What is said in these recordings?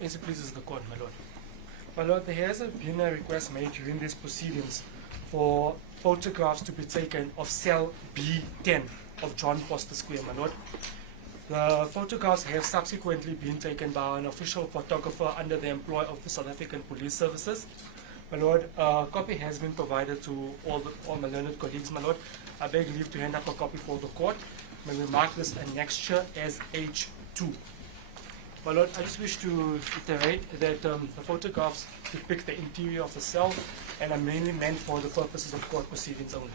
As it pleases the court, my lord. My lord, there has been a request made during these proceedings for photographs to be taken of cell B10 of John Foster Square, my lord. The photographs have subsequently been taken by an official photographer under the employ of the South African Police Services. My lord, a copy has been provided to all my learned colleagues, my lord. I beg leave to hand up a copy for the court. May we mark this annexure as H2. My lord, I just wish to iterate that the photographs depict the interior of the cell and are mainly meant for the purposes of court proceedings only.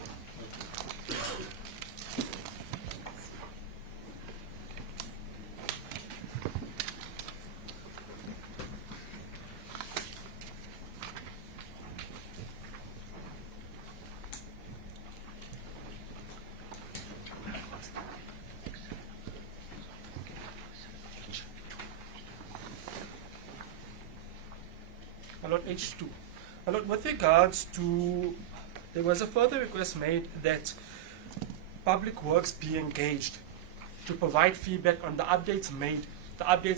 My lord, H2. My lord, with regards to, there was a further request made that Public Works be engaged to provide feedback on the updates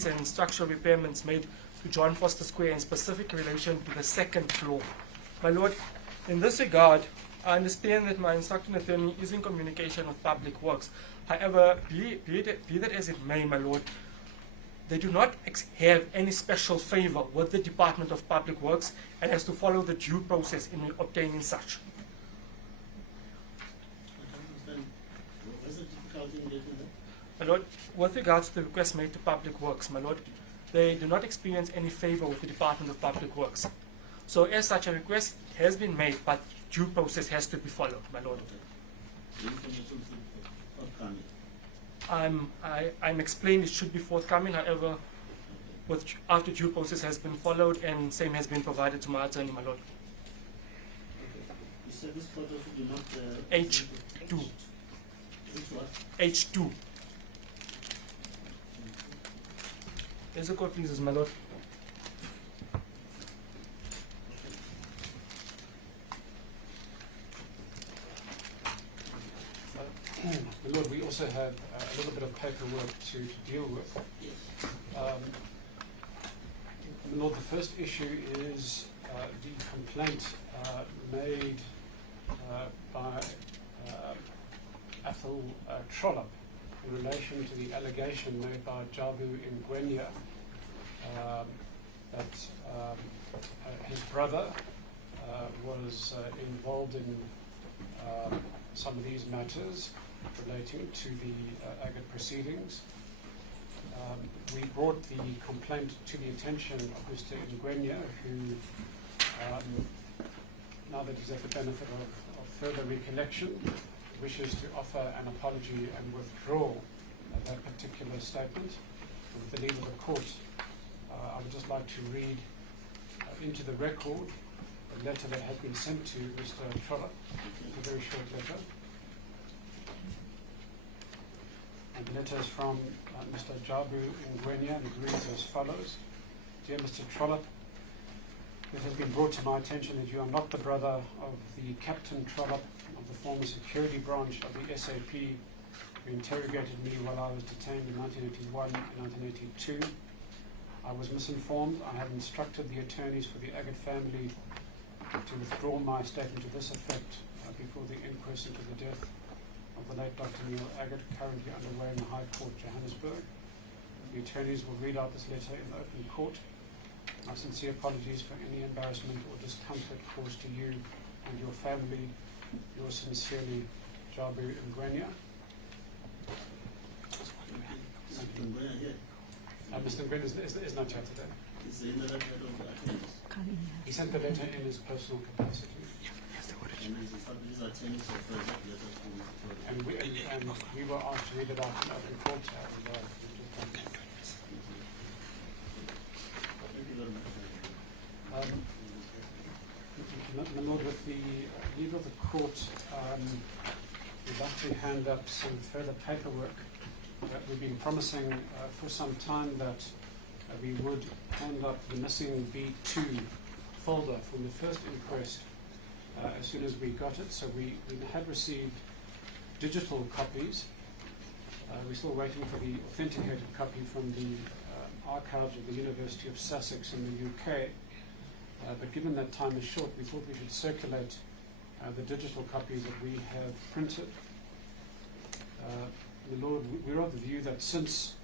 and structural repairments made to John Foster Square in specific relation to the second floor. My lord, in this regard, I understand that my instructing attorney is in communication with Public Works. However, be that as it may, my lord, they do not have any special favor with the Department of Public Works and has to follow the due process in obtaining such. What's the difficulty in getting that? My lord, with regards to the request made to Public Works, my lord, they do not experience any favor with the Department of Public Works. So as such a request has been made, but due process has to be followed, my lord. The information should be forthcoming. I'm explained it should be forthcoming, however, after due process has been followed and same has been provided to my attorney, my lord. You said this photo should be not H2. H what? H2. As the court pleases, my lord. My lord, we also have a little bit of paperwork to deal with. Yes. My lord, the first issue is the complaint made by Athol Trollope in relation to the allegation made by Jabu Ngwenya that his brother was involved in some of these matters relating to the Aggett proceedings. We brought the complaint to the attention of Mr. Ngwenya, who, now that he's at the benefit of further recollection, wishes to offer an apology and withdraw that particular statement. With the leave of the court, I would just like to read into the record a letter that had been sent to Mr. Trollope. It's a very short letter. And the letter is from Mr. Jabu Ngwenya, and it reads as follows. Dear Mr. Trollope, it has been brought to my attention that you are not the brother of the Captain Trollope of the former security branch of the SAP who interrogated me while I was detained in 1981 and 1982. I was misinformed. I have instructed the attorneys for the Aggett family to withdraw my statement to this effect before the inquest into the death of the late Dr. Neil Aggett, currently underway in the High Court, Johannesburg. The attorneys will read out this letter in the open court. My sincere apologies for any embarrassment or discomfort caused to you and your family. Yours sincerely, Jabu Ngwenya. Mr. Ngwenya is not here today. Is in the letter of the attorneys? He sent the letter in his personal capacity. And these attorneys of the letter to Mr. Trollope. And we were asked to read it out in open court. And, Thank you very much. My Lord, with the leave of the court, we'd like to hand up some further paperwork that we've been promising for some time that we would hand up the missing B2 folder from the first inquest as soon as we got it. So we had received digital copies. We're still waiting for the authenticated copy from the archives of the University of Sussex in the UK. But given that time is short, we thought we should circulate the digital copies that we have printed. My Lord, we're of the view that since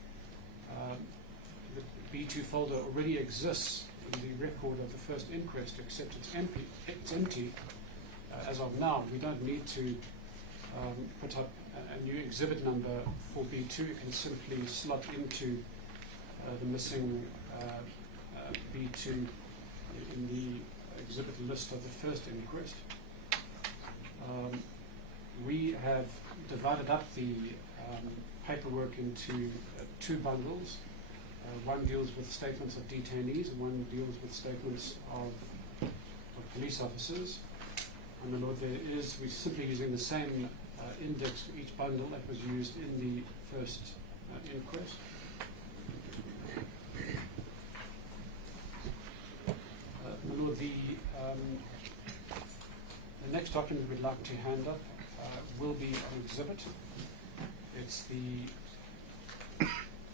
the B2 folder already exists in the record of the first inquest, except it's empty as of now, we don't need to put up a new exhibit number for B2. You can simply slot into the missing B2 in the exhibit list of the first inquest. We have divided up the paperwork into two bundles. One deals with statements of detainees and one deals with statements of police officers. And my Lord, we're simply using the same index for each bundle that was used in the first inquest. My Lord, the next document we'd like to hand up will be an exhibit. It's the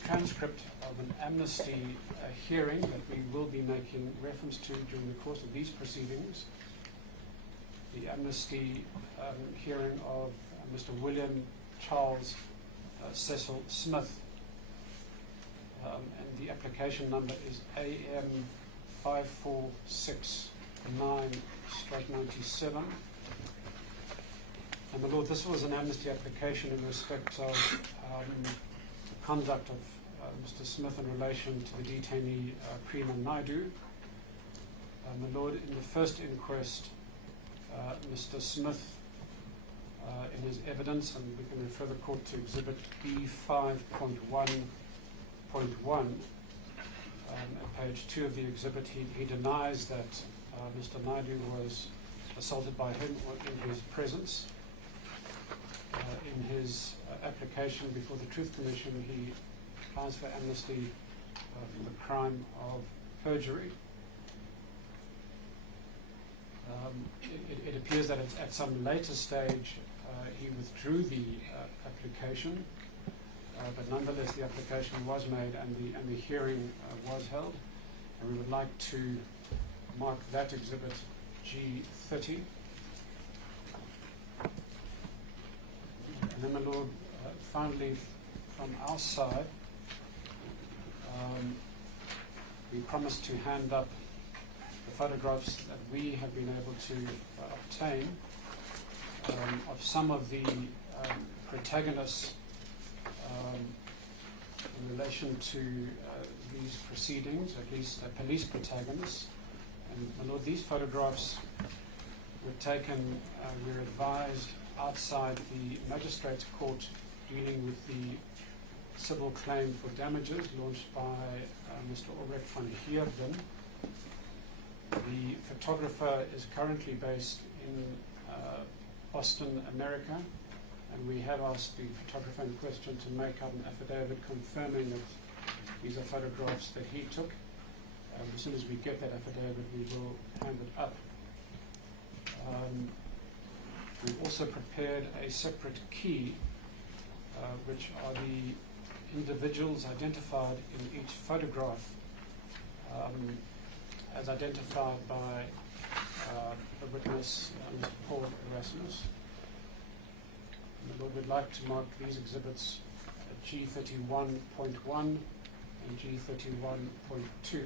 transcript of an amnesty hearing that we will be making reference to during the course of these proceedings. The amnesty hearing of Mr. William Charles Cecil Smith, and the application number is AM 5469/97. And my Lord, this was an amnesty application in respect of the conduct of Mr. Smith in relation to the detainee Prema Naidu. My Lord, in the first inquest, Mr. Smith, in his evidence, and we can refer the court to Exhibit B5.1.1, at page 2 of the exhibit, he denies that Mr. Naidu was assaulted by him in his presence. In his application before the Truth Commission, he applies for amnesty for the crime of perjury. It appears that at some later stage he withdrew the application, but nonetheless the application was made and the hearing was held, and we would like to mark that exhibit G30. And then, my Lord, finally, from our side, we promise to hand up the photographs that we have been able to obtain of some of the protagonists in relation to these proceedings, at least police protagonists. And my Lord, these photographs were taken, we're advised, outside the magistrate's court dealing with the civil claim for damages launched by Mr. Ulrich van Heerden. The photographer is currently based in Boston, America, and we have asked the photographer in question to make out an affidavit confirming that these are photographs that he took. As soon as we get that affidavit, we will hand it up. We've also prepared a separate key, which are the individuals identified in each photograph, as identified by the witness, Mr. Paul Erasmus. And Lord, we'd like to mark these exhibits G31.1 and G31.2.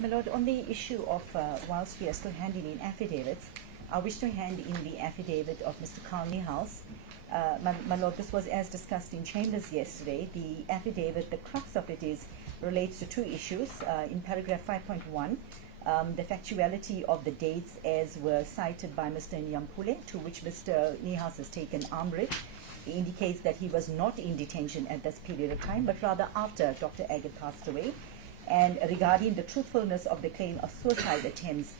My Lord, on the issue of whilst we are still handing in affidavits, I wish to hand in the affidavit of Mr. Carl Niehaus. My Lord, this was as discussed in chambers yesterday. The affidavit, the crux of it is relates to two issues. In paragraph 5.1, the factuality of the dates as were cited by Mr. Nyampule, to which Mr. Nihas has taken umbrage, indicates that he was not in detention at this period of time, but rather after Dr. Aggett passed away. And regarding the truthfulness of the claim of suicide attempts,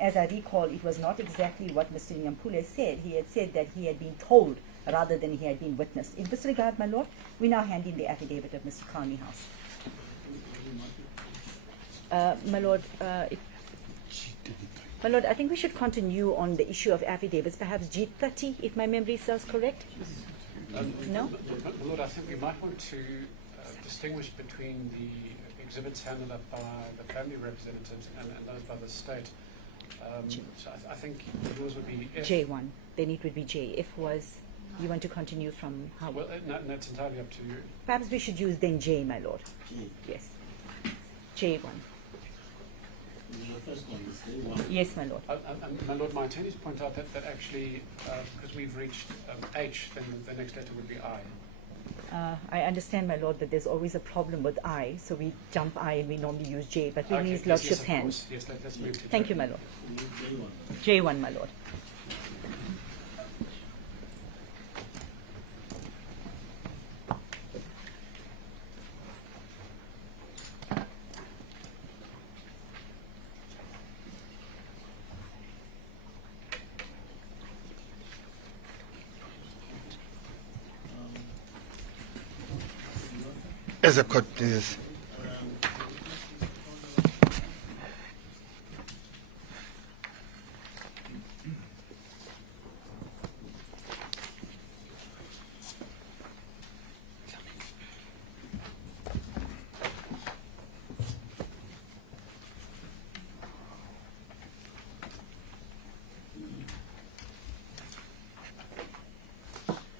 as I recall, it was not exactly what Mr. Nyampule said. He had said that he had been told rather than he had been witnessed. In this regard, my lord, we now hand in the affidavit of Mr. Carney House. My lord, my lord, I think we should continue on the issue of affidavits, perhaps G30, if my memory serves correct. No? My lord, I think we might want to distinguish between the exhibits handed up by the family representatives and those by the state. So I think yours would be F. J1. Then it would be J. If was, you want to continue from how? Well, no, that's entirely up to you. Perhaps we should use then J, my lord. J. Yes. J1. The first one is J1. Yes, my lord. My lord, my attorneys point out that actually, because we've reached H, then the next letter would be I. I understand, my lord, that there's always a problem with I, so we jump I and we normally use J, but we need his lordship's of hands. course. Yes, let's move to Thank J. you, my lord. J1. J1, my lord. As a court, please.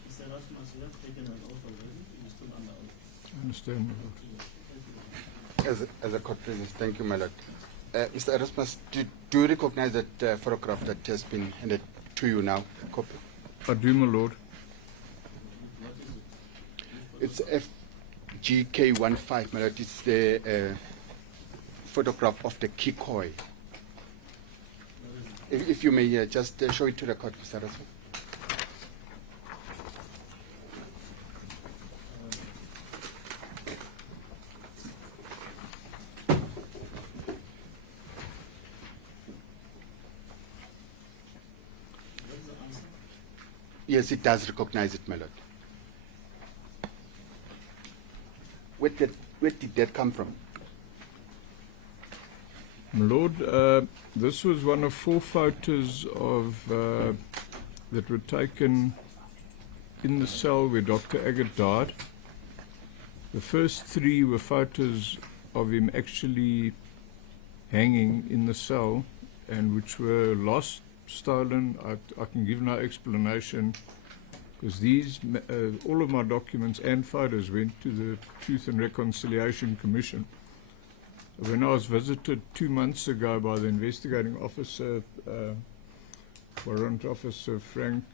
Mr. Rasmus, you have taken an oath already. You're still under oath. Understand. As a court, please. Thank you, my lord. Mr. Erasmus, do you recognize that photograph that has been handed to you now? Copy? I do, my lord. It's FGK15, my lord. It's the photograph of the Kikoi. If you may just show it to the court, Mr. Erasmus. Yes, it does recognize it, my lord. Where did that come from? My lord, this was one of 4 photos of that were taken in the cell where Dr. Aggett died. The first 3 were photos of him actually hanging in the cell, and which were lost, stolen. I can give no explanation, because these all of my documents and photos went to the Truth and Reconciliation Commission. When I was visited 2 months ago by the investigating officer, Warrant Officer Frank,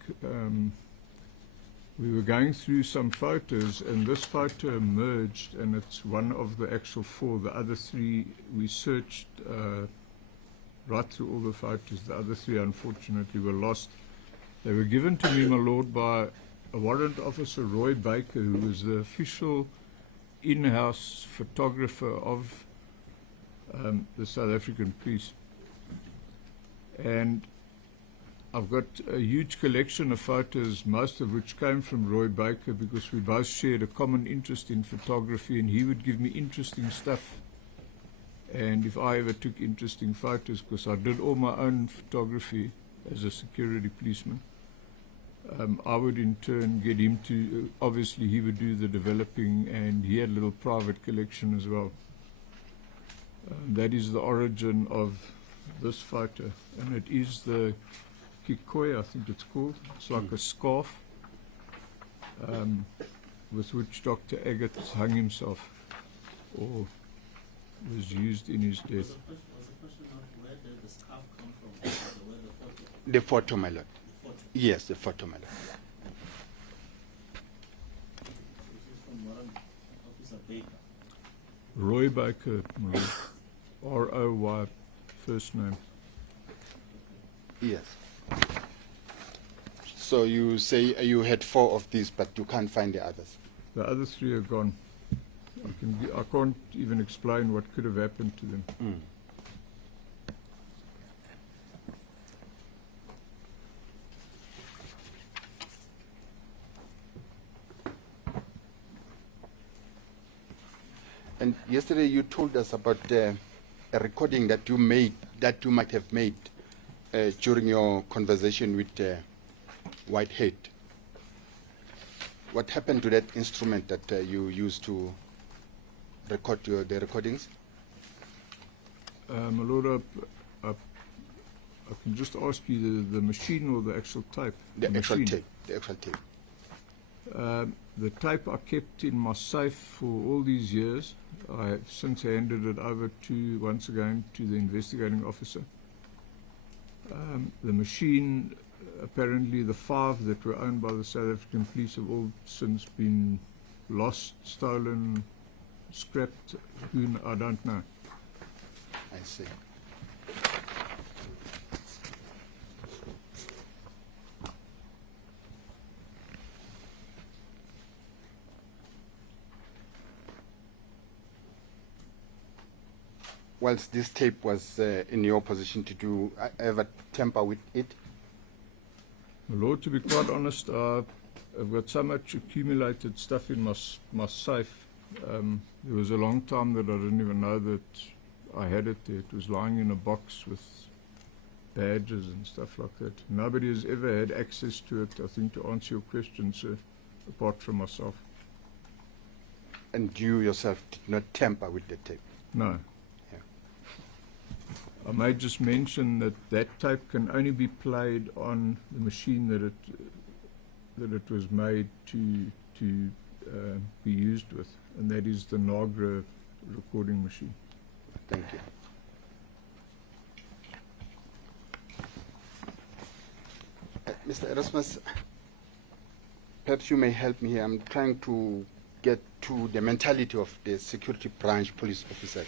we were going through some photos, and this photo emerged, and it's one of the actual 4. The other 3 we searched right through all the photos. The other 3 unfortunately were lost. They were given to me, my lord, by a warrant officer, Roy Baker, who was the official in-house photographer of the South African police. And I've got a huge collection of photos, most of which came from Roy Baker, because we both shared a common interest in photography, and he would give me interesting stuff. And if I ever took interesting photos, because I did all my own photography as a security policeman, I would in turn get him to, obviously he would do the developing, and he had a little private collection as well. That is the origin of this photo, and it is the Kikoi, I think it's called. It's like a scarf with which Dr. Aggett hung himself, or was used in his death. Was the question of where did the scarf come from? Where the photo? The photo, my lord. The photo. Yes, the photo, my lord. This is from Warrant Officer Baker. Roy Baker, my lord. R-O-Y, first name. Yes. So you say you had 4 of these, but you can't find the others. The other 3 are gone. I can't even explain what could have happened to them. And yesterday you told us about a recording that you made, that you might have made during your conversation with Whitehead. What happened to that instrument that you used to record the recordings? My lord, I can just ask you the machine or the actual tape? The actual machine. tape. The actual tape. The tape I kept in my safe for all these years. I have since handed it over once again to the investigating officer. The machine, apparently the 5 that were owned by the South African police have all since been lost, stolen, scrapped. I don't know. I see. Whilst this tape was in your position, did you ever tamper with it? My lord, to be quite honest, I've got so much accumulated stuff in my safe. There was a long time that I didn't even know that I had it there. It was lying in a box with badges and stuff like that. Nobody has ever had access to it, I think, to answer your question, sir, apart from myself. And you yourself did not tamper with the tape? No. Yeah. I may just mention that tape can only be played on the machine that it was made to be used with, and that is the Nagra recording machine. Thank you. Mr. Erasmus, perhaps you may help me here. I'm trying to get to the mentality of the security branch police officers.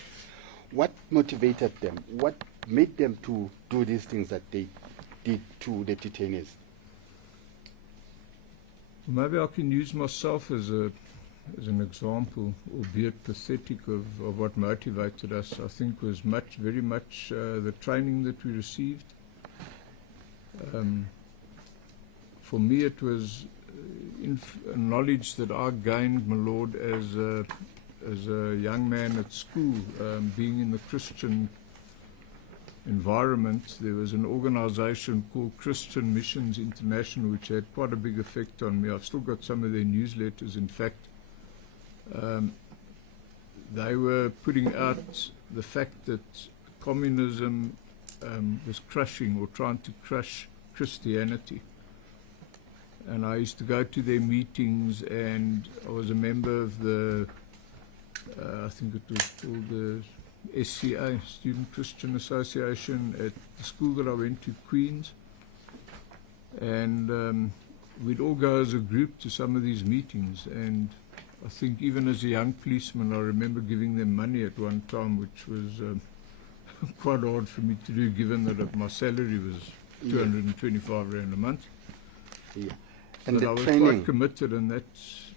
What motivated them? What made them to do these things that they did to the detainees? Maybe I can use myself as an example, albeit pathetic, of what motivated us. I think was very much the training that we received. For me, it was knowledge that I gained, my lord, as a young man at school, being in the Christian environment. There was an organization called Christian Missions International, which had quite a big effect on me. I've still got some of their newsletters. In fact, they were putting out the fact that communism was crushing or trying to crush Christianity. And I used to go to their meetings, and I was a member of the, I think it was called the SCA, Student Christian Association, at the school that I went to, Queens. And we'd all go as a group to some of these meetings. And I think even as a young policeman, I remember giving them money at one time, which was quite hard for me to do, given that my salary was 225 Rand a month. Yeah. And but the I was training, quite committed, and that's...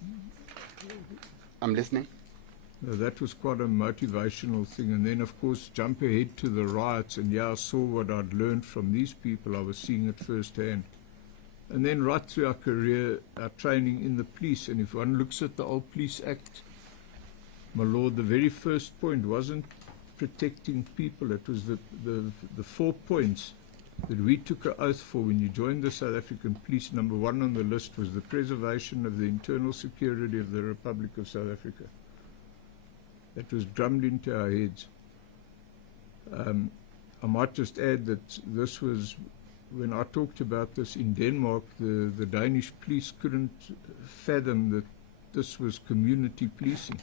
I'm listening. That was quite a motivational thing. And then, of course, jump ahead to the riots, and I saw what I'd learned from these people. I was seeing it firsthand. And then right through our career, our training in the police, and if one looks at the old Police Act, my lord, the very first point wasn't protecting people. It was the 4 points that we took an oath for when you joined the South African Police. Number 1 on the list was the preservation of the internal security of the Republic of South Africa. That was drummed into our heads. I might just add that this was, when I talked about this in Denmark, the Danish police couldn't fathom that this was community policing.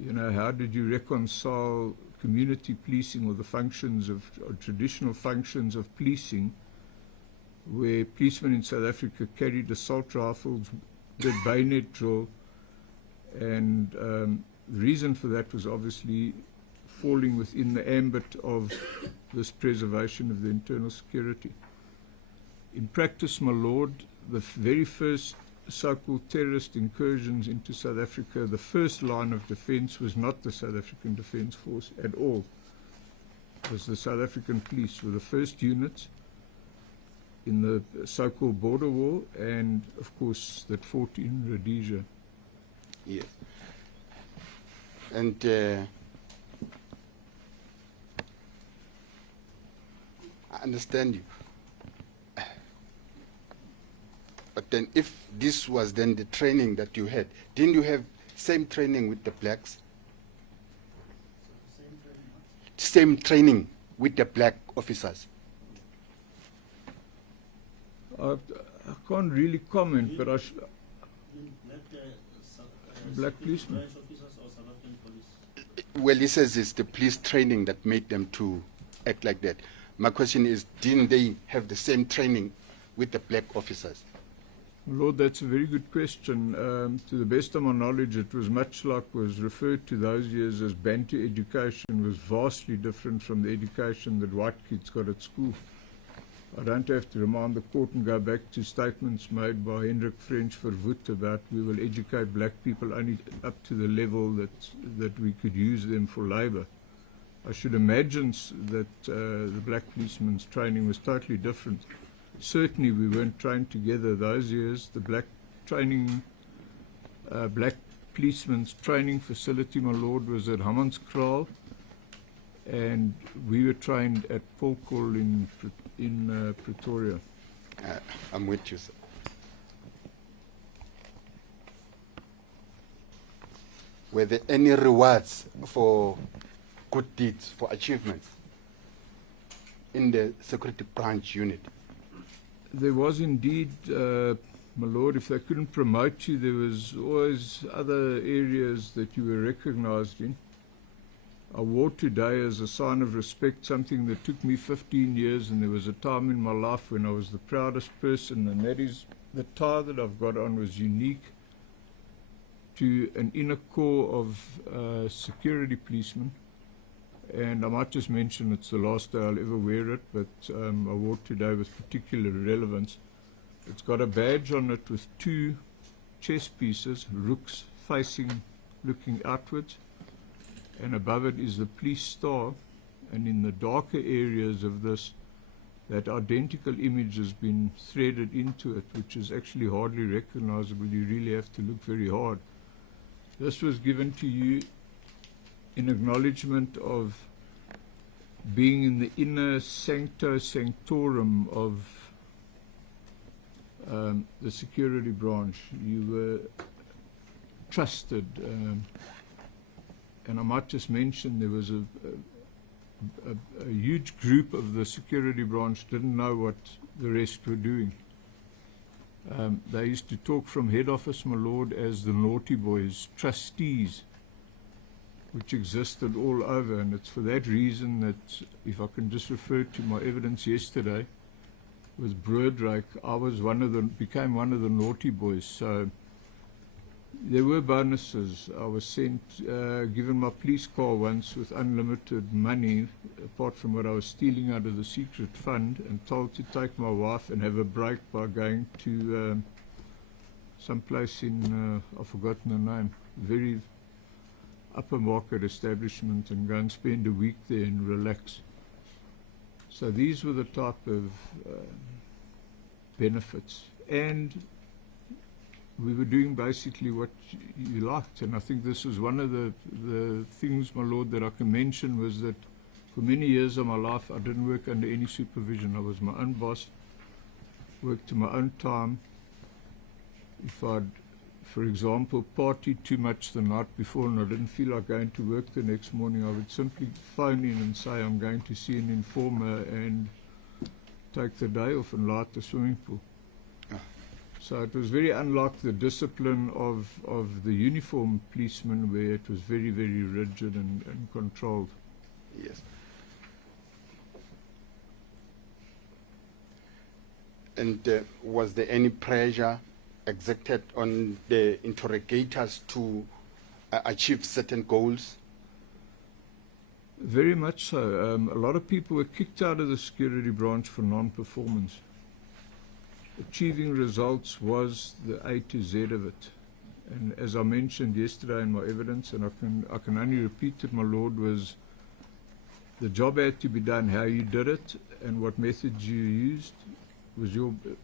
You know, how did you reconcile community policing, or the functions of, or traditional functions of policing, where policemen in South Africa carried assault rifles, did bayonet drill, and the reason for that was obviously falling within the ambit of this preservation of the internal security. In practice, my lord, the very first so-called terrorist incursions into South Africa, the first line of defence was not the South African Defence Force at all. It was the South African police were the first units in the so-called border war, and of course that fought in Rhodesia. Yes. And I understand you. But then if this was then the training that you had, didn't you have same training with the blacks? So the same training, huh? Same training with the black officers? I can't really comment, but In Black policemen. branch officers or South African police? Well, he says it's the police training that made them to act like that. My question is, didn't they have the same training with the black officers? Lord, that's a very good question. To the best of my knowledge, it was much like was referred to those years as Bantu education, was vastly different from the education that white kids got at school. I don't have to remind the court and go back to statements made by Hendrik French Verwoerd about we will educate black people only up to the level that we could use them for labour. I should imagine that the black policeman's training was totally different. Certainly we weren't trained together those years. The black policeman's training facility, my lord, was at Hammanskraal, and we were trained at Polkol in Pretoria. I'm with you, sir. Were there any rewards for good deeds, for achievements in the security branch unit? There was indeed, my lord, if they couldn't promote you, there was always other areas that you were recognized in. I wore today as a sign of respect something that took me 15 years, and there was a time in my life when I was the proudest person, and that is the tie that I've got on was unique to an inner core of security policemen. And I might just mention it's the last day I'll ever wear it, but I wore it today with particular relevance. It's got a badge on it with two chess pieces, rooks facing, looking outwards, and above it is the police star, and in the darker areas of this, that identical image has been threaded into it, which is actually hardly recognizable. You really have to look very hard. This was given to you in acknowledgement of being in the inner sancto sanctorum of the security branch. You were trusted, and I might just mention there was a huge group of the security branch didn't know what the rest were doing. They used to talk from head office, my lord, as the naughty boys, trustees, which existed all over, and it's for that reason that, if I can just refer to my evidence yesterday with Broodryk, I was became one of the naughty boys. So there were bonuses. I was given my police car once with unlimited money, apart from what I was stealing out of the secret fund, and told to take my wife and have a break by going to some place in, I've forgotten the name, very upper market establishment, and go and spend a week there and relax. So these were the type of benefits, and we were doing basically what you liked. And I think this was one of the things, my lord, that I can mention, was that for many years of my life I didn't work under any supervision. I was my own boss, worked to my own time. If I'd, for example, partied too much the night before and I didn't feel like going to work the next morning, I would simply phone in and say I'm going to see an informer and take the day off and light the swimming pool. So it was very unlike the discipline of the uniformed policeman, where it was very, very rigid and controlled. Yes. And was there any pressure exerted on the interrogators to achieve certain goals? Very much so. A lot of people were kicked out of the security branch for non-performance. Achieving results was the A to Z of it. And as I mentioned yesterday in my evidence, and I can only repeat it, my Lord, was the job had to be done. How you did it and what methods you used was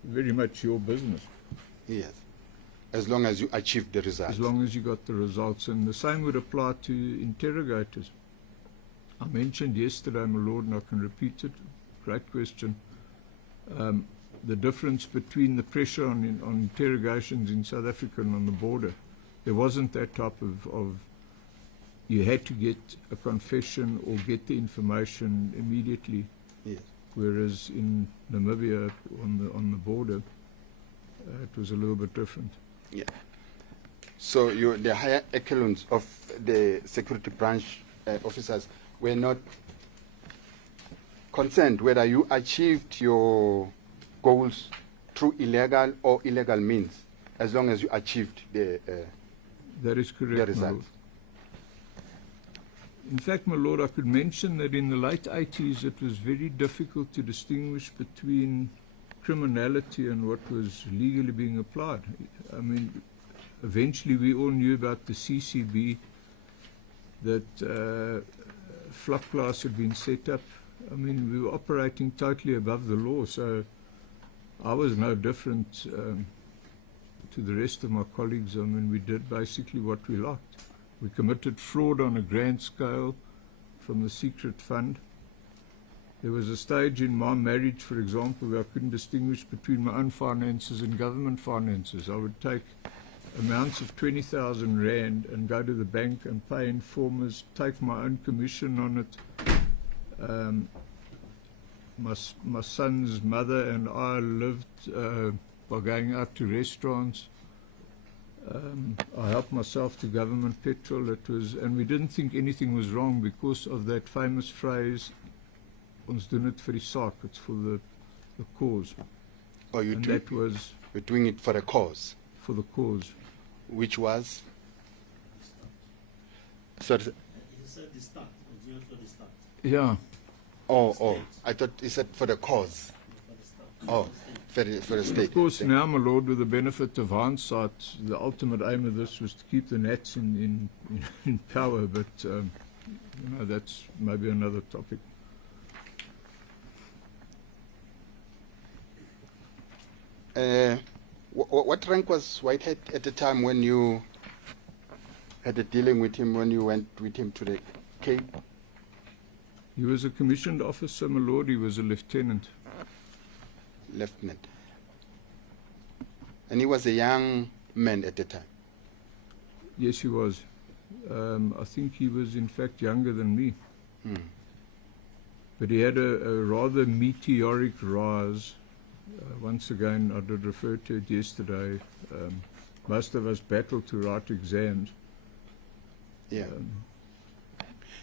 very much your business. Yes. As long as you achieved the results. As long as you got the results. And the same would apply to interrogators. I mentioned yesterday, my Lord, and I can repeat it, great question, the difference between the pressure on interrogations in South Africa and on the border. There wasn't that type of you had to get a confession or get the information immediately. Yes. Whereas in Namibia, on the border, it was a little bit different. Yeah. So the higher echelons of the security branch officers were not concerned whether you achieved your goals through illegal or illegal means, as long as you achieved the that is correct, the results. In fact, my Lord, I could mention that in the late 80s it was very difficult to distinguish between criminality and what was legally being applied. I mean, eventually we all knew about the CCB, that flop class had been set up. I mean, we were operating totally above the law, so I was no different to the rest of my colleagues. I mean, we did basically what we liked. We committed fraud on a grand scale from the secret fund. There was a stage in my marriage, for example, where I couldn't distinguish between my own finances and government finances. I would take amounts of 20,000 Rand and go to the bank and pay informers, take my own commission on it. My son's mother and I lived by going out to restaurants. I helped myself to government petrol. And we didn't think anything was wrong because of that famous phrase, ons doen het vir die saak, it's for the cause. Or And that was you're doing it for a cause, for the cause. which was. Sorry. You said the start, or do it for the start? Yeah. Oh, I thought you said for the cause. For the start. Oh, for the state. Of course, now, my Lord, with the benefit of hindsight, the ultimate aim of this was to keep the Nats in power, but that's maybe another topic. What rank was Whitehead at the time when you had a dealing with him, when you went with him to the Cape? He was a commissioned officer, my Lord. He was a lieutenant. Lieutenant. And he was a young man at the time. Yes, he was. I think he was, in fact, younger than me. But he had a rather meteoric rise. Once again, I did refer to it yesterday. Most of us battled to write exams. Yeah.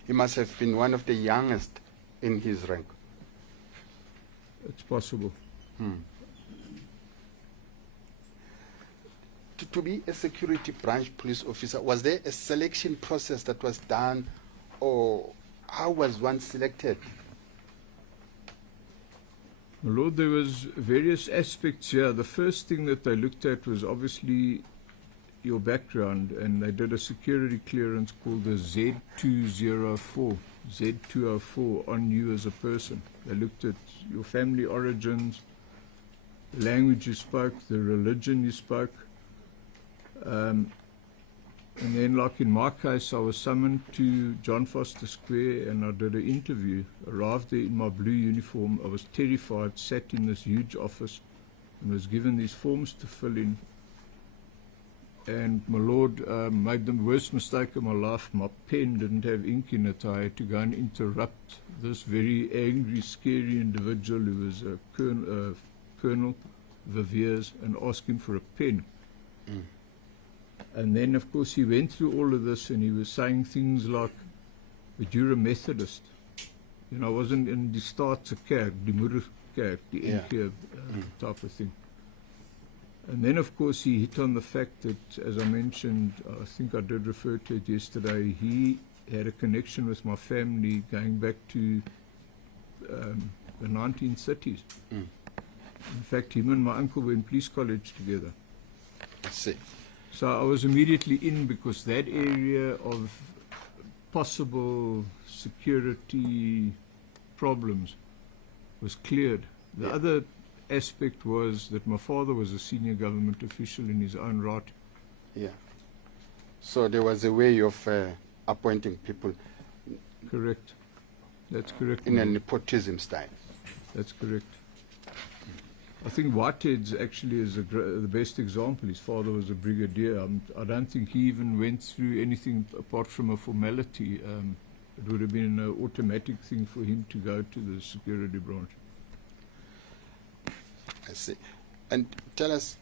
He must have been one of the youngest in his rank. It's possible. To be a security branch police officer, was there a selection process that was done, or how was one selected? My Lord, there was various aspects here. The first thing that they looked at was obviously your background, and they did a security clearance called the Z204 on you as a person. They looked at your family origins, the language you spoke, the religion you spoke. And then, like in my case, I was summoned to John Foster Square and I did an interview. Arrived there in my blue uniform. I was terrified, sat in this huge office and was given these forms to fill in. And my Lord, made the worst mistake of my life. My pen didn't have ink in it. I had to go and interrupt this very angry, scary individual who was a Colonel Viviers and ask him for a pen. And then, of course, he went through all of this and he was saying things like, but you're a Methodist. You know, I wasn't in the Staatse Kerk, die Moederkerk, die NG type of thing. And then, of course, he hit on the fact that, as I mentioned, I think I did refer to it yesterday, he had a connection with my family going back to the 1930s. Mm. In fact, him and my uncle were in police college together. I see. So I was immediately in because that area of possible security problems was cleared. The Yeah. other aspect was that my father was a senior government official in his own right. Yeah. So there was a way of appointing people Correct. That's correct. in a Lord. nepotism style. That's correct. I think Whitehead's actually is the best example. His father was a brigadier. I don't think he even went through anything apart from a formality. It would have been an automatic thing for him to go to the security branch. I see. And tell us,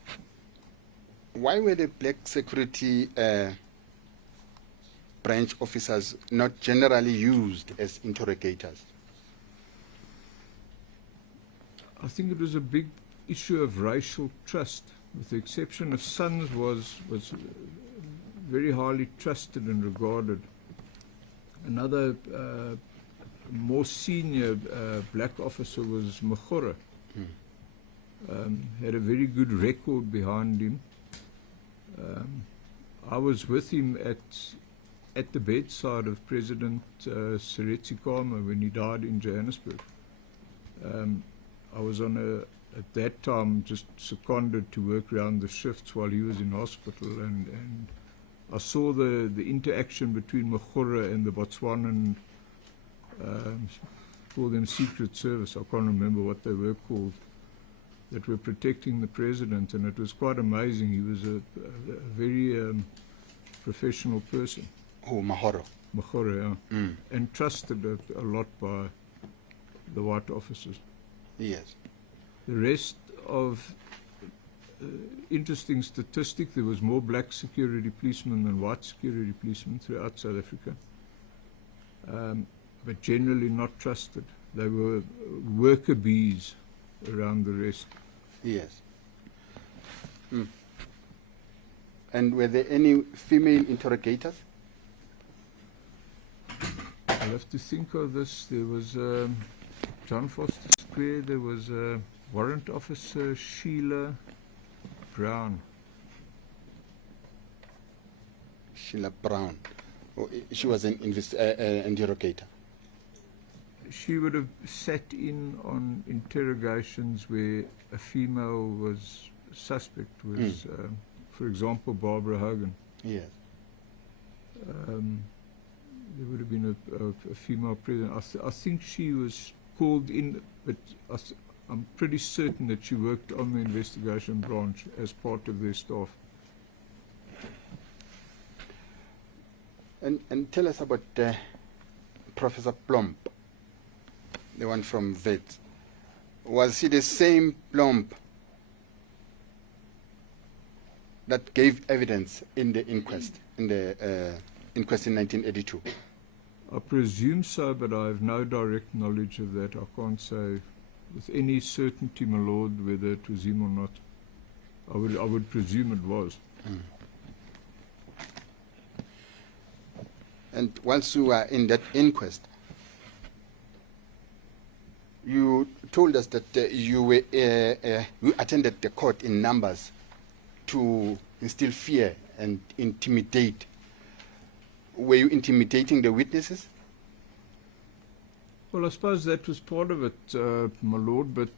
why were the black security branch officers not generally used as interrogators? I think it was a big issue of racial trust. With the exception of Sons was very highly trusted and regarded. Another more senior black officer was Machora. Had a very good record behind him. I was with him at the bedside of President Seretse Khama when he died in Johannesburg. I was at that time just seconded to work around the shifts while he was in hospital, and I saw the interaction between Machora and the Botswanan, call them Secret Service, I can't remember what they were called, that were protecting the president, and it was quite amazing. He was a very professional person. Oh, Mahoro. Machora, yeah. And trusted a lot by the white officers. Yes. The rest of interesting statistic, there was more black security policemen than white security policemen throughout South Africa, but generally not trusted. They were worker bees around the rest. Yes. And were there any female interrogators? I'll have to think of this. There was John Foster Square, there was Warrant Officer Sheila Brown. Sheila Brown. Oh, she was an interrogator. She would have sat in on interrogations where a female was suspect, was, for example, Barbara Hogan. Yes. There would have been a female present. I think she was called in, but I'm pretty certain that she worked on the investigation branch as part of their staff. And tell us about Professor Plump, the one from Wits. Was he the same Plump that gave evidence in the inquest, in 1982? I presume so, but I have no direct knowledge of that. I can't say with any certainty, my lord, whether it was him or not. I would presume it was. And whilst you were in that inquest, you told us that you attended the court in numbers to instill fear and intimidate. Were you intimidating the witnesses? Well, I suppose that was part of it, my lord, but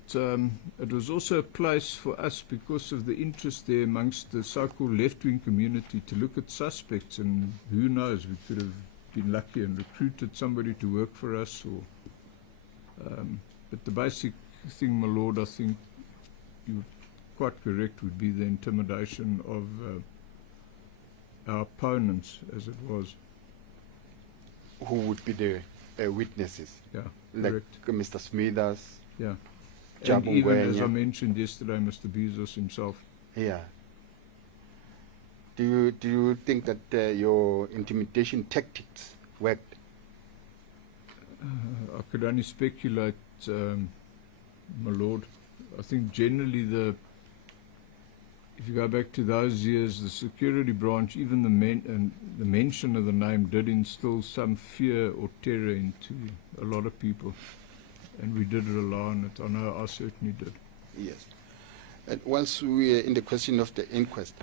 it was also a place for us, because of the interest there amongst the so-called left-wing community, to look at suspects, and who knows, we could have been lucky and recruited somebody to work for us. But the basic thing, my lord, I think you're quite correct, would be the intimidation of our opponents, as it was. Who would be the witnesses? Yeah, like correct. Mr. Smithers? Yeah. Jabu And even, as I Ngwenya. mentioned yesterday, Mr. Bezos himself. Yeah. Do you think that your intimidation tactics worked? I could only speculate, my lord. I think generally if you go back to those years, the security branch, even the mention of the name did instill some fear or terror into a lot of people. And we did rely on it. I know I certainly did. Yes. And once we are in the question of the inquest,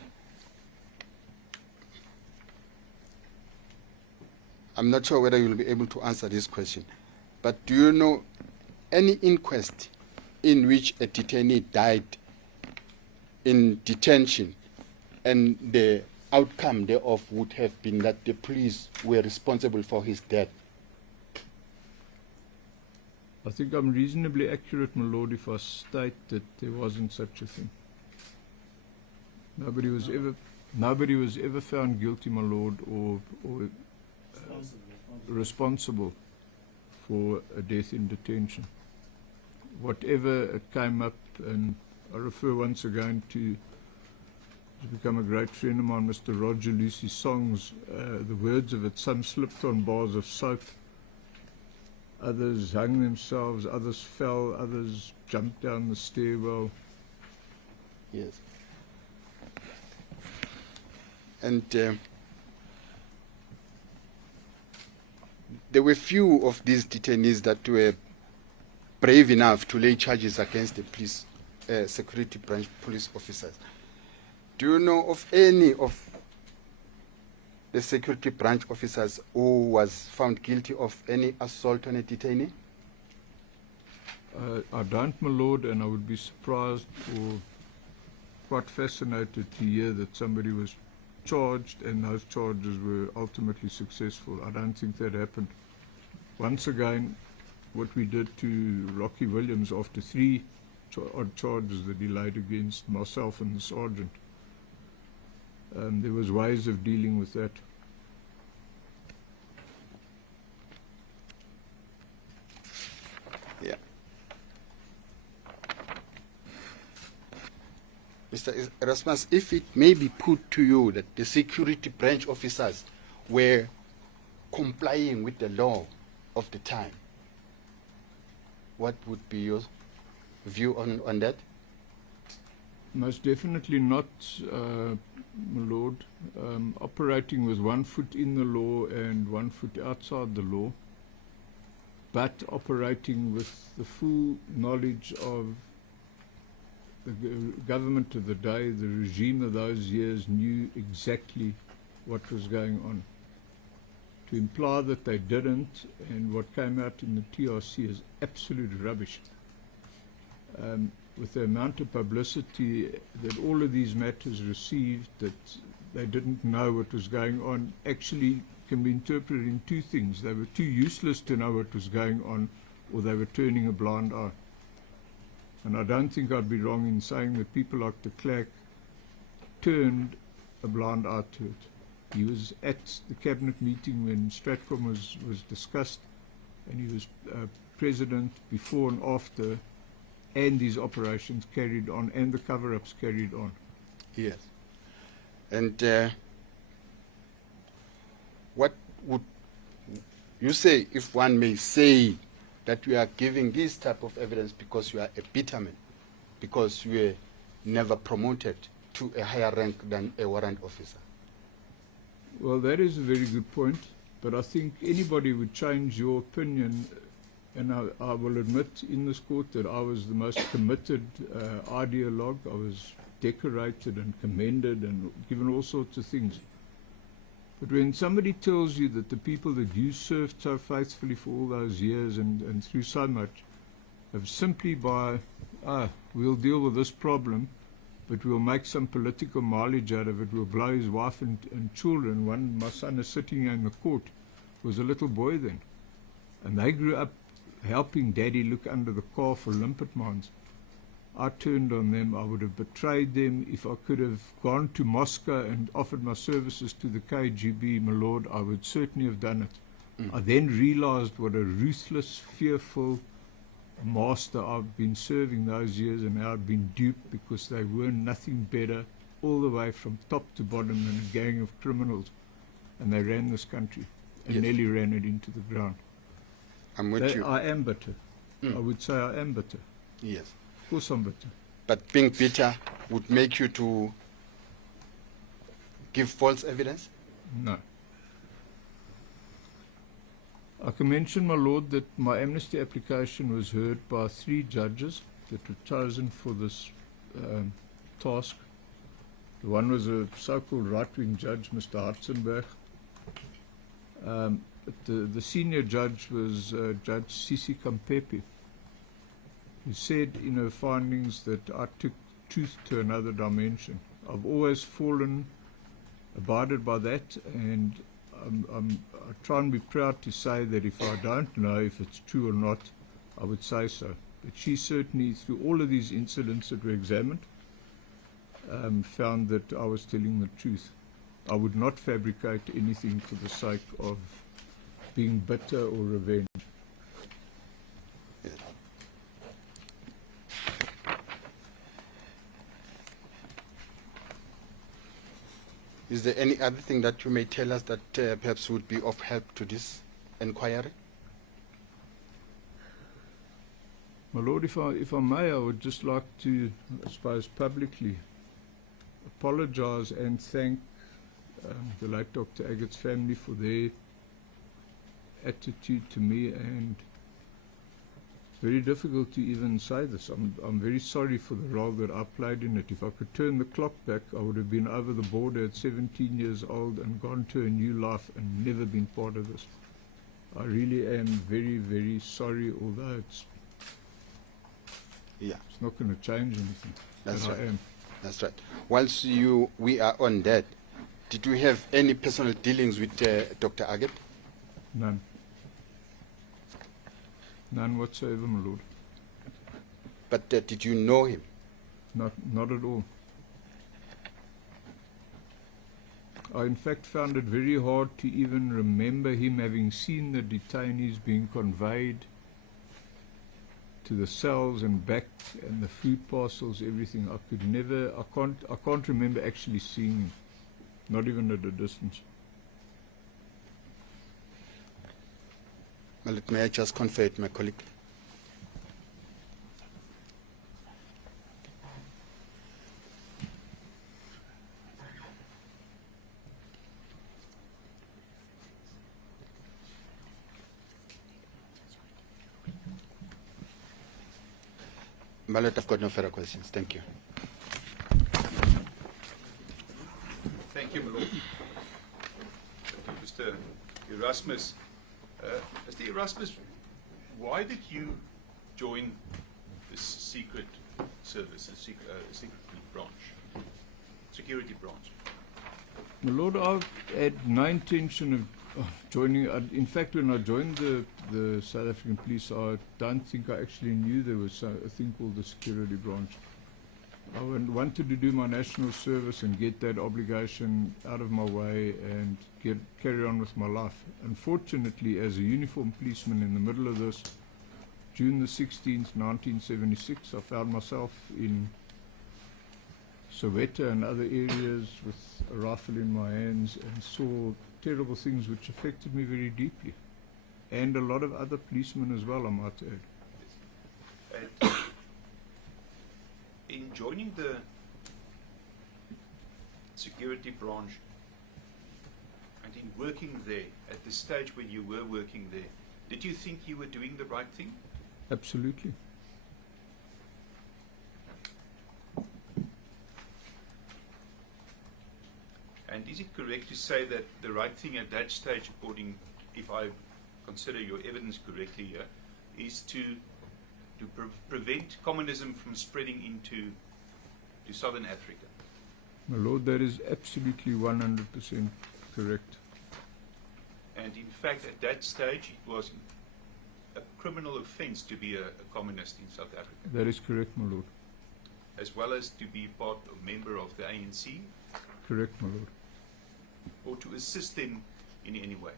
I'm not sure whether you'll be able to answer this question, but do you know any inquest in which a detainee died in detention and the outcome thereof would have been that the police were responsible for his death? I think I'm reasonably accurate, my lord, if I state that there wasn't such a thing. Nobody was ever found guilty, my lord, or responsible for a death in detention. Whatever it came up, and I refer once again to has become a great friend of mine, Mr. Roger Lucy's songs, the words of it, some slipped on bars of soap, others hung themselves, others fell, others jumped down the stairwell. Yes. And there were few of these detainees that were brave enough to lay charges against the police, security branch police officers. Do you know of any of the security branch officers who was found guilty of any assault on a detainee? I don't, my lord, and I would be surprised or quite fascinated to hear that somebody was charged and those charges were ultimately successful. I don't think that happened. Once again, what we did to Rocky Williams after 3 odd charges that he laid against myself and the sergeant, there was ways of dealing with that. Yeah. Mr. Erasmus, if it may be put to you that the security branch officers were complying with the law of the time, what would be your view on that? Most definitely not, my lord. Operating with 1 foot in the law and 1 foot outside the law, but operating with the full knowledge of the government of the day. The regime of those years knew exactly what was going on. To imply that they didn't, and what came out in the TRC, is absolute rubbish. With the amount of publicity that all of these matters received, that they didn't know what was going on, actually can be interpreted in 2 things. They were too useless to know what was going on, or they were turning a blind eye. And I don't think I'd be wrong in saying that people like de Klerk turned a blind eye to it. He was at the cabinet meeting when Stratcom was discussed, and he was president before and after, and these operations carried on, and the cover-ups carried on. Yes. And what would you say, if one may say, that you are giving this type of evidence because you are a bitterman, because you were never promoted to a higher rank than a warrant officer? Well, that is a very good point, but I think anybody would change your opinion, and I will admit in this court that I was the most committed ideologue. I was decorated and commended and given all sorts of things. But when somebody tells you that the people that you served so faithfully for all those years and through so much have simply by, we'll deal with this problem, but we'll make some political mileage out of it, we'll blow his wife and children. My son is sitting here in the court, was a little boy then, and they grew up helping daddy look under the car for limpet mines. I turned on them. I would have betrayed them. If I could have gone to Moscow and offered my services to the KGB, my lord, I would certainly have done it. I then realized what a ruthless, fearful master I've been serving those years, and how I'd been duped because they were nothing better all the way from top to bottom than a gang of criminals. And they ran this country and Yes. nearly ran it into the ground. I'm with you. I am bitter. I would say I am bitter. Yes. Of course I'm bitter. but being bitter would make you to give false evidence? No. I can mention, my Lord, that my amnesty application was heard by 3 judges that were chosen for this task. The one was a so-called right-wing judge, Mr. Hartzenberg. But the senior judge was Judge Sisi Kampepe, who said in her findings that I took truth to another dimension. I've always abided by that, and I try and be proud to say that if I don't know if it's true or not, I would say so. But she certainly, through all of these incidents that were examined, found that I was telling the truth. I would not fabricate anything for the sake of being bitter or revenge. Is there any other thing that you may tell us that perhaps would be of help to this inquiry? My Lord, if I may, I would just like to, I suppose, publicly apologize and thank the late Dr. Aggett's family for their attitude to me, and it's very difficult to even say this. I'm very sorry for the role that I played in it. If I could turn the clock back, I would have been over the border at 17 years old and gone to a new life and never been part of this. I really am very, very sorry, although it's not going to change anything. That's but right. I am. That's right. Whilst we are on that, did you have any personal dealings with Dr. Aggett? None. None whatsoever, my Lord. But did you know him? Not at all. I in fact found it very hard to even remember him having seen the detainees being conveyed to the cells and back, and the food parcels, everything. I can't remember actually seeing him, not even at a distance. Well, may I just confer it, my colleague? My Lord, I've got no further questions. Thank you. Thank you, my Lord. Mr. Erasmus. Mr. Erasmus, why did you join this secret service, the security branch? My Lord, I had no intention of joining. In fact, when I joined the South African Police, I don't think I actually knew there was a thing called the security branch. I wanted to do my national service and get that obligation out of my way and carry on with my life. Unfortunately, as a uniformed policeman in the middle of this, June the 16th, 1976, I found myself in Soweto and other areas with a rifle in my hands and saw terrible things which affected me very deeply. And a lot of other policemen as well, I might add. And in joining the security branch and in working there, at the stage when you were working there, did you think you were doing the right thing? Absolutely. And is it correct to say that the right thing at that stage, according, if I consider your evidence correctly here, is to prevent communism from spreading into southern Africa? My Lord, that is absolutely 100% correct. And in fact, at that stage, it was a criminal offense to be a communist in South Africa. That is correct, my Lord. As well as to be a member of the ANC, Correct, my Lord. or to assist them in any way.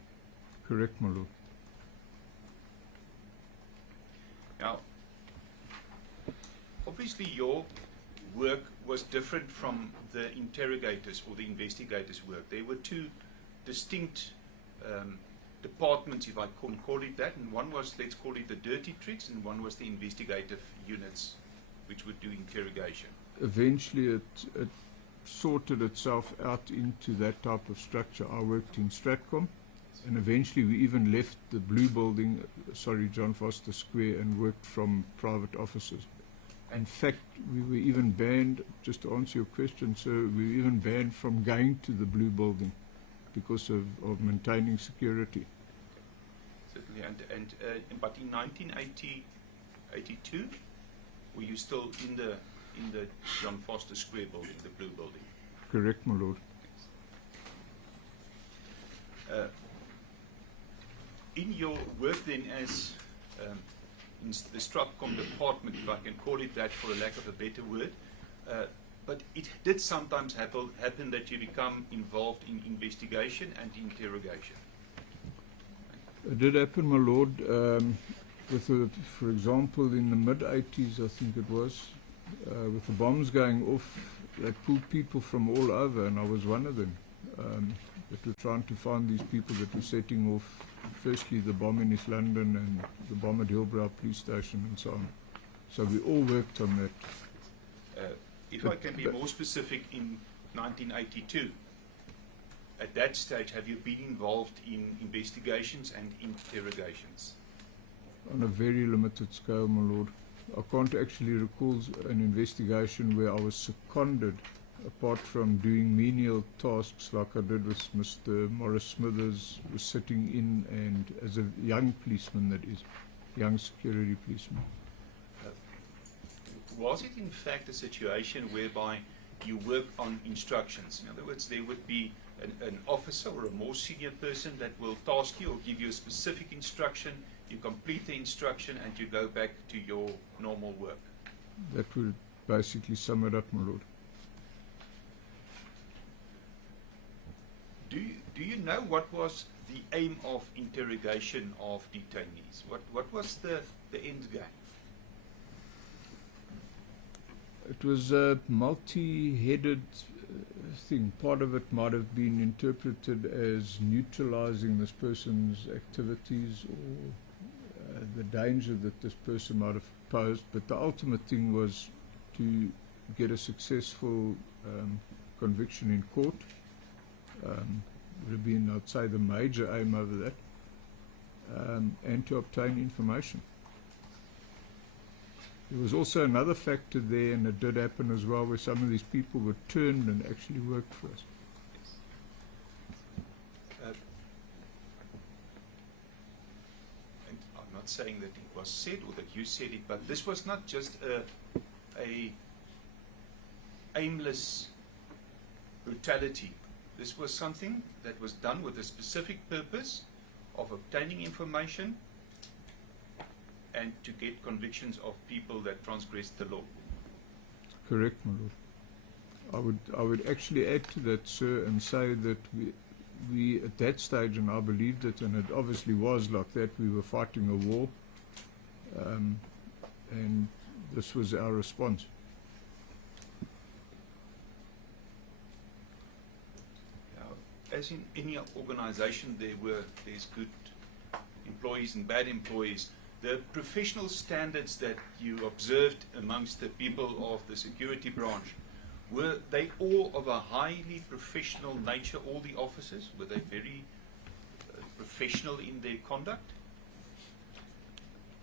Correct, my Lord. Now, obviously your work was different from the interrogators or the investigators' work. There were two distinct departments, if I can call it that, and one was, let's call it the dirty tricks, and one was the investigative units which would do interrogation. Eventually it sorted itself out into that type of structure. I worked in Stratcom, and eventually we even left the blue building, John Foster Square, and worked from private offices. In fact, we were even banned, just to answer your question, sir, we were even banned from going to the blue building because of maintaining security. Certainly, but in 1982, were you still in the John Foster Square building, the blue building? Correct, my lord. In your work then as in the Stratcom department, if I can call it that for a lack of a better word, but it did sometimes happen that you become involved in investigation and interrogation. It did happen, my lord, for example, in the mid-80s, I think it was, with the bombs going off, they pulled people from all over, and I was one of them. That were trying to find these people that were setting off, firstly the bomb in East London and the bomb at Hillbrow Police Station and so on. So we all worked on that. If I can be more specific, in 1982, at that stage, have you been involved in investigations and interrogations? On a very limited scale, my lord. I can't actually recall an investigation where I was seconded, apart from doing menial tasks like I did with Mr. Morris Smithers, was sitting in, and as a young policeman, that is, young security policeman. Was it in fact a situation whereby you work on instructions? In other words, there would be an officer or a more senior person that will task you or give you a specific instruction, you complete the instruction and you go back to your normal work? That would basically sum it up, my lord. Do you know what was the aim of interrogation of detainees? What was the end game? It was a multi-headed thing. Part of it might have been interpreted as neutralizing this person's activities or the danger that this person might have posed, but the ultimate thing was to get a successful conviction in court. Would have been, I'd say, the major aim over that, and to obtain information. There was also another factor there, and it did happen as well, where some of these people were turned and actually worked for us. And I'm not saying that it was said or that you said it, but this was not just a aimless brutality. This was something that was done with a specific purpose of obtaining information and to get convictions of people that transgressed the law. Correct, my lord. I would actually add to that, sir, and say that we at that stage, and I believed it, and it obviously was like that, we were fighting a war, and this was our response. As in any organization, there's good employees and bad employees. The professional standards that you observed amongst the people of the security branch, were they all of a highly professional nature, all the officers? Were they very professional in their conduct?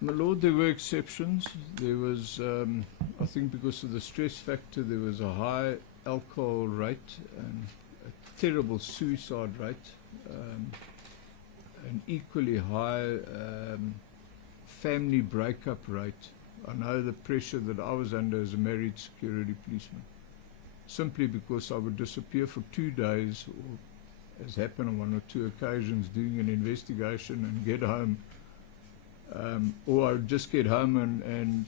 My lord, there were exceptions. There was, I think because of the stress factor, there was a high alcohol rate and a terrible suicide rate, an equally high family breakup rate. I know the pressure that I was under as a married security policeman, simply because I would disappear for 2 days, or as happened on 1 or 2 occasions, doing an investigation and get home, or I would just get home and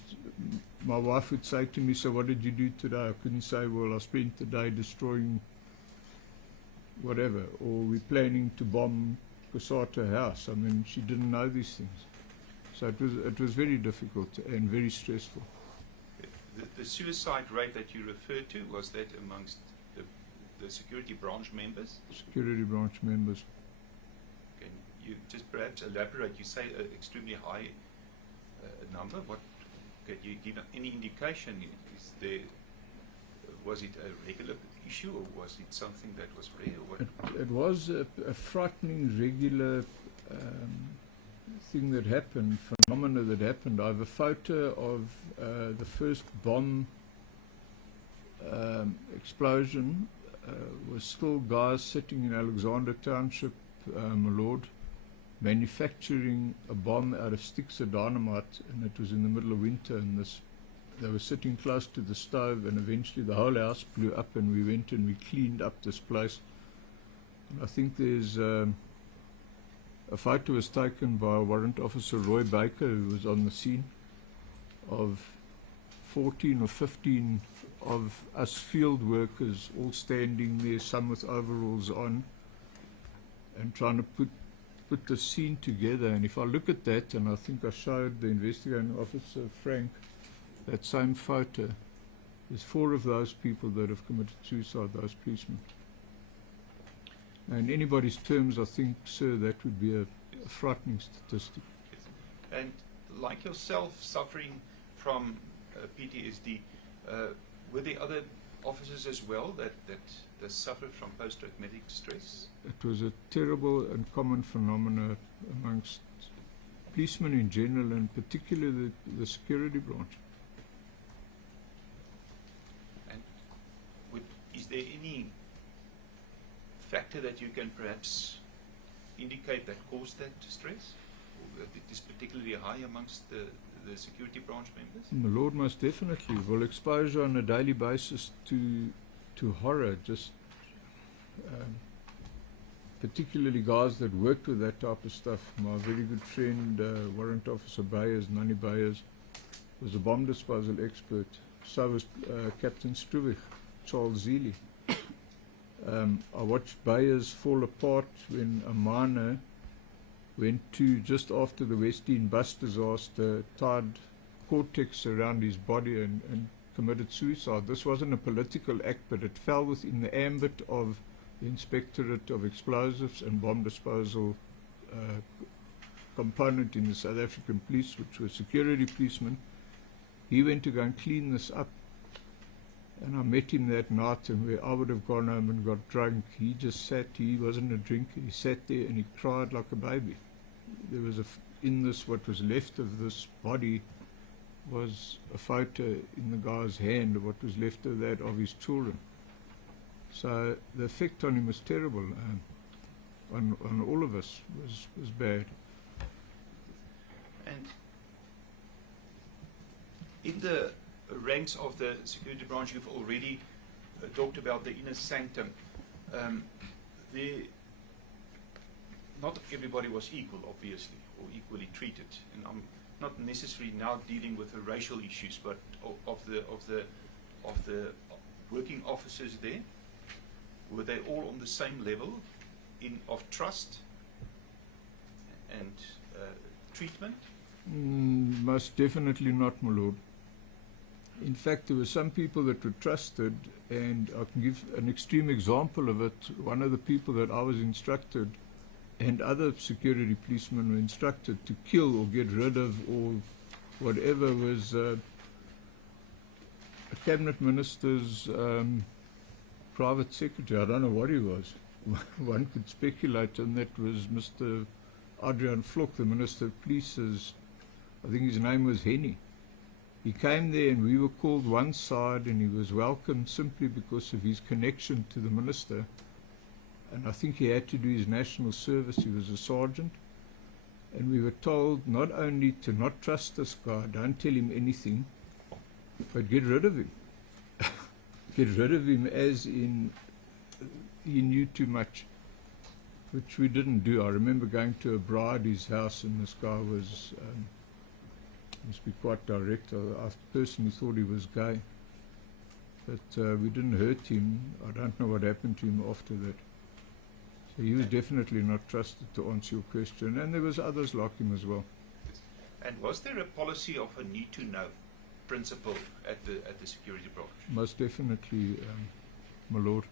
my wife would say to me, "So what did you do today?" I couldn't say, "Well, I spent the day destroying whatever," or "We're planning to bomb Kusata House." I mean, she didn't know these things. So it was very difficult and very stressful. The suicide rate that you referred to, was that amongst the security branch members? Security branch members. Can you just perhaps elaborate? You say an extremely high number. What Can you give any indication? Was it a regular issue, or was it something that was rare? Or what? It was a frightening, regular thing that happened, phenomena that happened. I have a photo of the first bomb explosion. Was still guys sitting in Alexander Township, my lord, manufacturing a bomb out of sticks of dynamite, and it was in the middle of winter, and they were sitting close to the stove, and eventually the whole house blew up, and we went and we cleaned up this place. And I think there's a photo was taken by Warrant Officer Roy Baker, who was on the scene, of 14 or 15 of us field workers all standing there, some with overalls on, and trying to put the scene together. And if I look at that, and I think I showed the investigating officer Frank that same photo, there's 4 of those people that have committed suicide, those policemen. Now, in anybody's terms, I think, sir, that would be a frightening statistic. And like yourself, suffering from PTSD, were there other officers as well that suffered from post-traumatic stress? It was a terrible and common phenomenon amongst policemen in general, and particularly the security branch. And is there any factor that you can perhaps indicate that caused that stress, or that it is particularly high amongst the security branch members? My lord, most definitely. Well, exposure on a daily basis to horror, just particularly guys that worked with that type of stuff. My very good friend, Warrant Officer Bayers, Nani Bayers, was a bomb disposal expert. So was Captain Struwig, Charles Zeeley. I watched Bayers fall apart when a miner went to, just after the Western bus disaster, tied cortex around his body and committed suicide. This wasn't a political act, but it fell within the ambit of the Inspectorate of Explosives and Bomb Disposal component in the South African Police, which was security policemen. He went to go and clean this up. And I met him that night, and where I would have gone home and got drunk, he just sat. He wasn't a drinker. He sat there and he cried like a baby. There was in this, what was left of this body, was a photo in the guy's hand of what was left of that of his children. So the effect on him was terrible. On all of us was bad. And in the ranks of the security branch, you've already talked about the inner sanctum. Not everybody was equal, obviously, or equally treated. And I'm not necessarily now dealing with the racial issues, but of the working officers there, were they all on the same level of trust and treatment? Most definitely not, my lord. In fact, there were some people that were trusted, and I can give an extreme example of it. One of the people that I was instructed, and other security policemen were instructed to kill or get rid of or whatever, was a cabinet minister's private secretary. I don't know what he was. One could speculate, and that was Mr. Adrian Vlok, the Minister of Police's, I think his name was Henny. He came there and we were called one side, and he was welcomed simply because of his connection to the minister. And I think he had to do his national service. He was a sergeant. And we were told not only to not trust this guy, don't tell him anything, but get rid of him. Get rid of him, as in he knew too much, which we didn't do. I remember going to a bride's house, and this guy was... must be quite direct. I personally thought he was gay, but we didn't hurt him. I don't know what happened to him after that. So he was definitely not trusted, to answer your question, and there was others like him as well. And was there a policy of a need-to-know principle at the security branch? Most definitely, my lord.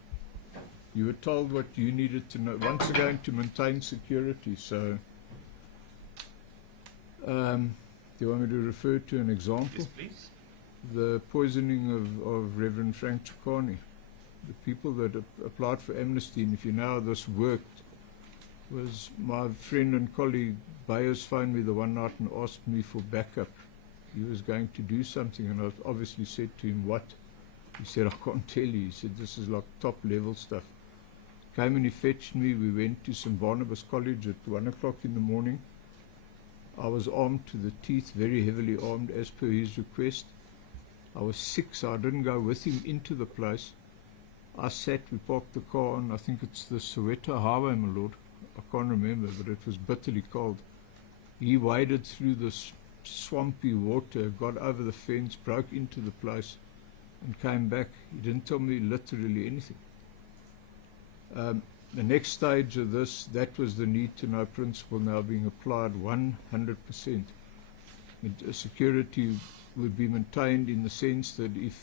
You were told what you needed to know, once again, to maintain security. So Do you want me to refer to an example? Yes, please. The poisoning of Reverend Frank Chikani. The people that applied for amnesty, and if you know how this worked, was my friend and colleague Bayers phoned me the one night and asked me for backup. He was going to do something, and I obviously said to him, what? He said, I can't tell you. He said, this is like top level stuff. Came and he fetched me. We went to St. Barnabas College at 1 o'clock in the morning. I was armed to the teeth, very heavily armed as per his request. I was sick, so I didn't go with him into the place. I sat, we parked the car on, I think it's the Soweto Highway, my lord. I can't remember, but it was bitterly cold. He waded through this swampy water, got over the fence, broke into the place, and came back. He didn't tell me literally anything. The next stage of this, that was the need-to-know principle now being applied 100%. Security would be maintained in the sense that if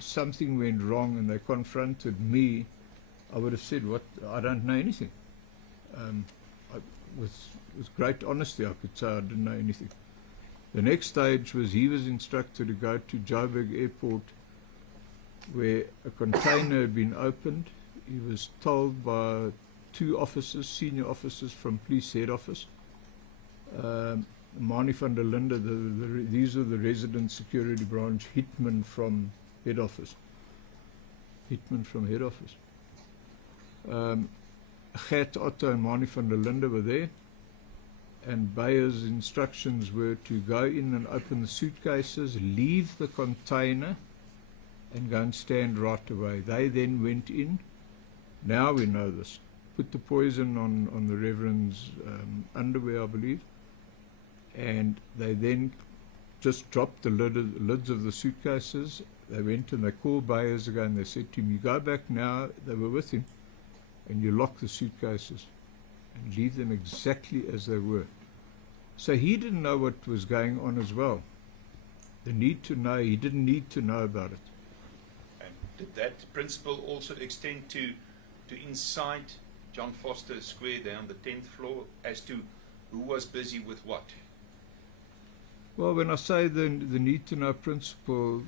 something went wrong and they confronted me, I would have said, "What? I don't know anything." With great honesty, I could say I didn't know anything. The next stage was he was instructed to go to Joburg Airport, where a container had been opened. He was told by two officers, senior officers from police head office, Mani van der Linde, these are the resident security branch hitman from head office. Gert Otto and Mani van der Linde were there, and Bayer's instructions were to go in and open the suitcases, leave the container, and go and stand right away. They then went in. Now we know this. Put the poison on the Reverend's underwear, I believe, and they then just dropped the lids of the suitcases. They went and they called Bayers again. They said to him, "You go back now," they were with him, "and you lock the suitcases and leave them exactly as they were." So he didn't know what was going on as well. The need to know, he didn't need to know about it. And did that principle also extend to inside John Foster Square there on the 10th floor as to who was busy with what? Well, when I say the need to know principle,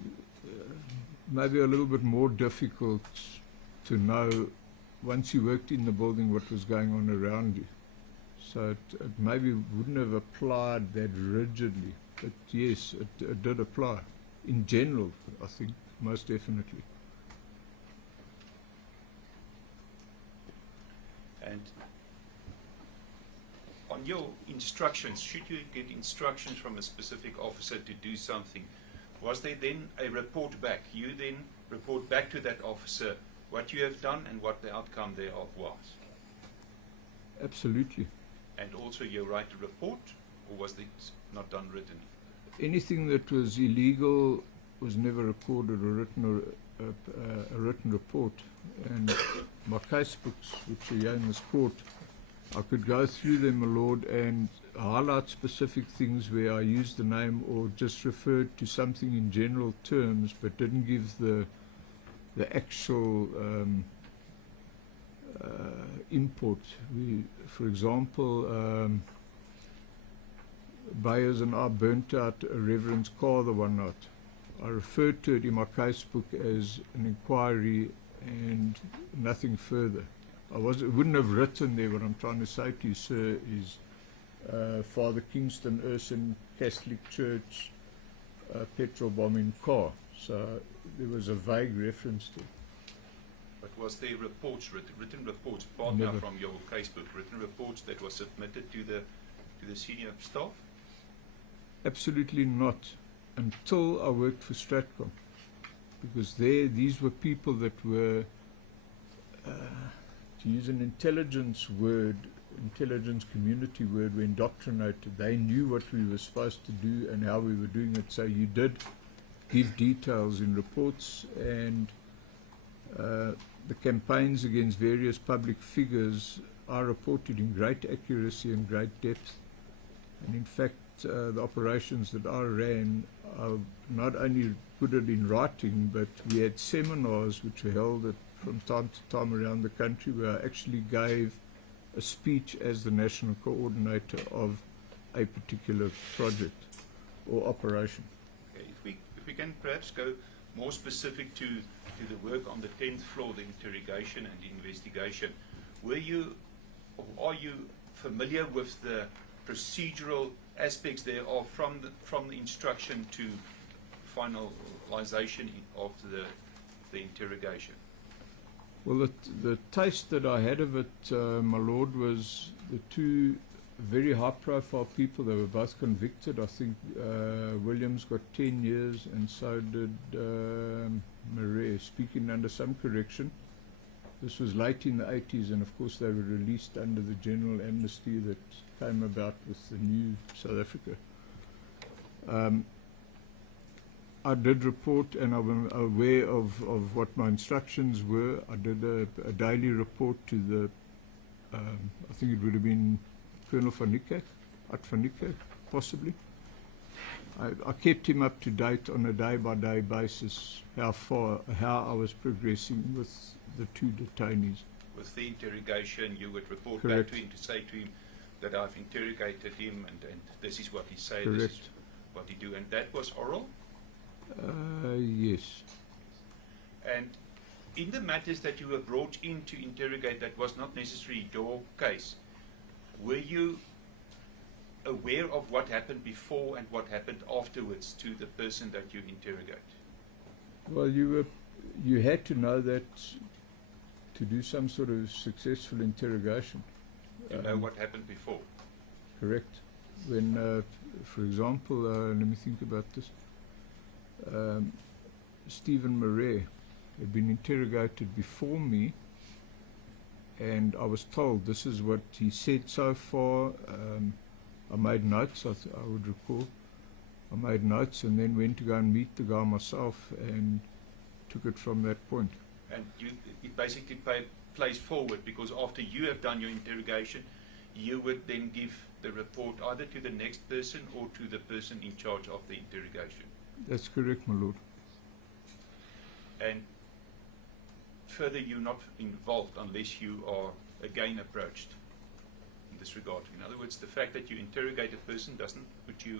maybe a little bit more difficult to know once you worked in the building what was going on around you. So it maybe wouldn't have applied that rigidly. But yes, it did apply. In general, I think, most definitely. And on your instructions, should you get instructions from a specific officer to do something, was there then a report back? You then report back to that officer what you have done and what the outcome thereof was? Absolutely. And also you write a report, or was this not done written? Anything that was illegal was never recorded or written, or a written report. And my case books, which are here in this court, I could go through them, my lord, and highlight specific things where I used the name or just referred to something in general terms, but didn't give the actual import. For example, Bayers and I burnt out a reverend's car the one night. I referred to it in my casebook as an inquiry and nothing further. I wouldn't have written there. What I'm trying to say to you, sir, is Father Kingston Urson Catholic Church petrol bombing car. So there was a vague reference to it. But was there reports, written reports, apart now from your casebook, written reports that were submitted to the senior staff? Absolutely not, until I worked for Stratcom, because these were people that were, to use an intelligence community word, were indoctrinated. They knew what we were supposed to do and how we were doing it. So you did give details in reports, and the campaigns against various public figures are reported in great accuracy and great depth. And in fact, the operations that I ran, not only put it in writing, but we had seminars which were held from time to time around the country, where I actually gave a speech as the national coordinator of a particular project. or operation. Okay, if we can perhaps go more specific to the work on the 10th floor, the interrogation and the investigation, were you or are you familiar with the procedural aspects thereof from the instruction to finalization of the interrogation? Well, the taste that I had of it, my lord, was the two very high-profile people. They were both convicted. I think Williams got 10 years, and so did Marais, speaking under some correction. This was late in the 80s, and of course they were released under the general amnesty that came about with the new South Africa. I did report, and I'm aware of what my instructions were. I did a daily report to the, I think it would have been Colonel van Niekerk, possibly. I kept him up to date on a day-by-day basis, how I was progressing with the two detainees. With the interrogation, you would report Correct. back to him to say to him that I've interrogated him and this is what he said, Correct. this is what he do, and that was oral? Yes. And in the matters that you were brought in to interrogate that was not necessarily your case, were you aware of what happened before and what happened afterwards to the person that you interrogate? Well, you had to know that to do some sort of successful interrogation. To know what happened before? Correct. When, for example, let me think about this. Stephen Marais had been interrogated before me, and I was told this is what he said so far. I made notes, I would recall. I made notes and then went to go and meet the guy myself and took it from that point. And it basically plays forward, because after you have done your interrogation, you would then give the report either to the next person or to the person in charge of the interrogation. That's correct, my lord. And further, you're not involved unless you are again approached in this regard. In other words, the fact that you interrogate a person doesn't put you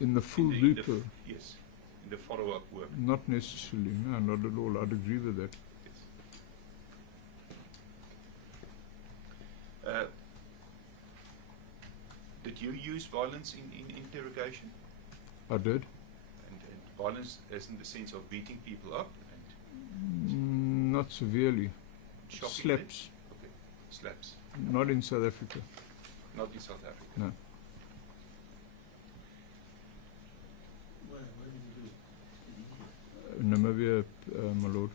In the full in loop? yes, in the follow-up work. Not necessarily, no, not at all. I'd agree with that. Yes. Did you use violence in interrogation? I did. And violence as in the sense of beating people up and Not severely. shocking Slaps. them? Okay. Slaps. Not in South Africa. Not in South Africa. No. Where did you do it? Namibia, my lord.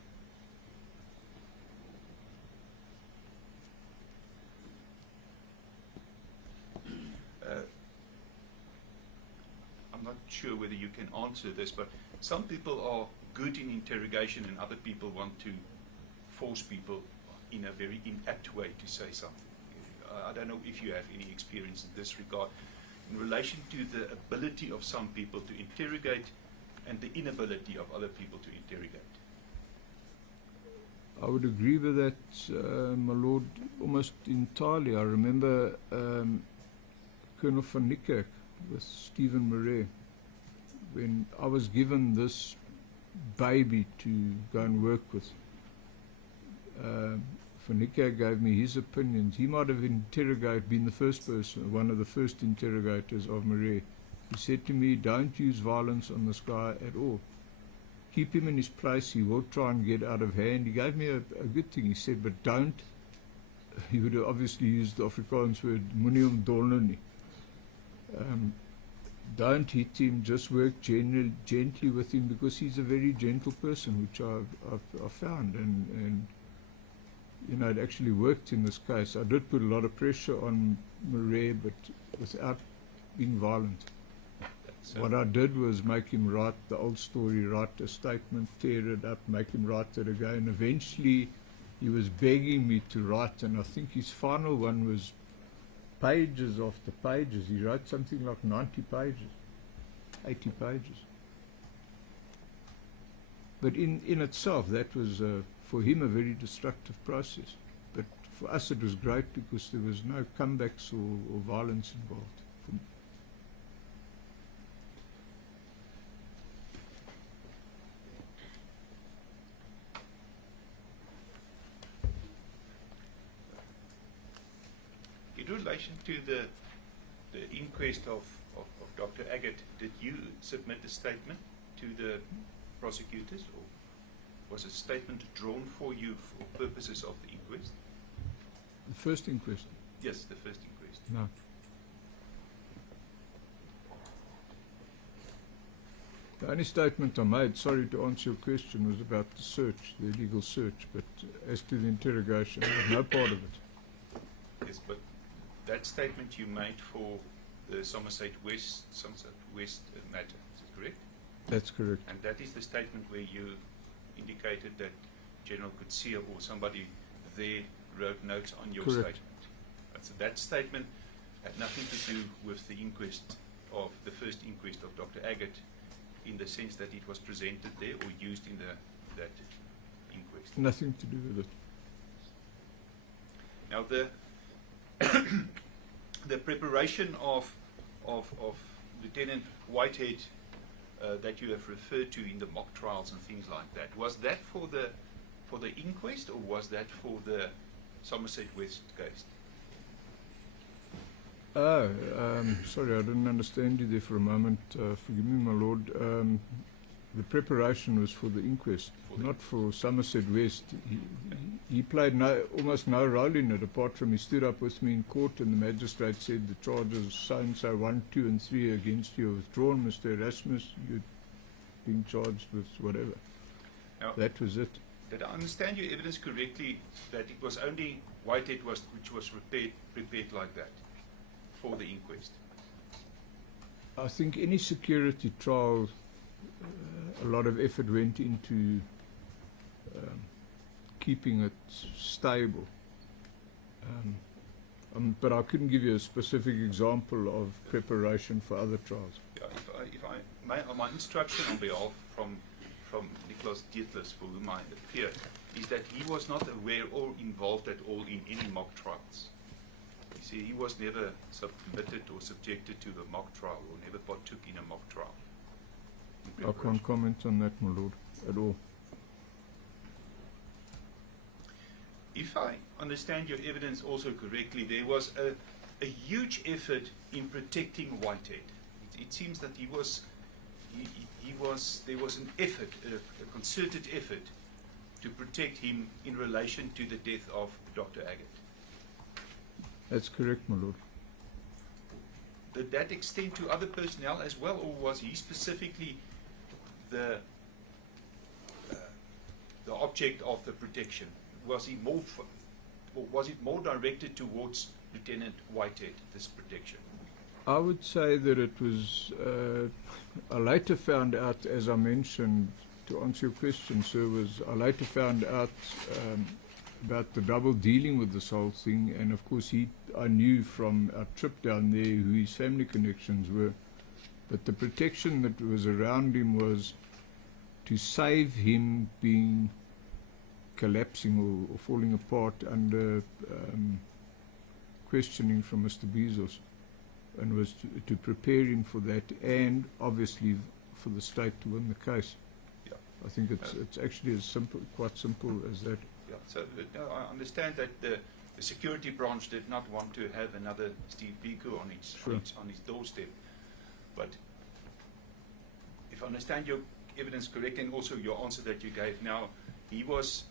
I'm not sure whether you can answer this, but some people are good in interrogation and other people want to force people in a very inapt way to say something. I don't know if you have any experience in this regard in relation to the ability of some people to interrogate and the inability of other people to interrogate. I would agree with that, my lord, almost entirely. I remember Colonel van Niekerk with Stephen Marais, when I was given this baby to go and work with. Van Niekerk gave me his opinions. He might have been the first person, one of the first interrogators of Marais. He said to me, don't use violence on this guy at all. Keep him in his place, he will try and get out of hand. He gave me a good thing. He said, but don't, he would have obviously used the Afrikaans word, moenie hom dol nie. Don't hit him, just work gently with him, because he's a very gentle person, which I've found. And you know, it actually worked in this case. I did put a lot of pressure on Marais, but without being violent. What I did was make him write the old story, write a statement, tear it up, make him write it again. Eventually, he was begging me to write, and I think his final one was pages after pages. He wrote something like 90 pages, 80 pages. But in itself, that was, for him, a very destructive process. But for us, it was great because there was no comebacks or violence involved. relation to the inquest of Dr. Aggett, did you submit a statement to the prosecutors, or was a statement drawn for you for purposes of the inquest? The first inquest? Yes, the first inquest. No. The only statement I made, sorry to answer your question, was about the search, the illegal search, but as to the interrogation, there was no part of it. Yes, but that statement you made for the Somerset West matter, is it correct? That's correct. And that is the statement where you indicated that General Kutsia or somebody there wrote notes on your Correct. statement. So that statement had nothing to do with the inquest of the first inquest of Dr. Aggett, in the sense that it was presented there or used in that inquest. Nothing to do with it. Now the the preparation of Lieutenant Whitehead that you have referred to in the mock trials and things like that, was that for the inquest, or was that for the Somerset West case? Oh, sorry, I didn't understand you there for a moment. Forgive me, my lord. The preparation was for the inquest, not for Somerset West. He played almost no role in it, apart from he stood up with me in court and the magistrate said the charges so-and-so 1, 2 and 3 against you are withdrawn, Mr. Erasmus. You're being charged with whatever. Now, that was it. did I understand your evidence correctly that it was only Whitehead which was prepared like that for the inquest? I think any security trial, a lot of effort went into keeping it stable. But I couldn't give you a specific example of preparation for other trials. Yeah, if I may, on my instruction on behalf from Nicholas Dietlers, for whom I appear, is that he was not aware or involved at all in any mock trials. You see, he was never submitted or subjected to a mock trial, or never partook in a mock trial. I can't comment on that, my lord, at all. If I understand your evidence also correctly, there was a huge effort in protecting Whitehead. It seems that there was an effort, a concerted effort, to protect him in relation to the death of Dr. Aggett. That's correct, my lord. Did that extend to other personnel as well, or was he specifically the object of the protection? Was he more, or was it more directed towards Lieutenant Whitehead, this protection? I would say that it was, I later found out, as I mentioned, to answer your question, sir, I later found out about the double dealing with this whole thing, and of course I knew from our trip down there who his family connections were, but the protection that was around him was to save him being collapsing or falling apart under questioning from Mr. Bezos, and was to prepare him for that, and obviously for the state to win the case. Yeah. I think it's actually quite simple as that. Yeah. So I understand that the security branch did not want to have another Steve Biko on his doorstep, but if I understand your evidence correctly, and also your answer that you gave now, he was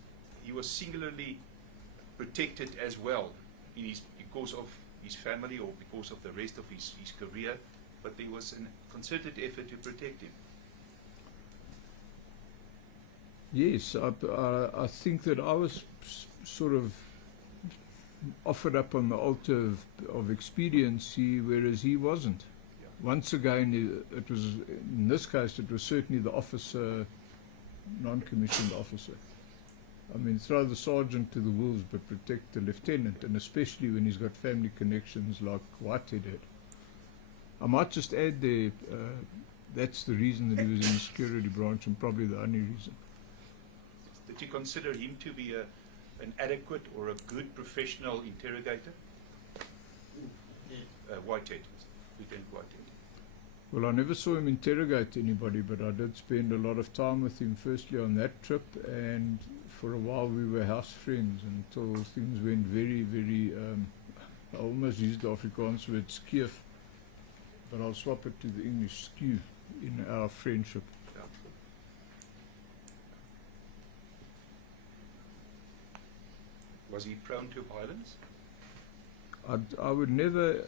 singularly protected as well because of his family or because of the rest of his career, but there was a concerted effort to protect him. Yes, I think that I was sort of offered up on the altar of expediency, whereas he wasn't. Yeah. Once again, it was, in this case, it was certainly the officer, non-commissioned officer. I mean, throw the sergeant to the wolves, but protect the lieutenant, and especially when he's got family connections like Whitehead had. I might just add there, that's the reason that he was in the security branch, and probably the only reason. Did you consider him to be an adequate or a good professional interrogator? Whitehead, Lieutenant Whitehead. Well, I never saw him interrogate anybody, but I did spend a lot of time with him, firstly on that trip, and for a while we were house friends until things went very, very I almost used the Afrikaans word skeef, but I'll swap it to the English skew in our friendship. Was he prone to violence? I would never,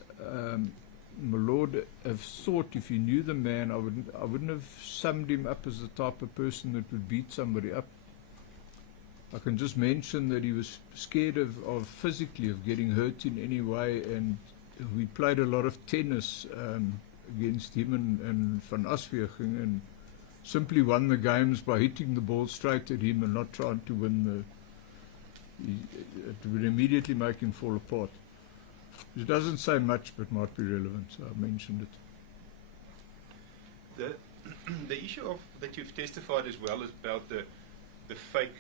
my lord, have thought if you knew the man, I wouldn't have summed him up as the type of person that would beat somebody up. I can just mention that he was scared of physically of getting hurt in any way, and we played a lot of tennis against him and Van Asweging, and simply won the games by hitting the ball straight at him and not trying to win it would immediately make him fall apart. It doesn't say much, but might be relevant, so I mentioned it. The issue of that you've testified as well is about the fake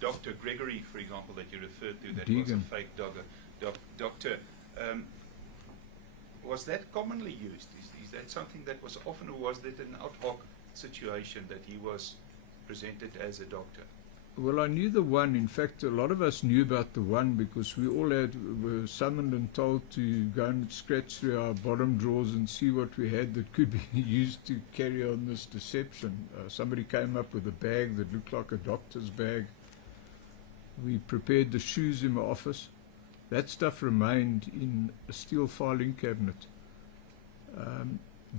Dr. Gregory, for example, that you referred to, that Deegan. was a fake doctor. Was that commonly used? Is that something that was often, or was that an ad hoc situation that he was presented as a doctor? Well, I knew the one. In fact, a lot of us knew about the one because we all were summoned and told to go and scratch through our bottom drawers and see what we had that could be used to carry on this deception. Somebody came up with a bag that looked like a doctor's bag. We prepared the shoes in my office. That stuff remained in a steel filing cabinet.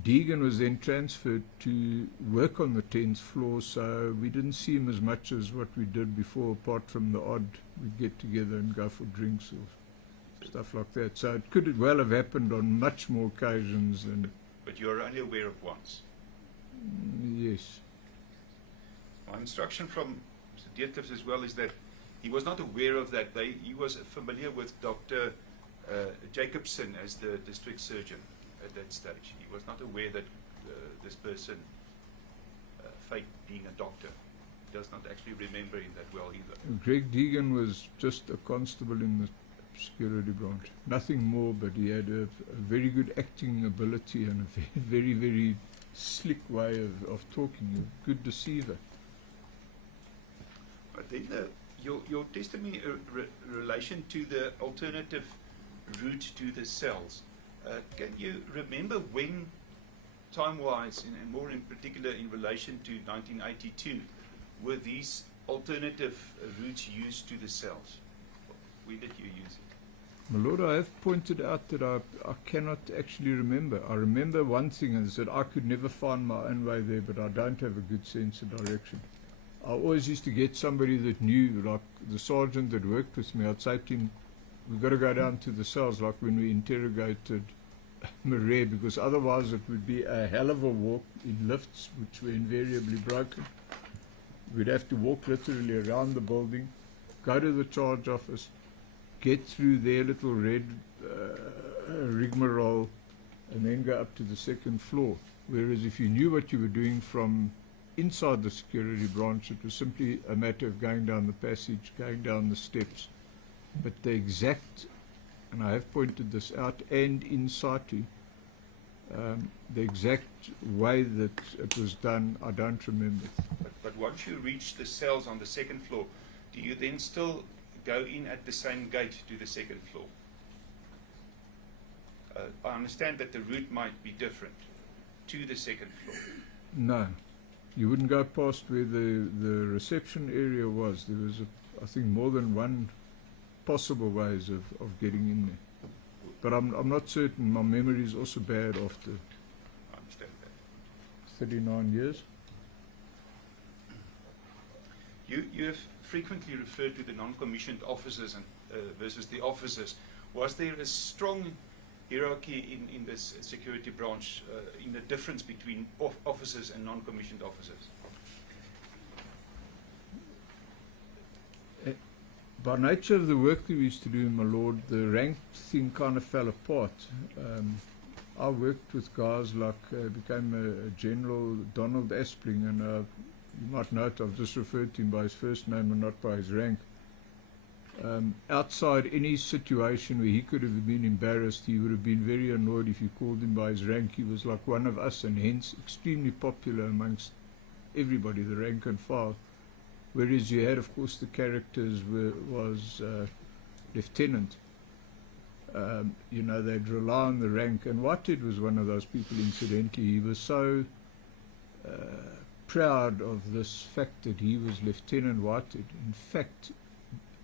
Deegan was then transferred to work on the 10th floor, so we didn't see him as much as what we did before, apart from the odd we'd get together and go for drinks or stuff like that. So it could well have happened on much more occasions than... But you're only aware of once? Yes. My instruction from Mr. Deertlifs as well is that he was not aware of that. He was familiar with Dr. Jacobson as the district surgeon at that stage. He was not aware that this person faked being a doctor. He does not actually remember him that well either. Greg Deegan was just a constable in the security branch. Nothing more, but he had a very good acting ability and a very, very slick way of talking. A good deceiver. But then your testimony in relation to the alternative route to the cells, can you remember when, time-wise, and more in particular in relation to 1982, were these alternative routes used to the cells? When did you use it? My lord, I have pointed out that I cannot actually remember. I remember one thing, and that I could never find my own way there, but I don't have a good sense of direction. I always used to get somebody that knew, like the sergeant that worked with me. I'd say to him, we've got to go down to the cells, like when we interrogated Marais, because otherwise it would be a hell of a walk in lifts, which were invariably broken. We'd have to walk literally around the building, go to the charge office, get through their little red rigmarole, and then go up to the second floor. Whereas if you knew what you were doing from inside the security branch, it was simply a matter of going down the passage, going down the steps. But the exact, and I have pointed this out, and in situ, the exact way that it was done, I don't remember. But once you reach the cells on the second floor, do you then still go in at the same gate to the second floor? I understand that the route might be different to the second floor. No, you wouldn't go past where the reception area was. There was, I think, more than one possible ways of getting in there. But I'm not certain. My memory is also bad after I understand that. 39 years. You have frequently referred to the non-commissioned officers and versus the officers. Was there a strong hierarchy in this security branch in the difference between officers and non-commissioned officers? By nature of the work that we used to do, my lord, the rank thing kind of fell apart. I worked with guys like, became a General Donald Aspling, and you might note I've just referred to him by his first name and not by his rank. Outside any situation where he could have been embarrassed, he would have been very annoyed if you called him by his rank. He was like one of us, and hence extremely popular amongst everybody, the rank and file. Whereas you had, of course, the characters was lieutenant. You know, they'd rely on the rank. And Whitehead was one of those people, incidentally. He was so proud of this fact that he was Lieutenant Whitehead. In fact,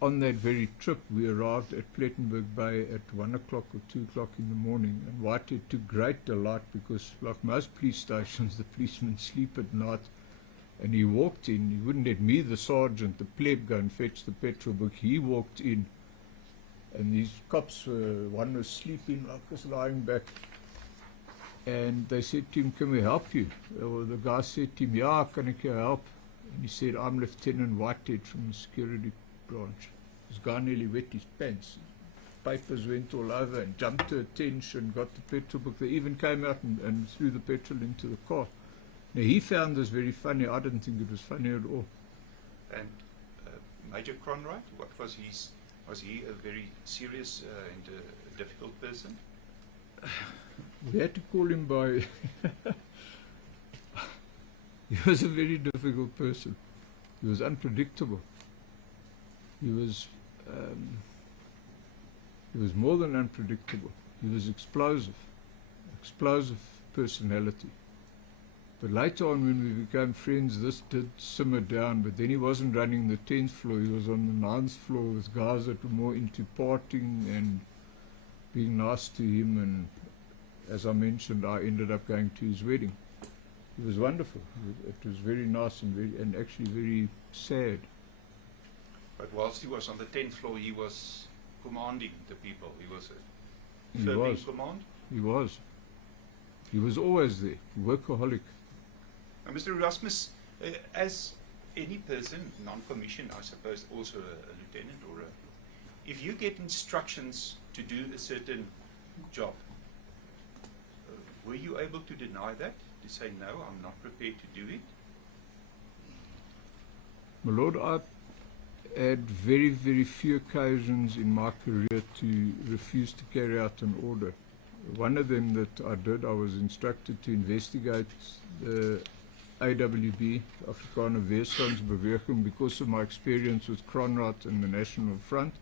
on that very trip, we arrived at Plettenberg Bay at 1 o'clock or 2 o'clock in the morning, and Whitehead took great delight because, like most police stations, the policemen sleep at night. And he walked in, he wouldn't let me, the sergeant, the pleb, go and fetch the petrol book. He walked in, and these cops one was sleeping, like was lying back. And they said to him, "Can we help you?" Or the guy said to him, "Yeah, can I help?" And he said, "I'm Lieutenant Whitehead from the security branch." This guy nearly wet his pants. Papers went all over and jumped to attention, got the petrol book. They even came out and threw the petrol into the car. Now, he found this very funny. I didn't think it was funny at all. And Major Cronwright, what was his? Was he a very serious and difficult person? We had to call him by... He was a very difficult person. He was unpredictable. He was more than unpredictable. He was explosive personality. But later on, when we became friends, this did simmer down. But then he wasn't running the 10th floor. He was on the 9th floor with guys that were more into partying and being nice to him. And as I mentioned, I ended up going to his wedding. It was wonderful. It was very nice and actually very sad. But whilst he was on the 10th floor, he was commanding the people. He was He firmly was. in command. He was. He was always there, workaholic. And Mr. Erasmus, as any person, non-commissioned, I suppose, also a lieutenant, or if you get instructions to do a certain job, were you able to deny that? To say, no, I'm not prepared to do it? My Lord, I had very, very few occasions in my career to refuse to carry out an order. One of them that I did, I was instructed to investigate the AWB, Afrikaner Weerstandsbeweging, because of my experience with Cronradt and the National Front.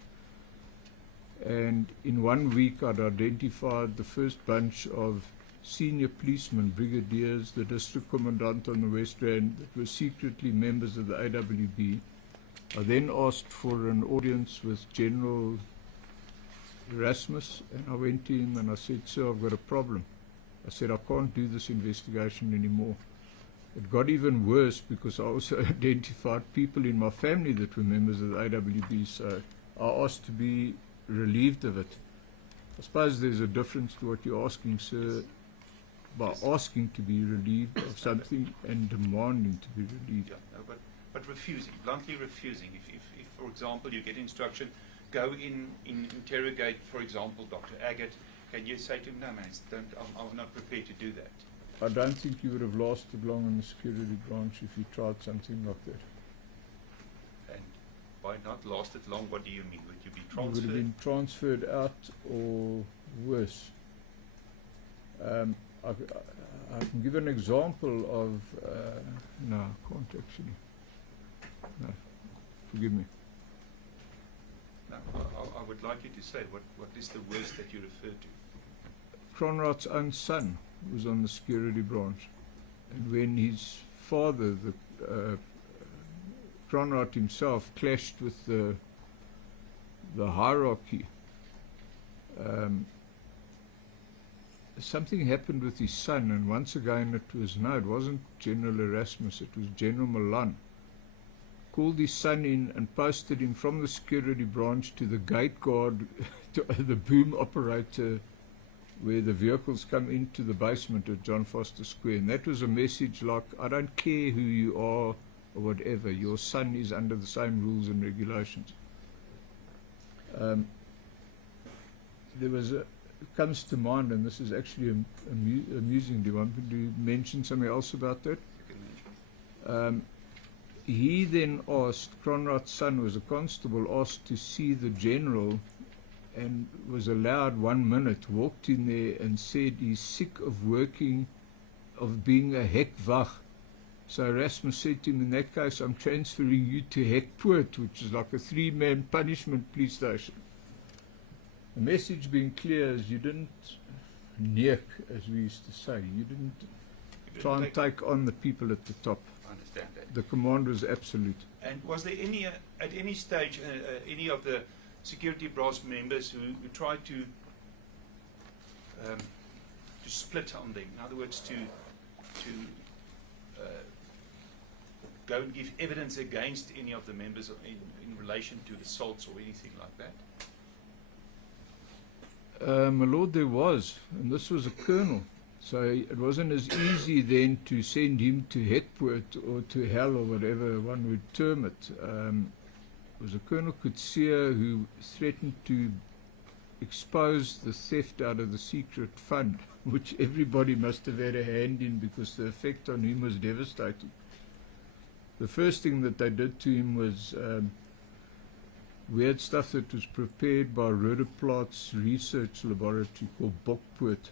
And in 1 week, I'd identified the first bunch of senior policemen, brigadiers, the district commandant on the West Rand, that were secretly members of the AWB. I then asked for an audience with General Erasmus, and I went to him and I said, "Sir, I've got a problem." I said, "I can't do this investigation anymore." It got even worse because I also identified people in my family that were members of the AWB, so I asked to be relieved of it. I suppose there's a difference to what you're asking, sir, by asking to be relieved of something and demanding to be relieved. Yeah, no, but refusing, bluntly refusing. If, for example, you get instruction, go in interrogate, for example, Dr. Aggett, can you say to him, "No, man, I'm not prepared to do that"? I don't think you would have lasted long in the security branch if you tried something like that. And by not lasted long, what do you mean? Would you be You would have transferred? been transferred out or worse. I can give an example of... no, I can't actually. No, forgive me. No, I would like you to say what is the worst that you refer to. Cronradt's own son was on the security branch, and when his father, Cronradt himself, clashed with the hierarchy, something happened with his son, and once again it wasn't General Erasmus, it was General Milan. Called his son in and posted him from the security branch to the gate guard, to the boom operator, where the vehicles come into the basement at John Foster Square. And that was a message like, "I don't care who you are or whatever, your son is under the same rules and regulations." There was comes to mind, and this is actually amusing. Do you want me to mention something else about that? You can mention. He then asked, Cronradt's son was a constable, asked to see the general and was allowed 1 minute, walked in there and said he's sick of being a hekwacht. So Erasmus said to him, "In that case, I'm transferring you to Hekpoort," which is like a 3-man punishment police station. The message being clear is you didn't neck, as we used to say. You didn't try and take on the people at the top. I understand that. The command was absolute. And was there any, at any stage, any of the security brass members who tried to split on them? In other words, to go and give evidence against any of the members in relation to assaults or anything like that? My lord, there was, and this was a colonel. So it wasn't as easy then to send him to Hetpoort or to hell or whatever one would term it. It was a Colonel Kutsia who threatened to expose the theft out of the secret fund, which everybody must have had a hand in because the effect on him was devastating. The first thing that they did to him was we had stuff that was prepared by Röderplaat's research laboratory called Bokpoort.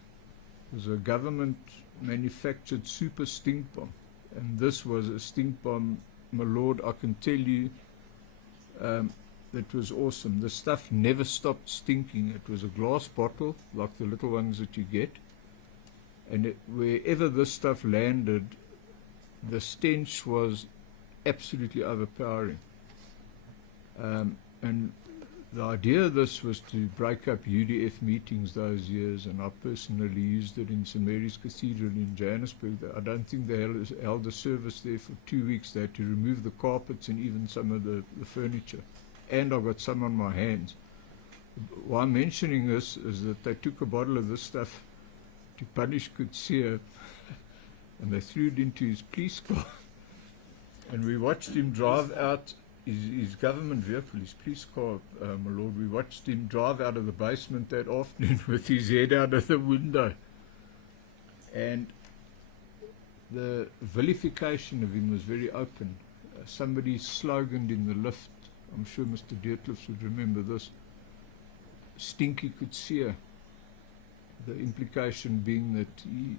It was a government manufactured super stink bomb, and this was a stink bomb, my lord. I can tell you that was awesome. The stuff never stopped stinking. It was a glass bottle like the little ones that you get, and wherever this stuff landed, the stench was absolutely overpowering. And the idea of this was to break up UDF meetings those years, and I personally used it in St. Mary's Cathedral in Johannesburg. I don't think they held a service there for 2 weeks. They had to remove the carpets and even some of the furniture. And I got some on my hands. Why I'm mentioning this is that they took a bottle of this stuff to punish Kutsia, and they threw it into his police car. And we watched him drive out his government vehicle, his police car, my lord. We watched him drive out of the basement that afternoon with his head out of the window. And the vilification of him was very open. Somebody sloganed in the lift, I'm sure Mr. Deertlifs would remember this, Stinky Kutsia. The implication being that he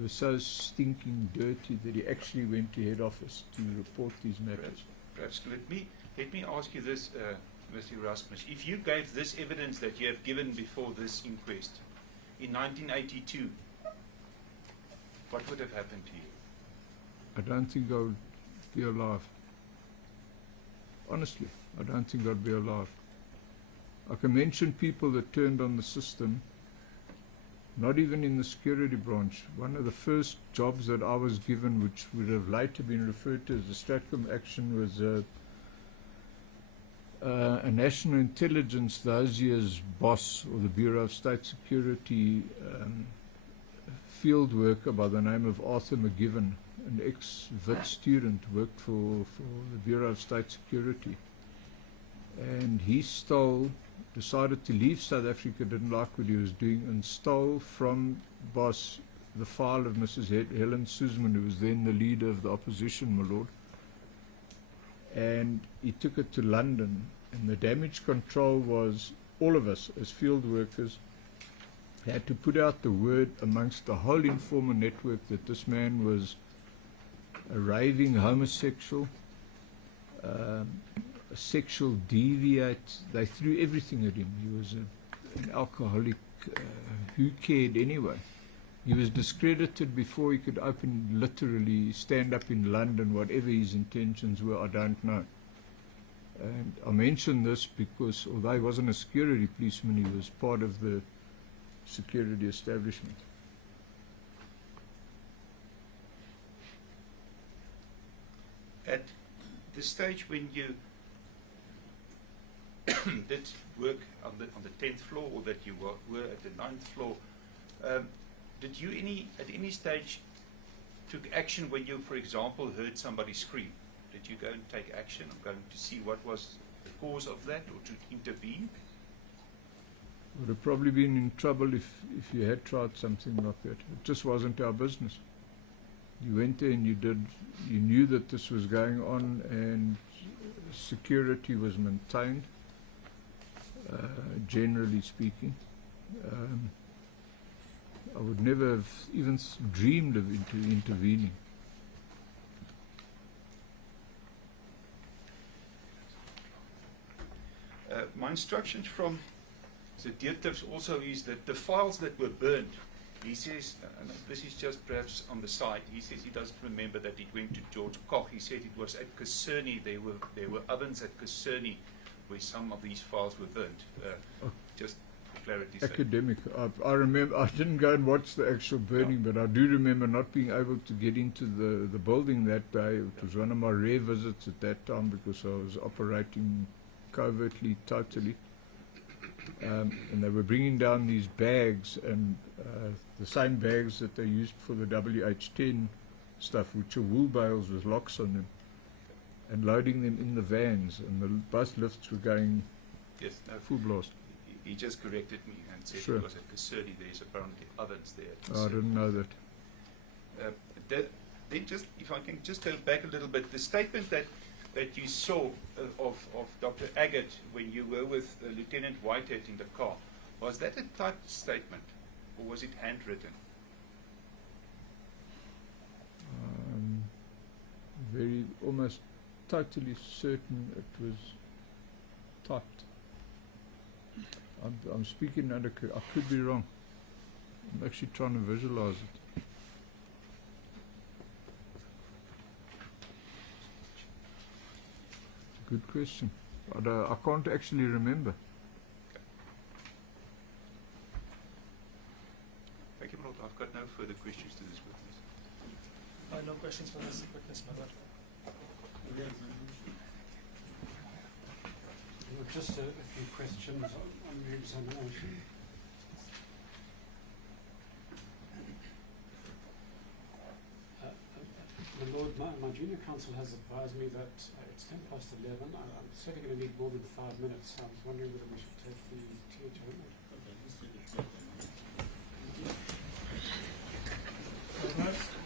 was so stinking dirty that he actually went to head office to report these matters. Perhaps let me ask you this, Mr. Erasmus. If you gave this evidence that you have given before this inquest in 1982, what would have happened to you? I don't think I would be alive. Honestly, I don't think I'd be alive. I can mention people that turned on the system, not even in the security branch. One of the first jobs that I was given, which would have later been referred to as the Stratcom action, was a national intelligence, those years boss, or the Bureau of State Security field worker by the name of Arthur McGiven, an ex-VIT student, worked for the Bureau of State Security. And he decided to leave South Africa, didn't like what he was doing, and stole from boss the file of Mrs. Helen Suzman, who was then the leader of the opposition, my lord. And he took it to London, and the damage control was all of us as field workers had to put out the word amongst the whole informer network that this man was a raving homosexual, a sexual deviate. They threw everything at him. He was an alcoholic. Who cared anyway? He was discredited before he could literally stand up in London. Whatever his intentions were, I don't know. And I mention this because although he wasn't a security policeman, he was part of the security establishment. At the stage when you did work on the 10th floor, or that you were at the 9th floor, did you at any stage took action when you, for example, heard somebody scream? Did you go and take action? I'm going to see what was the cause of that, or to intervene? Would have probably been in trouble if you had tried something like that. It just wasn't our business. You went there and you knew that this was going on, and security was maintained, generally speaking. I would never have even dreamed of intervening. My instructions from So Deertips also is that the files that were burned, he says, and this is just perhaps on the side, he says he doesn't remember that it went to George Koch. He said it was at Caserny, there were ovens at Caserny where some of these files were burnt. Just for clarity's sake. Academic. I remember, I didn't go and watch the actual burning, but I do remember not being able to get into the building that day. It was one of my rare visits at that time because I was operating covertly, totally. And they were bringing down these bags, and the same bags that they used for the WH-10 stuff, which are wool bales with locks on them, and loading them in the vans, and both lifts were going Yes, no, full blast. he just corrected me and said Sure. it was at Caserny. There's apparently ovens there. At Oh, I Caserny. didn't know that. Then just, if I can just go back a little bit, the statement that you saw of Dr. Aggett when you were with Lieutenant Whitehead in the car, was that a typed statement or was it handwritten? Very, almost totally certain it was typed. I'm speaking under, I could be wrong. I'm actually trying to visualize it. Good question. I can't actually remember. Thank you, Lord. I've got no further questions to this witness. No questions for this witness, my lord. Just a few questions on the examination. My Lord, my junior counsel has advised me that it's 11:10. I'm certainly going to need more than 5 minutes. I was wondering whether we should take the tea adjournment. Okay, let's take it.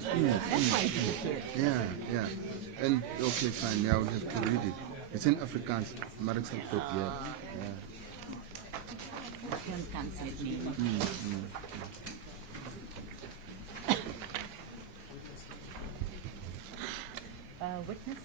That's why it's there. Yeah. And okay, fine. Yeah, I will have to read it. It's in Afrikaans. Maar ik zal het ook, yeah. Can't say it name. Witness?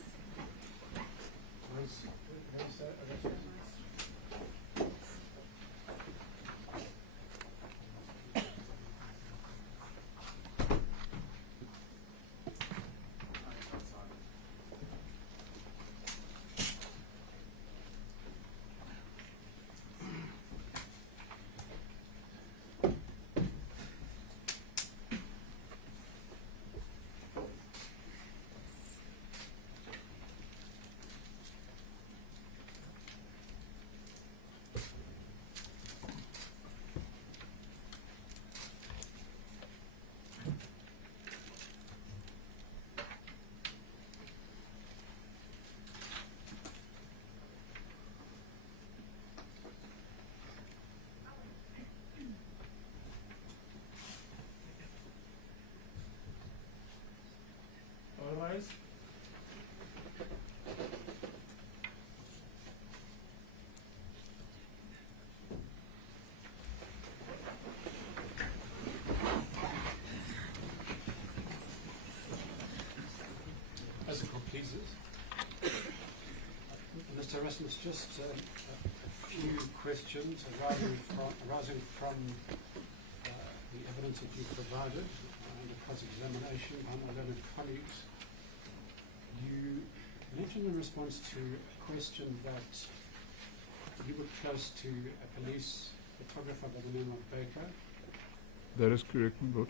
Otherwise, As the court pleases. Mr. Erasmus, just a few questions arising from the evidence that you provided under cross-examination by my learned colleagues. You mentioned in response to a question that you were close to a police photographer by the name of Baker. That is correct, my lord.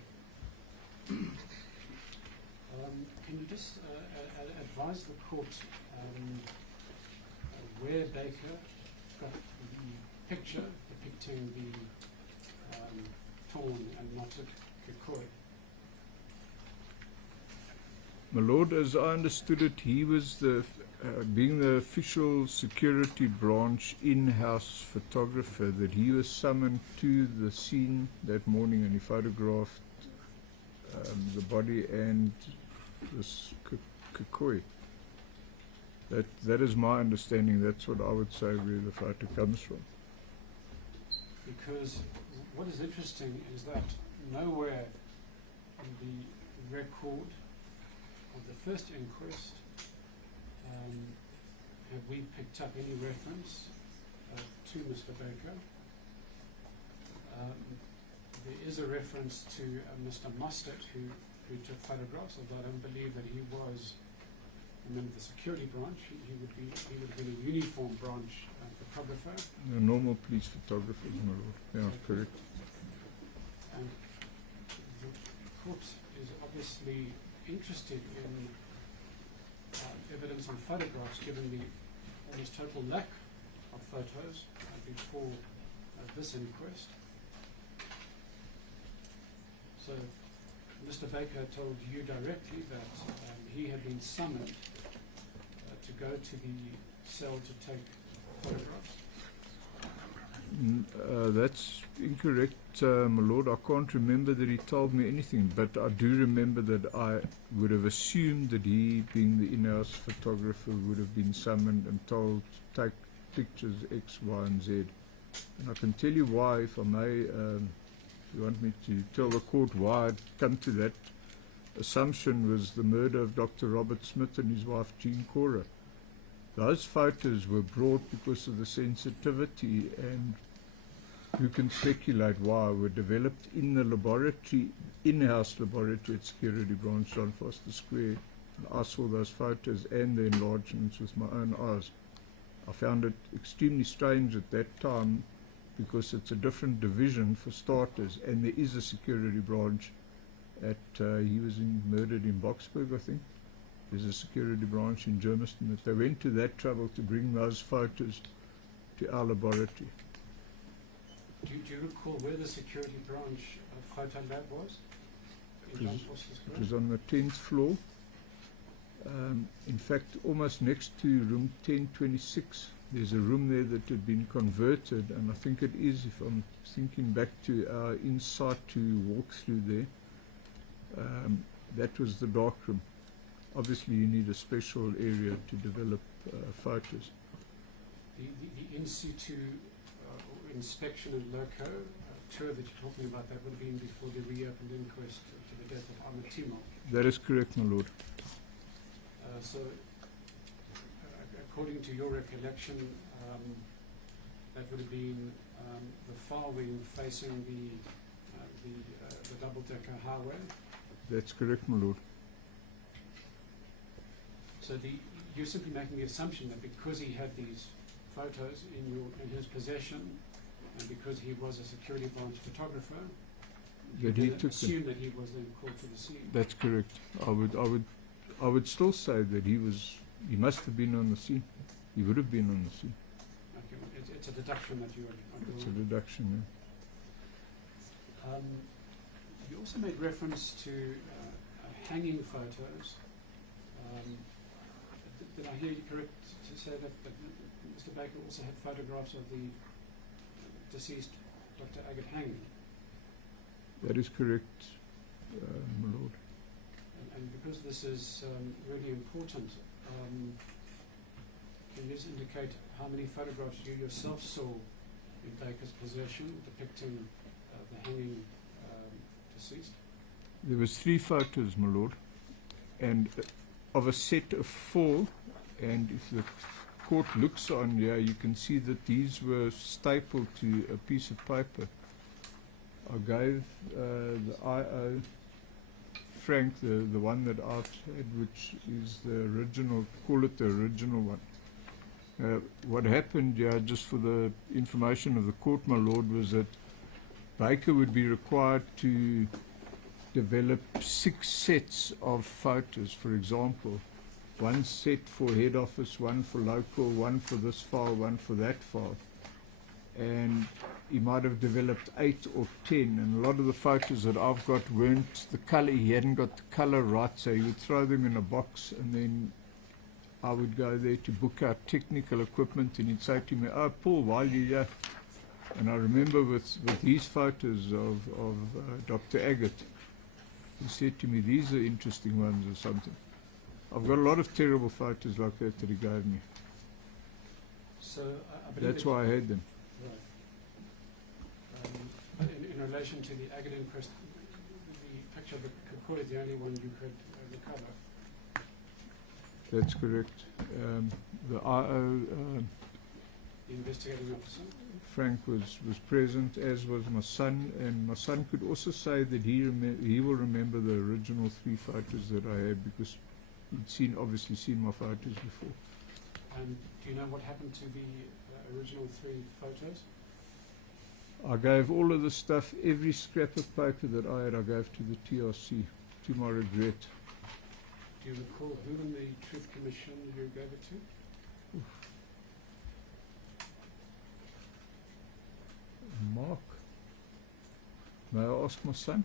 Can you just advise the court where Baker got the picture depicting the torn and knotted kikoi? My lord, as I understood it, he was being the official security branch in-house photographer, that he was summoned to the scene that morning and he photographed the body and this kikoi. That is my understanding. That's what I would say where the photo comes from. Because what is interesting is that nowhere in the record of the first inquest have we picked up any reference to Mr. Baker. There is a reference to Mr. Mustard who took photographs, although I don't believe that he was a member of the security branch. He would have been a uniform branch photographer. The normal police photographer, my lord. Yeah, correct. And the court is obviously interested in evidence on photographs, given the almost total lack of photos before this inquest. So Mr. Baker told you directly that he had been summoned to go to the cell to take photographs. That's incorrect, my lord. I can't remember that he told me anything, but I do remember that I would have assumed that he, being the in-house photographer, would have been summoned and told to take pictures X, Y, and Z. And I can tell you why, if I may, if you want me to tell the court why I'd come to that assumption, was the murder of Dr. Robert Smith and his wife Jean Cora. Those photos were brought because of the sensitivity, and who can speculate why, were developed in the laboratory, in-house laboratory at Security Branch, John Foster Square. And I saw those photos and the enlargements with my own eyes. I found it extremely strange at that time because it's a different division for starters, and there is a security branch at, he was murdered in Boksburg, I think. There's a security branch in Germiston, that they went to that trouble to bring those photos to our laboratory. Do you recall where the security branch photo lab was? In John Foster Square? It was on the 10th floor. In fact, almost next to room 1026. There's a room there that had been converted, and I think it is, if I'm thinking back to our insight to walk through there, That was the dark room. Obviously, you need a special area to develop photos. The in situ inspection and loco tour that you're talking about, that would have been before the reopened inquest to the death of Amatimo. That is correct, my lord. So, according to your recollection, that would have been the far wing facing the double-decker highway. That's correct, my lord. So you're simply making the assumption that because he had these photos in his possession, and because he was a security branch photographer, That he took them. assume that he was then called to the scene. That's correct. I would still say that he must have been on the scene. He would have been on the scene. Okay, well, it's a deduction that you are It's a drawing. deduction, yeah. You also made reference to hanging photos. Did I hear you correct to say that Mr. Baker also had photographs of the deceased Dr. Aggett hanging? That is correct, my lord. And because this is really important, can you just indicate how many photographs you yourself saw in Baker's possession depicting the hanging deceased? There was 3 photos, my lord, and of a set of 4, and if the court looks on here, you can see that these were stapled to a piece of paper. I gave the IO Frank the one that I've had, which is the original, call it the original one. What happened, just for the information of the court, my lord, was that Baker would be required to develop 6 sets of photos. For example, 1 set for head office, 1 for local, 1 for this file, 1 for that file. And he might have developed 8 or 10, and a lot of the photos that I've got weren't the color. He hadn't got the color right, so he would throw them in a box, and then I would go there to book out technical equipment, and he'd say to me, "Oh, Paul, while you're here." And I remember with these photos of Dr. Aggett, he said to me, "These are interesting ones," or something. I've got a lot of terrible photos like that he gave me. So I believe That's why I had them. Right. In relation to the Aggett inquest, the picture of the Kakul is the only one you could recover. That's correct. The IO, The investigating officer. Frank, was present, as was my son, and my son could also say that he will remember the original 3 photos that I had, because he'd obviously seen my photos before. And do you know what happened to the original 3 photos? I gave all of the stuff, every scrap of paper that I had, I gave to the TRC, to my regret. Do you recall who in the Truth Commission you gave it to? Mark. May I ask my son?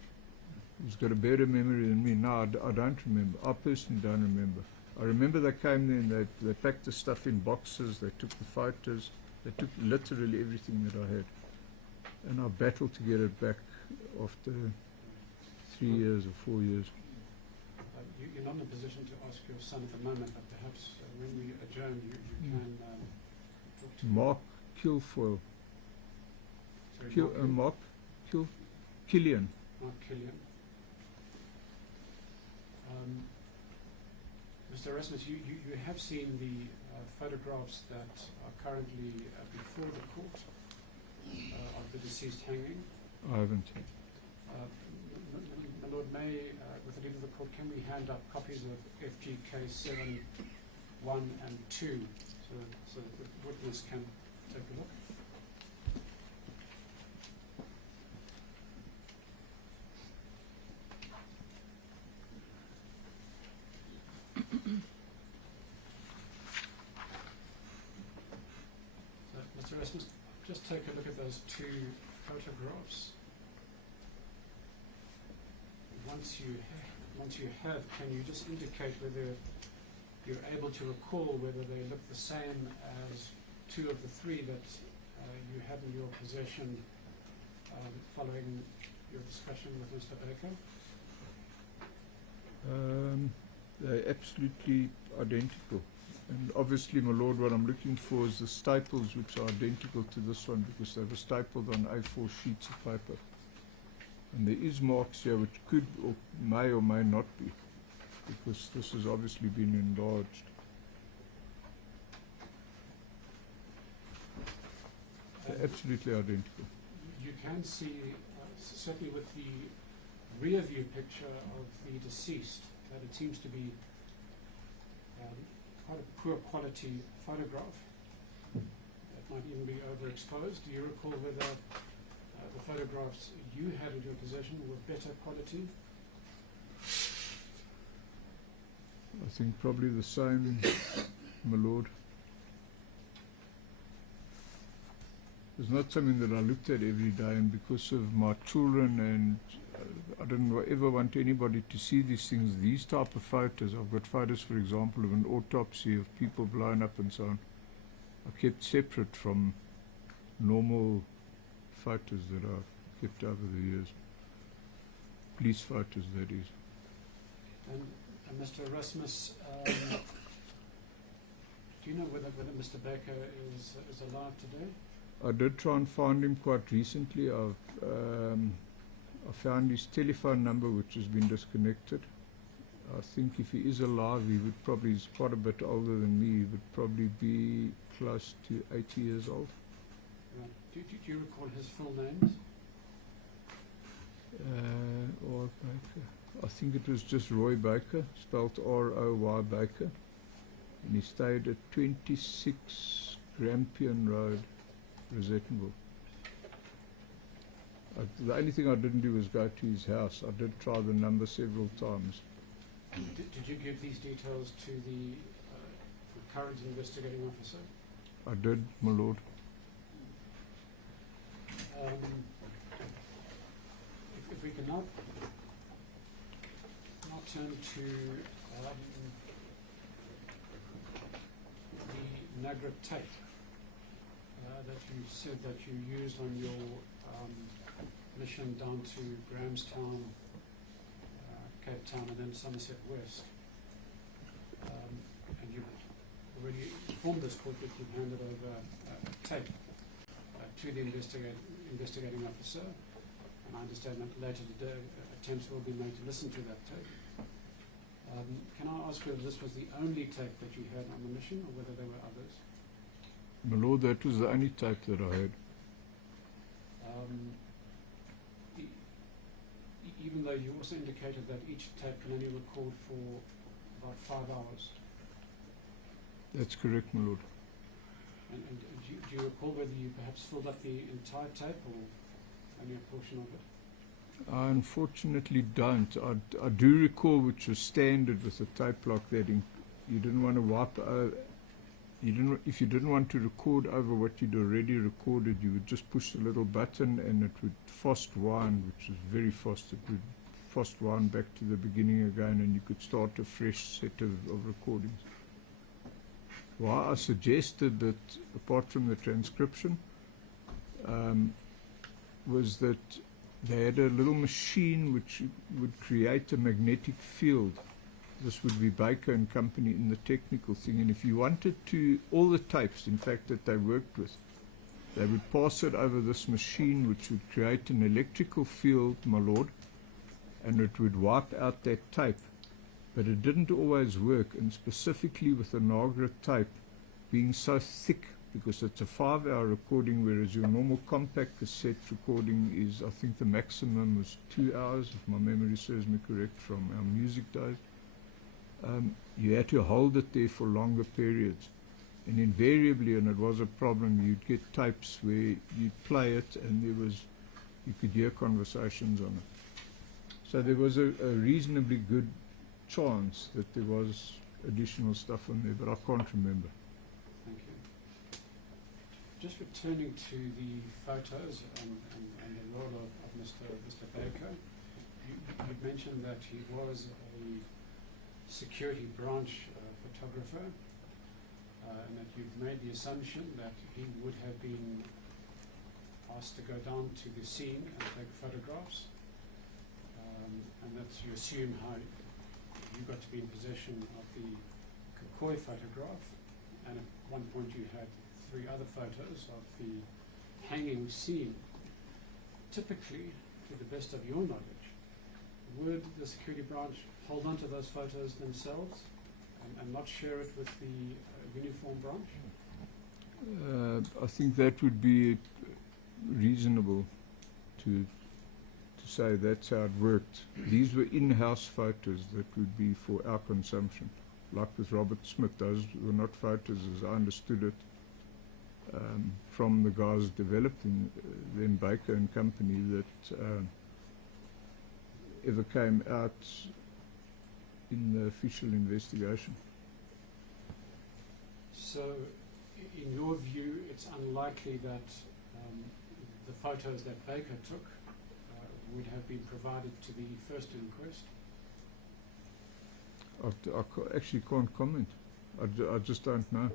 He's got a better memory than me. No, I don't remember. I personally don't remember. I remember they came there and they packed the stuff in boxes, they took the photos, they took literally everything that I had. And I battled to get it back after 3 years or 4 years. You're not in a position to ask your son at the moment, but perhaps when we adjourn, you can talk to Mark Kilfoyle. Sorry, Mark Killian. Mark Killian. Mr. Erasmus, you have seen the photographs that are currently before the court of the deceased hanging. I haven't. My Lord, with the leave of the court, can we hand up copies of FGK 7, 1 and 2 so the witness can take a look? So, Mr. Erasmus, just take a look at those 2 photographs. Once you have, can you just indicate whether you're able to recall whether they look the same as 2 of the 3 that you had in your possession following your discussion with Mr. Baker? they're absolutely identical. And obviously, my lord, what I'm looking for is the staples which are identical to this one because they were stapled on A4 sheets of paper. And there is marks here which could or may not be because this has obviously been enlarged. They're absolutely identical. You can see, certainly with the rear view picture of the deceased, that it seems to be quite a poor quality photograph. That might even be overexposed. Do you recall whether the photographs you had in your possession were better quality? I think probably the same, my lord. It's not something that I looked at every day, and because of my children and I don't ever want anybody to see these things, these type of photos. I've got photos, for example, of an autopsy of people blown up and so on. I kept separate from normal photos that I've kept over the years. Police photos, that is. And Mr. Erasmus, do you know whether Mr. Baker is alive today? I did try and find him quite recently. I found his telephone number, which has been disconnected. I think if he is alive, he would probably, he's quite a bit older than me, he would probably be close to 80 years old. Do you recall his full names? Or Baker. I think it was just Roy Baker, spelled R-O-Y Baker. And he stayed at 26 Grampian Road, Rosettenville. The only thing I didn't do was go to his house. I did try the number several times. Did you give these details to the current investigating officer? I did, my lord. If we can now turn to the Nagra tape that you said that you used on your mission down to Grahamstown, Cape Town, and then Somerset West. And you already informed this court that you handed over tape to the investigating officer, and I understand that later today attempts will be made to listen to that tape. Can I ask whether this was the only tape that you had on the mission, or whether there were others? My lord, that was the only tape that I had. Even though you also indicated that each tape can only record for about 5 hours. That's correct, my lord. And do you recall whether you perhaps filled up the entire tape or only a portion of it? I unfortunately don't. I do recall, which was standard with a tape like that, you didn't want to wipe if you didn't want to record over what you'd already recorded, you would just push the little button and it would fast wind, which is very fast. It would fast wind back to the beginning again and you could start a fresh set of recordings. Why I suggested that, apart from the transcription, was that they had a little machine which would create a magnetic field. This would be Baker and Company in the technical thing. And if you wanted to, all the tapes, in fact, that they worked with, they would pass it over this machine which would create an electrical field, my lord, and it would wipe out that tape. But it didn't always work, and specifically with the Nagra tape being so thick, because it's a 5-hour recording, whereas your normal compact cassette recording is, I think the maximum was 2 hours, if my memory serves me correct, from our music days. You had to hold it there for longer periods. And invariably, and it was a problem, you'd get tapes where you'd play it and you could hear conversations on it. So there was a reasonably good chance that there was additional stuff on there, but I can't remember. Thank you. Just returning to the photos and the role of Mr. Baker, you mentioned that he was a security branch photographer, and that you've made the assumption that he would have been asked to go down to the scene and take photographs, and that you assume how you got to be in possession of the Kukoi photograph, and at one point you had 3 other photos of the hanging scene. Typically, to the best of your knowledge, would the security branch hold on to those photos themselves and not share it with the uniform branch? I think that would be reasonable to say that's how it worked. These were in-house photos that would be for our consumption. Like with Robert Smith, those were not photos as I understood it from the guys developing then Baker and Company that ever came out in the official investigation. So, in your view, it's unlikely that the photos that Baker took would have been provided to the first inquest? Actually can't comment. I just don't know.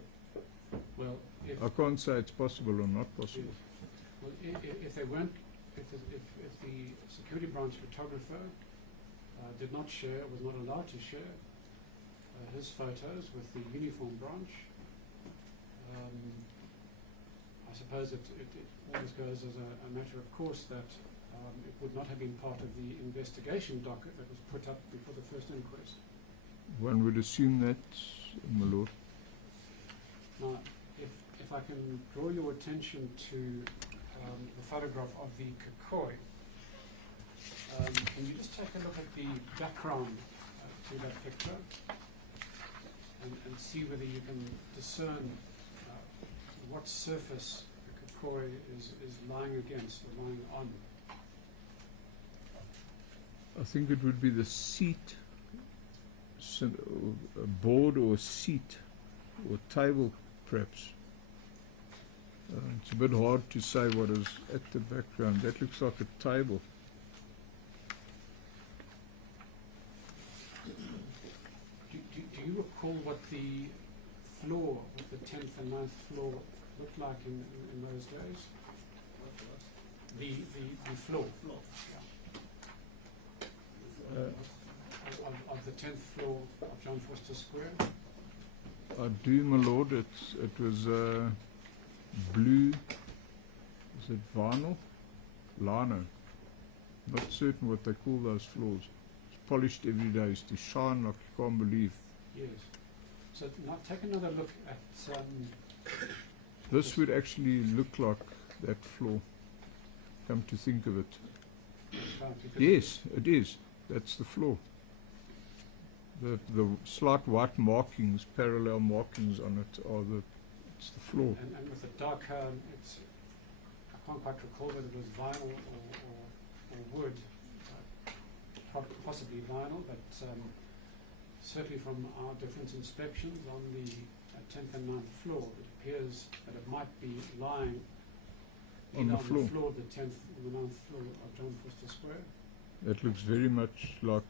Well, if I can't say it's possible or not possible. well, if they weren't, if the security branch photographer did not share, was not allowed to share his photos with the uniform branch, I suppose it always goes as a matter of course that it would not have been part of the investigation docket that was put up before the first inquest. One would assume that, my lord. Now, if I can draw your attention to the photograph of the Kukoi, can you just take a look at the background to that picture and see whether you can discern what surface the Kukoi is lying against or lying on? I think it would be the seat, a board or a seat or table perhaps. It's a bit hard to say what is at the background. That looks like a table. Do you recall what the floor, what the 10th and 9th floor looked like in those days? The floor. Of the 10th floor of John Foster Square? I do, my lord. It was blue. Is it vinyl? Lino. Not certain what they call those floors. It's polished every day. It's to shine like you can't believe. Yes. So now take another look at This would actually look like that floor. Come to think of it. Yes, it is. That's the floor. The slight white markings, parallel markings on it are it's the floor. And with the darker, I can't quite recall whether it was vinyl or wood, possibly vinyl, but certainly from our different inspections on the 10th and 9th floor, it appears that it might be lying On the floor. Of the 10th and the 9th floor of John Foster Square. That looks very much like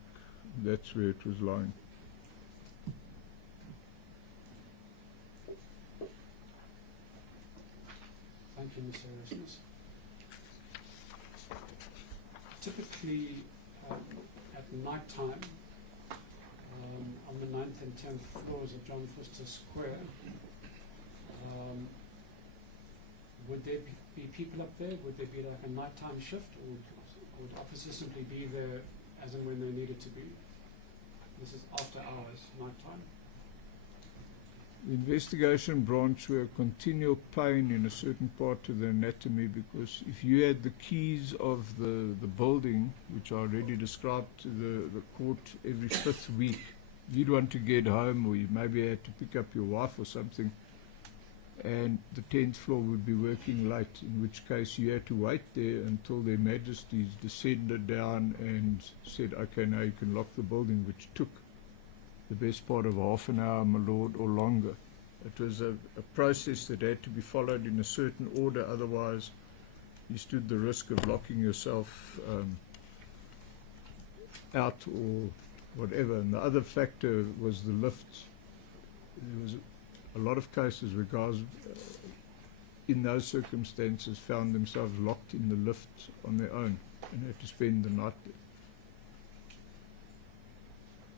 that's where it was lying. Thank you, Mr. Erasmus. Typically, at night time, on the 9th and 10th floors of John Foster Square, would there be people up there? Would there be like a nighttime shift, or would officers simply be there as and when they needed to be? This is after hours, nighttime. The investigation branch were a continual pain in a certain part of the anatomy, because if you had the keys of the building, which I already described to the court every 5th week, you'd want to get home, or you maybe had to pick up your wife or something, and the 10th floor would be working late, in which case you had to wait there until their majesties descended down and said, okay, now you can lock the building, which took the best part of half an hour, my lord, or longer. It was a process that had to be followed in a certain order, otherwise you stood the risk of locking yourself out or whatever. And the other factor was the lifts. There was a lot of cases where guys in those circumstances found themselves locked in the lift on their own and had to spend the night there.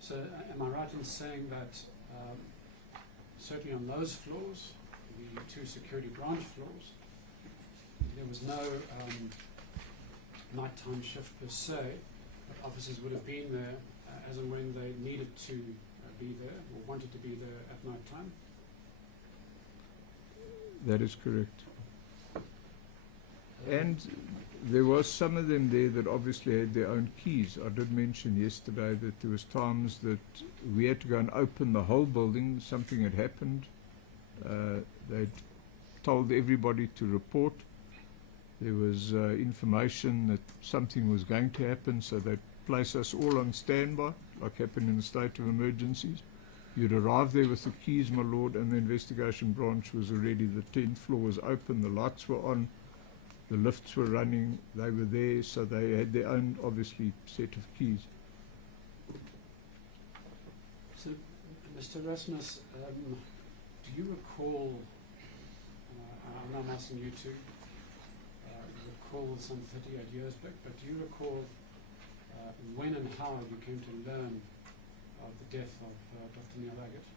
So am I right in saying that certainly on those floors, the two security branch floors, there was no nighttime shift per se, but officers would have been there as and when they needed to be there or wanted to be there at night time? That is correct. And there was some of them there that obviously had their own keys. I did mention yesterday that there was times that we had to go and open the whole building. Something had happened. They'd told everybody to report. There was information that something was going to happen, so they'd place us all on standby, like happened in the state of emergencies. You'd arrive there with the keys, my lord, and the investigation branch was already, the 10th floor was open, the lights were on, the lifts were running, they were there, so they had their own, obviously, set of keys. So, Mr. Rasmus, do you recall, I'm not asking you to recall some 38 years back, but do you recall when and how you came to learn of the death of Dr. Neil Aggett?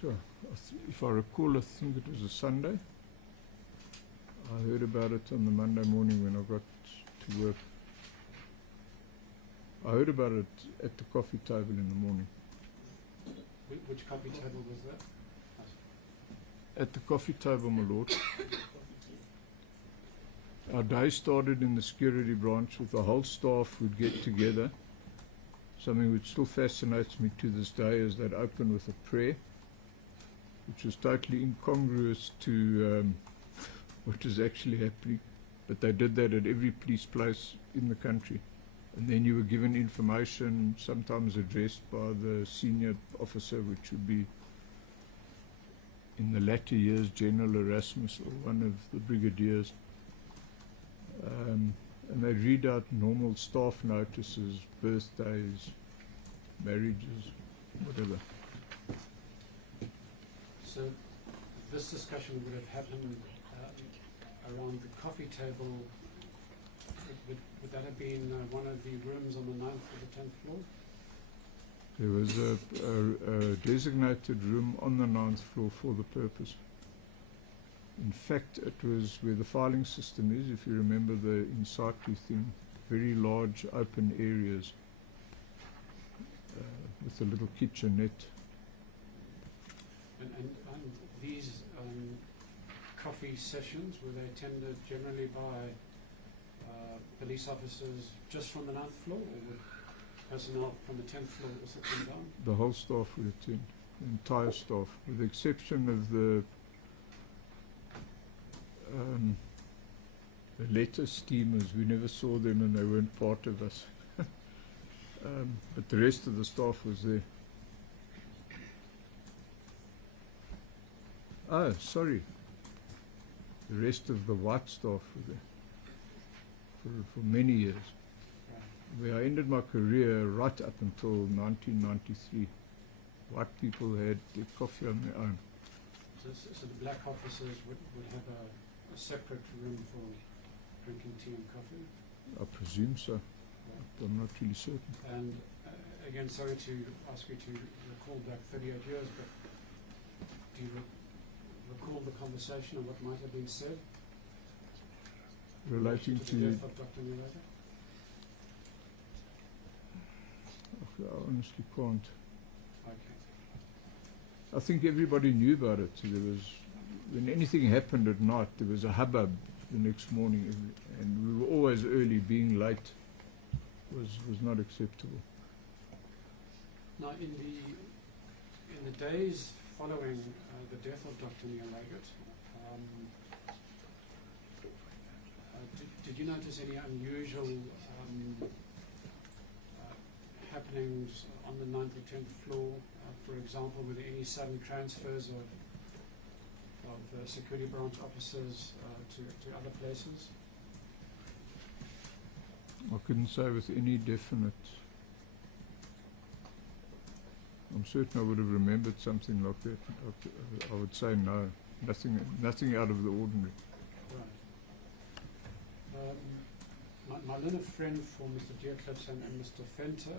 Sure. If I recall, I think it was a Sunday. I heard about it on the Monday morning when I got to work. I heard about it at the coffee table in the morning. Which coffee table was that? At the coffee table, my lord. Our day started in the security branch with the whole staff would get together. Something which still fascinates me to this day is they'd open with a prayer, which was totally incongruous to what was actually happening. But they did that at every police place in the country. And then you were given information, sometimes addressed by the senior officer, which would be, in the latter years, General Erasmus or one of the brigadiers. And they read out normal staff notices, birthdays, marriages, whatever. So this discussion would have happened around the coffee table. Would that have been one of the rooms on the 9th or the 10th floor? There was a designated room on the 9th floor for the purpose. In fact, it was where the filing system is, if you remember the in situ thing, very large open areas with a little kitchenette. And these coffee sessions, were they attended generally by police officers just from the 9th floor, or would personnel from the 10th floor also come down? The whole staff would attend, the entire staff, with the exception of the letter steamers. We never saw them and they weren't part of us. But the rest of the staff was there. Oh, sorry. The rest of the white staff were there for many years. Where I ended my career right up until 1993. White people had their coffee on their own. So the black officers would have a separate room for drinking tea and coffee? I presume so. I'm not really certain. And again, sorry to ask you to recall back 38 years, but do you recall the conversation and what might have been said Relating to to the death of Dr. Neil Aggett? I honestly can't. Okay. I think everybody knew about it. There was, when anything happened at night, there was a hubbub the next morning, and we were always early. Being late was not acceptable. Now, in the days following the death of Dr. Neil Aggett, did you notice any unusual happenings on the 9th or 10th floor? For example, were there any sudden transfers of security branch officers to other places? I couldn't say with any definite. I'm certain I would have remembered something like that. I would say no, nothing out of the ordinary. Right. my learned friend for Mr. Deercliffs and Mr. Fenter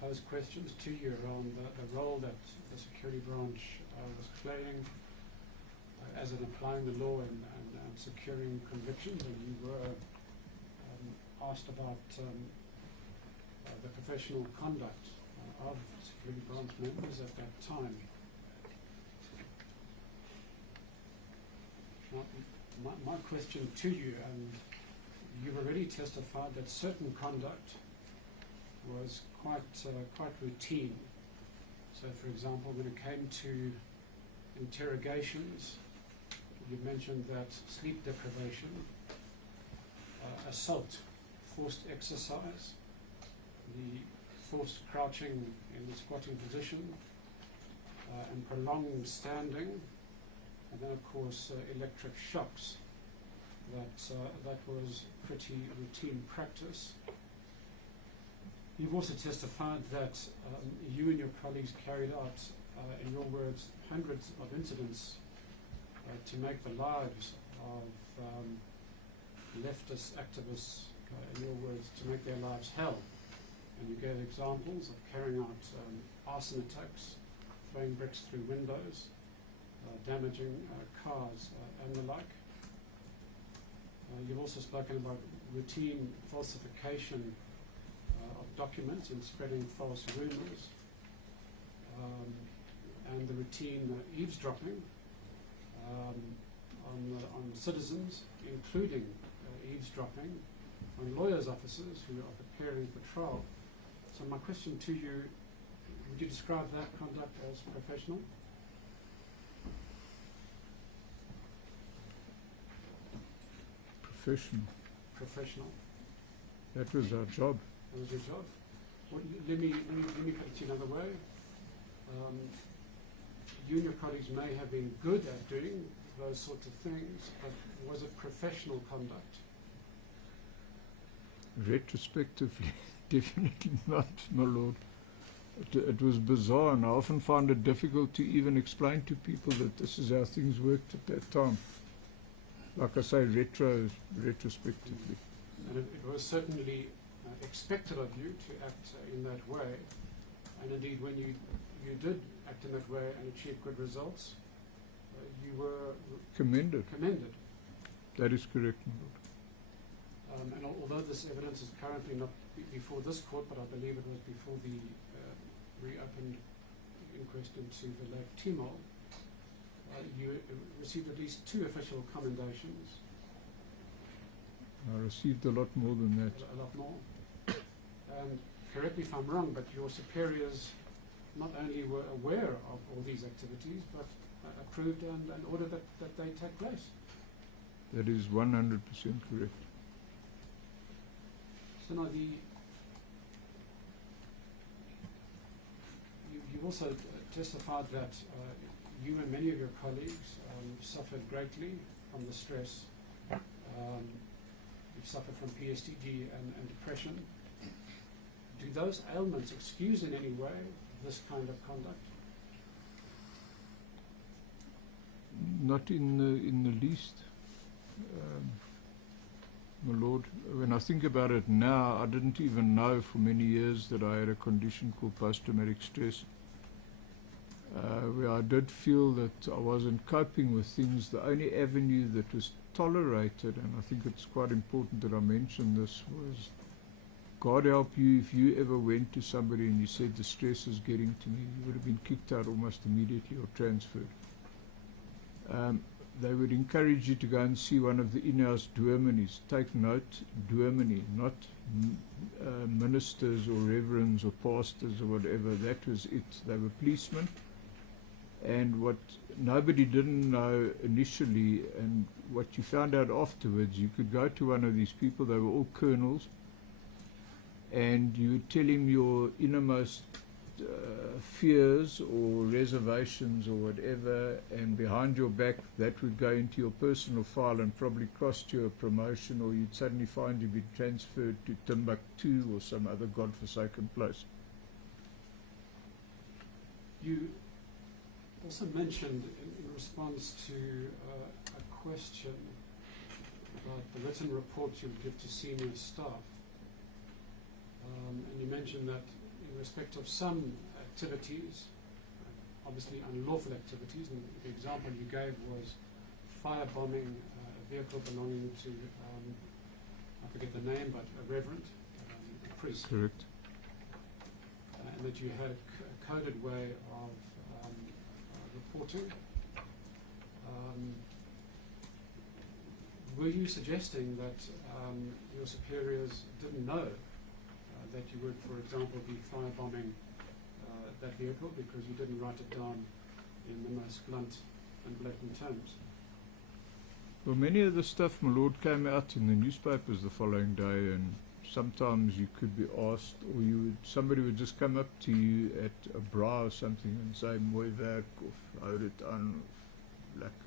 posed questions to you around the role that the security branch was playing as in applying the law and securing convictions, and you were asked about the professional conduct of security branch members at that time. Now, my question to you, and you've already testified that certain conduct was quite routine. So, for example, when it came to interrogations, you mentioned that sleep deprivation, assault, forced exercise, the forced crouching in the squatting position, and prolonged standing, and then of course electric shocks. That was pretty routine practice. You've also testified that you and your colleagues carried out, in your words, hundreds of incidents to make the lives of leftist activists, in your words, to make their lives hell. And you gave examples of carrying out arson attacks, throwing bricks through windows, damaging cars, and the like. You've also spoken about routine falsification of documents and spreading false rumors, and the routine eavesdropping on citizens, including eavesdropping on lawyers' officers who are preparing for trial. So my question to you, would you describe that conduct as professional? Professional. That was our job. That was your job. Well, let me put it to you another way. You and your colleagues may have been good at doing those sorts of things, but was it professional conduct? Retrospectively, definitely not, my lord. It was bizarre, and I often found it difficult to even explain to people that this is how things worked at that time. Like I say, retrospectively. And it was certainly expected of you to act in that way. And indeed, when you did act in that way and achieve good results, you were commended. That is correct, my lord. And although this evidence is currently not before this court, but I believe it was before the reopened inquest into the Lake Timor, you received at least 2 official commendations. I received a lot more than that. A lot more. And correct me if I'm wrong, but your superiors not only were aware of all these activities, but approved and ordered that they take place. That is 100% correct. So now you also testified that you and many of your colleagues suffered greatly from the stress. You suffered from PTSD and depression. Do those ailments excuse in any way this kind of conduct? Not in the least, my lord. When I think about it now, I didn't even know for many years that I had a condition called post-traumatic stress, where I did feel that I wasn't coping with things. The only avenue that was tolerated, and I think it's quite important that I mention this, was God help you if you ever went to somebody and you said the stress is getting to me, you would have been kicked out almost immediately or transferred. They would encourage you to go and see one of the in-house dominees. Take note, dominee, not ministers or reverends or pastors or whatever. That was it. They were policemen. And what nobody didn't know initially, and what you found out afterwards, you could go to one of these people, they were all colonels, and you would tell him your innermost fears or reservations or whatever, and behind your back that would go into your personal file and probably cost you a promotion, or you'd suddenly find you'd been transferred to Timbuktu or some other godforsaken place. You also mentioned in response to a question about the written reports you give to senior staff. And you mentioned that in respect of some activities, obviously unlawful activities, and the example you gave was firebombing a vehicle belonging to, I forget the name, but a reverend, a priest. Correct. And that you had a coded way of reporting. Were you suggesting that your superiors didn't know that you would, for example, be firebombing that vehicle because you didn't write it down in the most blunt and blatant terms? Well, many of the stuff, my lord, came out in the newspapers the following day, and sometimes you could be asked, or somebody would just come up to you at a bra or something and say, "Mooi werk," of "Hou dit aan," like.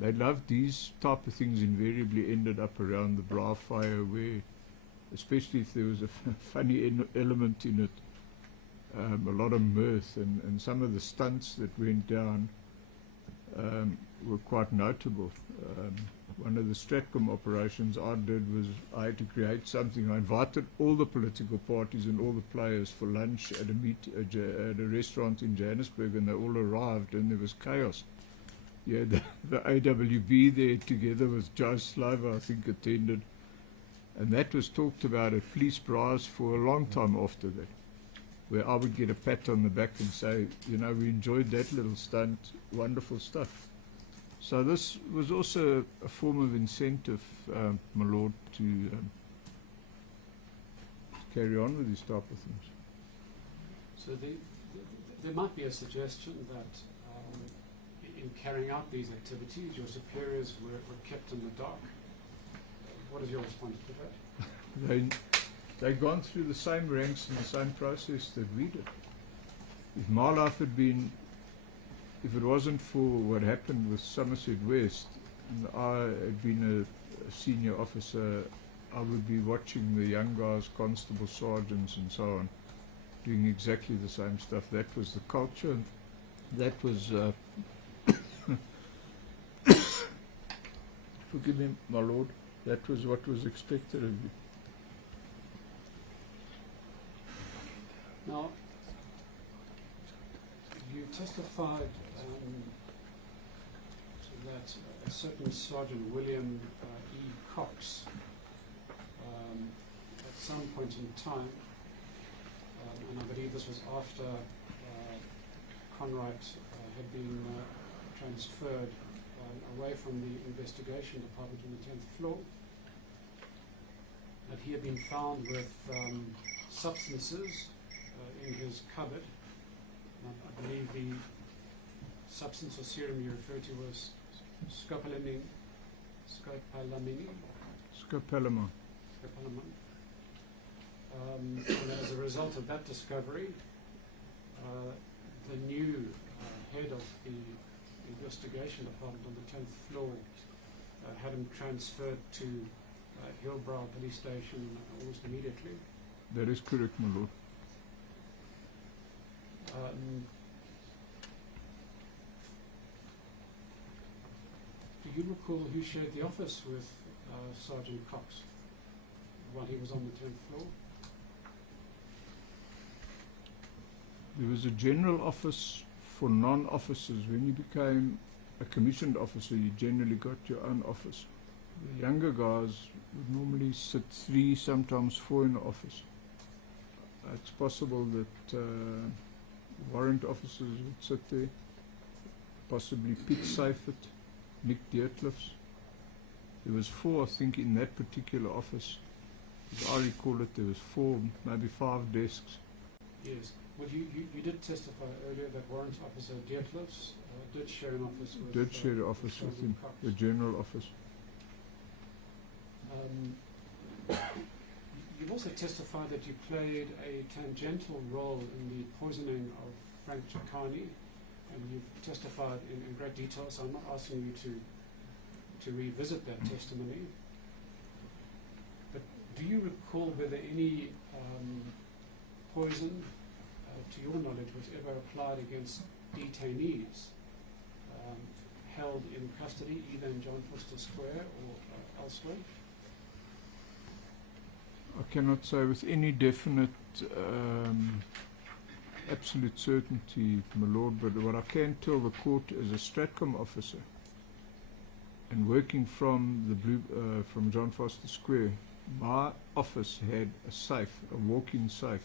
They loved these type of things. Invariably ended up around the bra fire, where, especially if there was a funny element in it, a lot of mirth, and some of the stunts that went down were quite notable. One of the Stratcom operations I did was I had to create something. I invited all the political parties and all the players for lunch at a restaurant in Johannesburg, and they all arrived, and there was chaos. Yeah, the AWB there, together with Joe Slover, I think, attended, and that was talked about at police bras for a long time after that, where I would get a pat on the back and say, "You know, we enjoyed that little stunt, wonderful stuff." So this was also a form of incentive, my lord, to carry on with these type of things. So there might be a suggestion that in carrying out these activities, your superiors were kept in the dark. What is your response to that? They'd gone through the same ranks and the same process that we did. If my life had been, if it wasn't for what happened with Somerset West, and I had been a senior officer, I would be watching the young guys, constables, sergeants and so on, doing exactly the same stuff. That was the culture. That was, forgive me, my lord, that was what was expected of you. Now, you testified that a certain Sergeant William E. Cox, at some point in time, and I believe this was after Conrad had been transferred away from the investigation department on the 10th floor, that he had been found with substances in his cupboard. I believe the substance or serum you referred to was scopolamine. And as a result of that discovery, the new head of the investigation department on the 10th floor had him transferred to Hillbrow police station almost immediately. That is correct, my lord. Do you recall who shared the office with Sergeant Cox while he was on the 10th floor? There was a general office for non-officers. When you became a commissioned officer, you generally got your own office. The younger guys would normally sit 3, sometimes 4 in the office. It's possible that warrant officers would sit there, possibly Pete Seifert, Nick Deercliffs. There was 4, I think, in that particular office. As I recall it, there was 4, maybe 5 desks. Yes. Well, you did testify earlier that warrant officer Deercliffs did share an office with Did share an office with him, Cox. the general office. You've also testified that you played a tangential role in the poisoning of Frank Chakani, and you've testified in great detail, so I'm not asking you to revisit that testimony. But do you recall whether any poison, to your knowledge, was ever applied against detainees held in custody either in John Foster Square or elsewhere? I cannot say with any definite, absolute certainty, my lord, but what I can tell the court as a Stratcom officer and working from from John Foster Square, my office had a safe, a walk-in safe,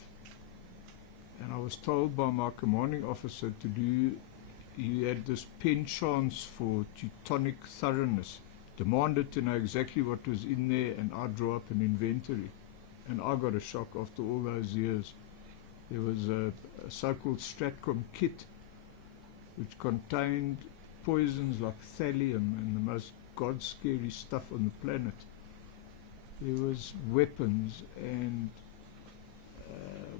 and I was told by my commanding officer to do. He had this penchant for Teutonic thoroughness, demanded to know exactly what was in there, and I draw up an inventory. And I got a shock after all those years. There was a so-called Stratcom kit which contained poisons like thallium and the most god-scary stuff on the planet. There was weapons and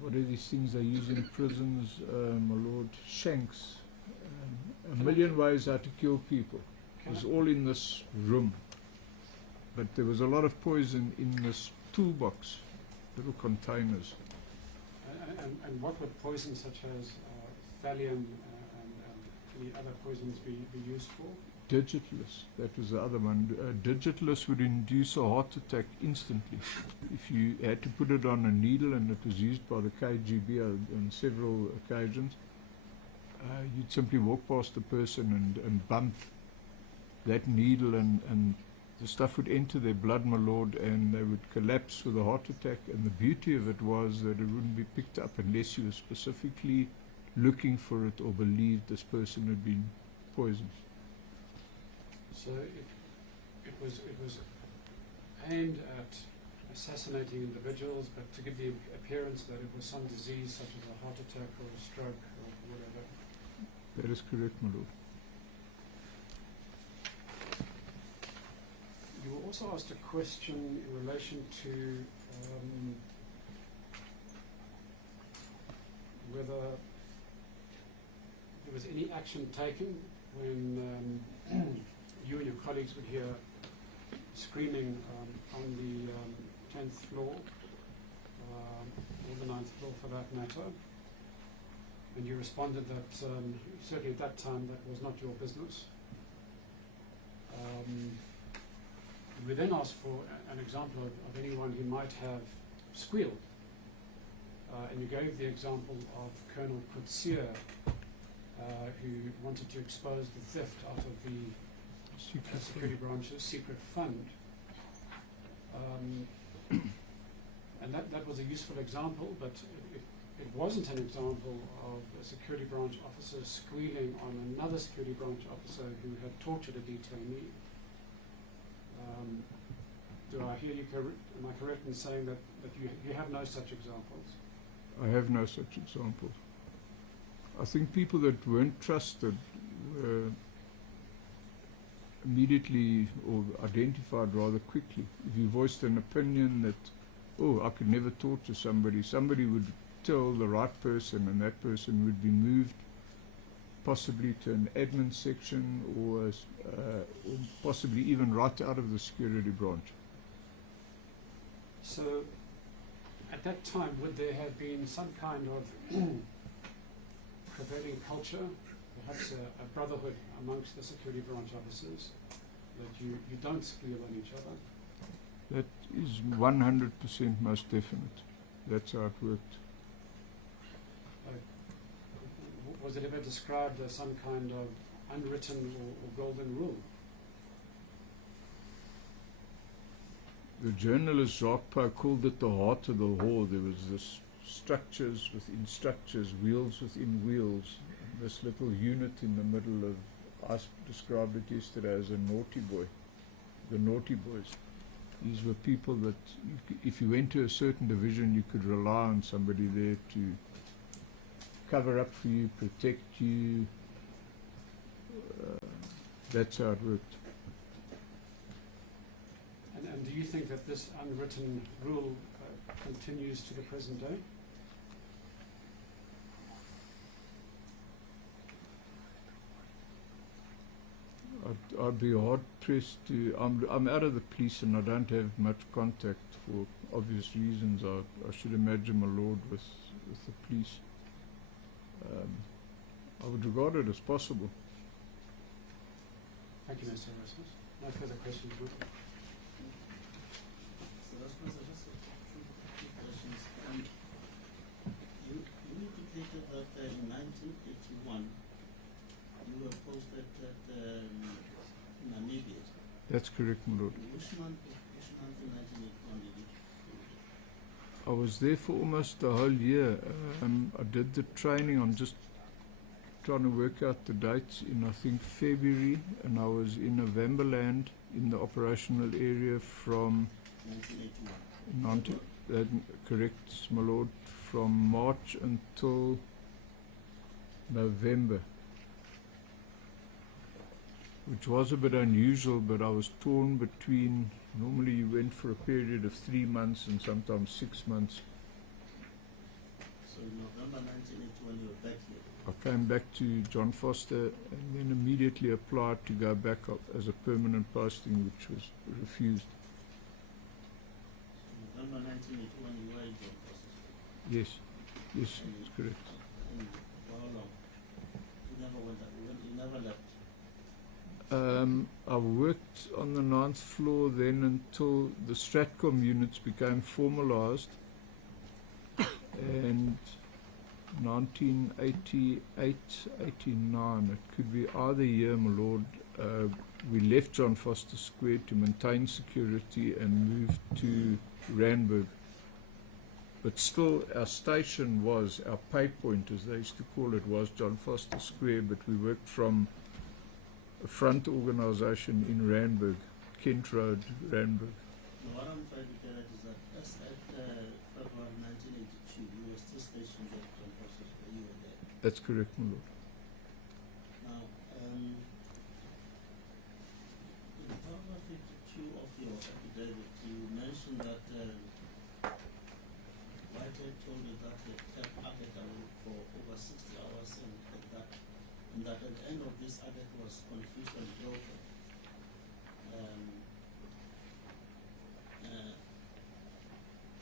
what are these things they use in prisons, my lord? Shanks. A million ways how to kill people. It was all in this room. But there was a lot of poison in this toolbox, little containers. And what would poisons such as thallium and any other poisons be used for? Digitalis, that was the other one. Digitalis would induce a heart attack instantly. If you had to put it on a needle, and it was used by the KGB on several occasions, you'd simply walk past the person and bump that needle, and the stuff would enter their blood, my lord, and they would collapse with a heart attack. And the beauty of it was that it wouldn't be picked up unless you were specifically looking for it or believed this person had been poisoned. So it was aimed at assassinating individuals, but to give the appearance that it was some disease such as a heart attack or a stroke or whatever. That is correct, my lord. You were also asked a question in relation to whether there was any action taken when you and your colleagues would hear screaming on the 10th floor, or the 9th floor for that matter, and you responded that certainly at that time that was not your business. We then asked for an example of anyone who might have squealed, and you gave the example of Colonel Kutsia, who wanted to expose the theft out of the security branch's secret fund. And that was a useful example, but it wasn't an example of a security branch officer squealing on another security branch officer who had tortured a detainee. Do I hear you am I correct in saying that you have no such examples? I have no such examples. I think people that weren't trusted were immediately or identified rather quickly. If you voiced an opinion that, oh, I could never torture somebody, somebody would tell the right person, and that person would be moved possibly to an admin section or possibly even right out of the security branch. So at that time, would there have been some kind of prevailing culture, perhaps a brotherhood amongst the security branch officers, that you don't squeal on each other? That is 100% most definite. That's how it worked. Was it ever described as some kind of unwritten or golden rule? The journalist Jacques Pau called it the heart of the whore. There was this structures within structures, wheels within wheels, this little unit in the middle of, I described it yesterday as a naughty boy, the naughty boys. These were people that, if you went to a certain division, you could rely on somebody there to cover up for you, protect you. That's how it worked. And do you think that this unwritten rule continues to the present day? I'd be hard pressed to. I'm out of the police and I don't have much contact for obvious reasons. I should imagine, my lord, with the police. I would regard it as possible. Thank you, Mr. Erasmus. No further questions, Lord. So that's my suggestion. Two questions. You indicated that in 1981 you were posted at Namibia. That's correct, my lord. Which month in 1981 did you? I was there for almost the whole year. I did the training. I'm just trying to work out the dates in, I think, February, and I was in Novemberland in the operational area from 1981. correct, my lord, from March until November, which was a bit unusual, but I was torn between, normally you went for a period of 3 months and sometimes 6 months. So in November 1981 you were back here. I came back to John Foster and then immediately applied to go back up as a permanent posting, which was refused. So November 1981 you were in John Foster. Yes, yes, that's correct. And for how long? You never went up. You never left. I worked on the 9th floor then until the Stratcom units became formalized, and 1988, 89, it could be either year, my lord, we left John Foster Square to maintain security and moved to Randburg. But still, our station was, our pay point, as they used to call it, was John Foster Square, but we worked from a front organisation in Randburg, Kent Road, Randburg. Now, what I'm trying to get at is that as at February 1982, you were still stationed at John Foster Square. You were there. That's correct, my lord. Now, in paragraph 52 of your affidavit, you mentioned that Whitehead told you that he had kept Aggett away for over 60 hours and that at the end of this Aggett was confused and broken.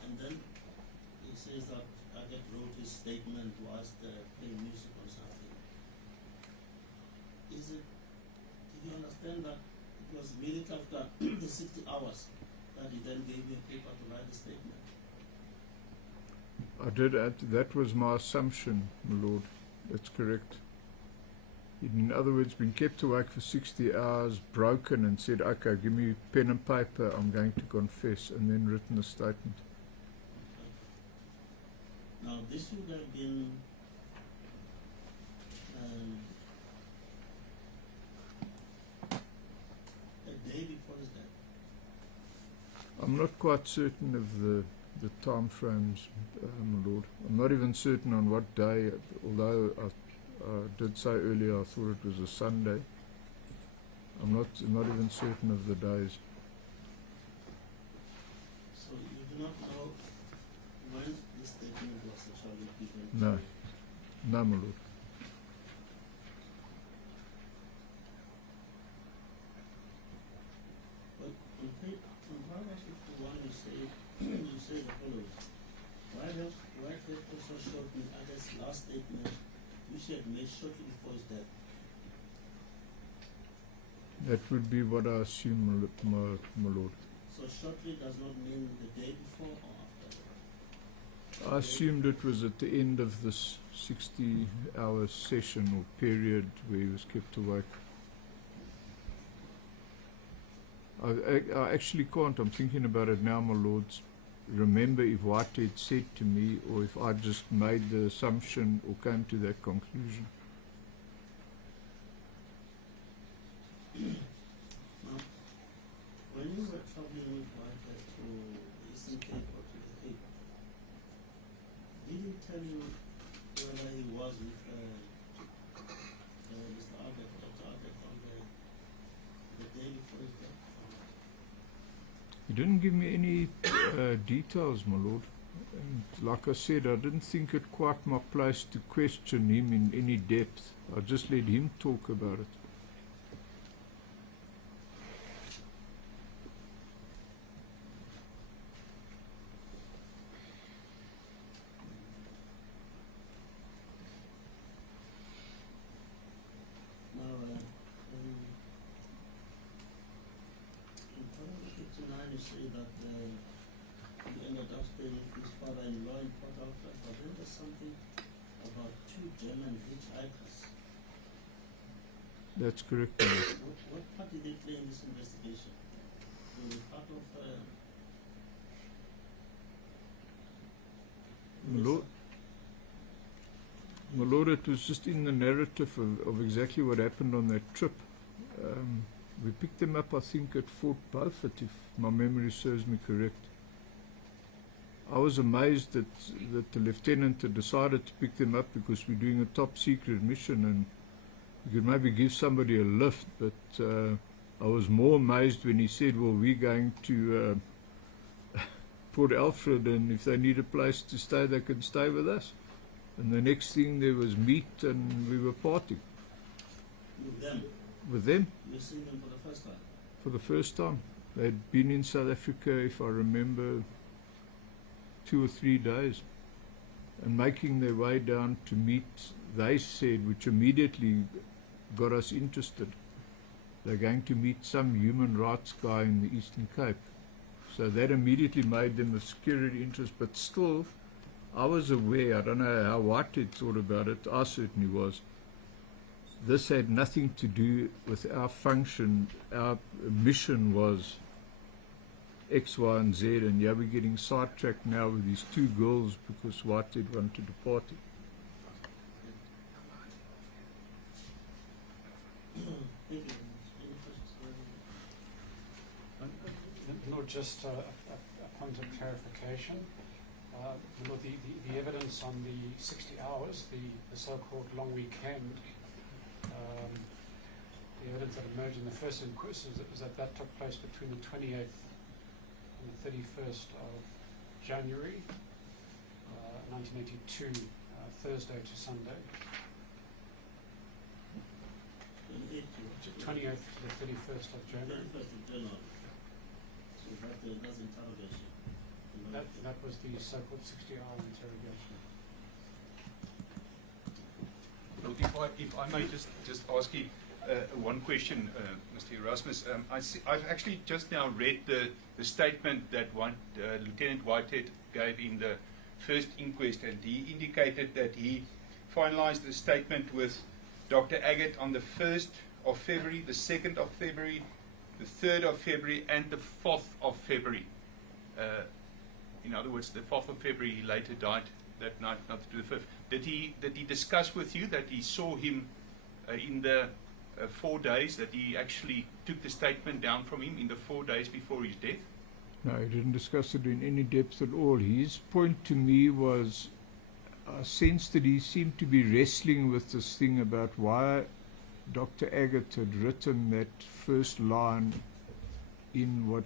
And then he says that Aggett wrote his statement whilst playing music or something. Did you understand that it was immediately after the 60 hours that he then gave you a paper to write the statement? I did, that was my assumption, my lord. That's correct. He'd, in other words, been kept awake for 60 hours, broken, and said, okay, give me pen and paper, I'm going to confess, and then written a statement. Now, this would have been a day before his death. I'm not quite certain of the time frames, my lord. I'm not even certain on what day, although I did say earlier I thought it was a Sunday. I'm not even certain of the days. So you do not know when this statement was actually given? No. No, my lord. But on paragraph 51 you say the following. Whitehead also showed me Aggett's last statement, which he had made shortly before his death. That would be what I assume, my lord. So shortly does not mean the day before or after? I assumed it was at the end of this 60-hour session or period where he was kept awake. I actually can't, I'm thinking about it now, my lords, remember if Whitehead said to me or if I just made the assumption or came to that conclusion. Now, when you were traveling with Whitehead to the Eastern Cape or to the Cape, did he tell you whether he was with Mr. Aggett, Dr. Aggett, on the day before his death? He didn't give me any details, my lord. And like I said, I didn't think it quite my place to question him in any depth. I just let him talk about it. Now, say that he ended up staying with his father-in-law in Port Alfred, but then there's something about 2 German hitchhikers. That's correct. What part did they play in this investigation? They were part of. My lord, it was just in the narrative of exactly what happened on that trip. We picked them up, I think, at Fort Beaufort, if my memory serves me correct. I was amazed that the lieutenant had decided to pick them up because we're doing a top secret mission and you could maybe give somebody a lift, but I was more amazed when he said, well, we're going to Port Alfred, and if they need a place to stay, they can stay with us. And the next thing, there was meat and we were partying. With them? With them. You've seen them for the first time? For the first time. They'd been in South Africa, if I remember, 2 or 3 days, and making their way down to meet, they said, which immediately got us interested. They're going to meet some human rights guy in the Eastern Cape. So that immediately made them of security interest, but still, I was aware, I don't know how Whitehead thought about it, I certainly was. This had nothing to do with our function. Our mission was X, Y, and Z, and yeah, we're getting sidetracked now with these 2 girls because Whitehead wanted to party. Lord, just a point of clarification. Lord, the evidence on the 60 hours, the so-called long weekend, the evidence that emerged in the first inquest is that took place between the 28th and the 31st of January 1982, Thursday to Sunday. 28th to the 31st of January. 31st of January. So that's interrogation. That was the so-called 60-hour interrogation. Lord, if I may just ask you one question, Mr. Erasmus. I've actually just now read the statement that Lieutenant Whitehead gave in the first inquest, and he indicated that he finalized the statement with Dr. Aggett on the 1st of February, the 2nd of February, the 3rd of February, and the 4th of February. In other words, the 4th of February, he later died that night, not to the 5th. Did he discuss with you that he saw him in the 4 days, that he actually took the statement down from him in the 4 days before his death? No, he didn't discuss it in any depth at all. His point to me was a sense that he seemed to be wrestling with this thing about why Dr. Aggett had written that first line in what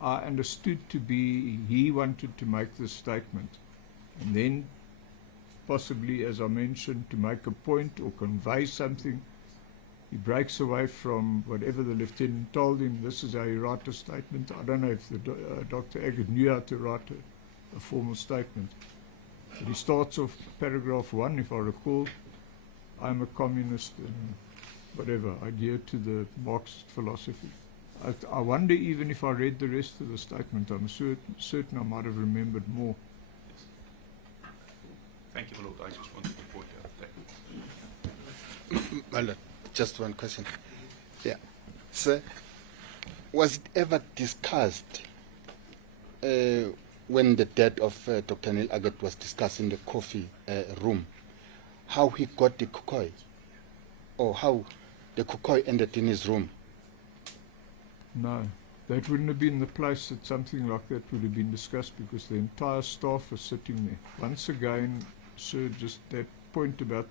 I understood to be he wanted to make this statement. And then possibly, as I mentioned, to make a point or convey something, he breaks away from whatever the lieutenant told him. This is how you write a statement. I don't know if Dr. Aggett knew how to write a formal statement. But he starts off paragraph 1, if I recall, I'm a communist and whatever, adhere to the Marxist philosophy. I wonder even if I read the rest of the statement. I'm certain I might have remembered more. Thank you, my Lord. I just wanted to point out that. My Lord, just one question. Yeah. Sir, was it ever discussed when the death of Dr. Neil Aggett was discussed in the coffee room, how he got the kukoi, or how the kukoi ended in his room? No, that wouldn't have been the place that something like that would have been discussed, because the entire staff was sitting there. Once again, sir, just that point about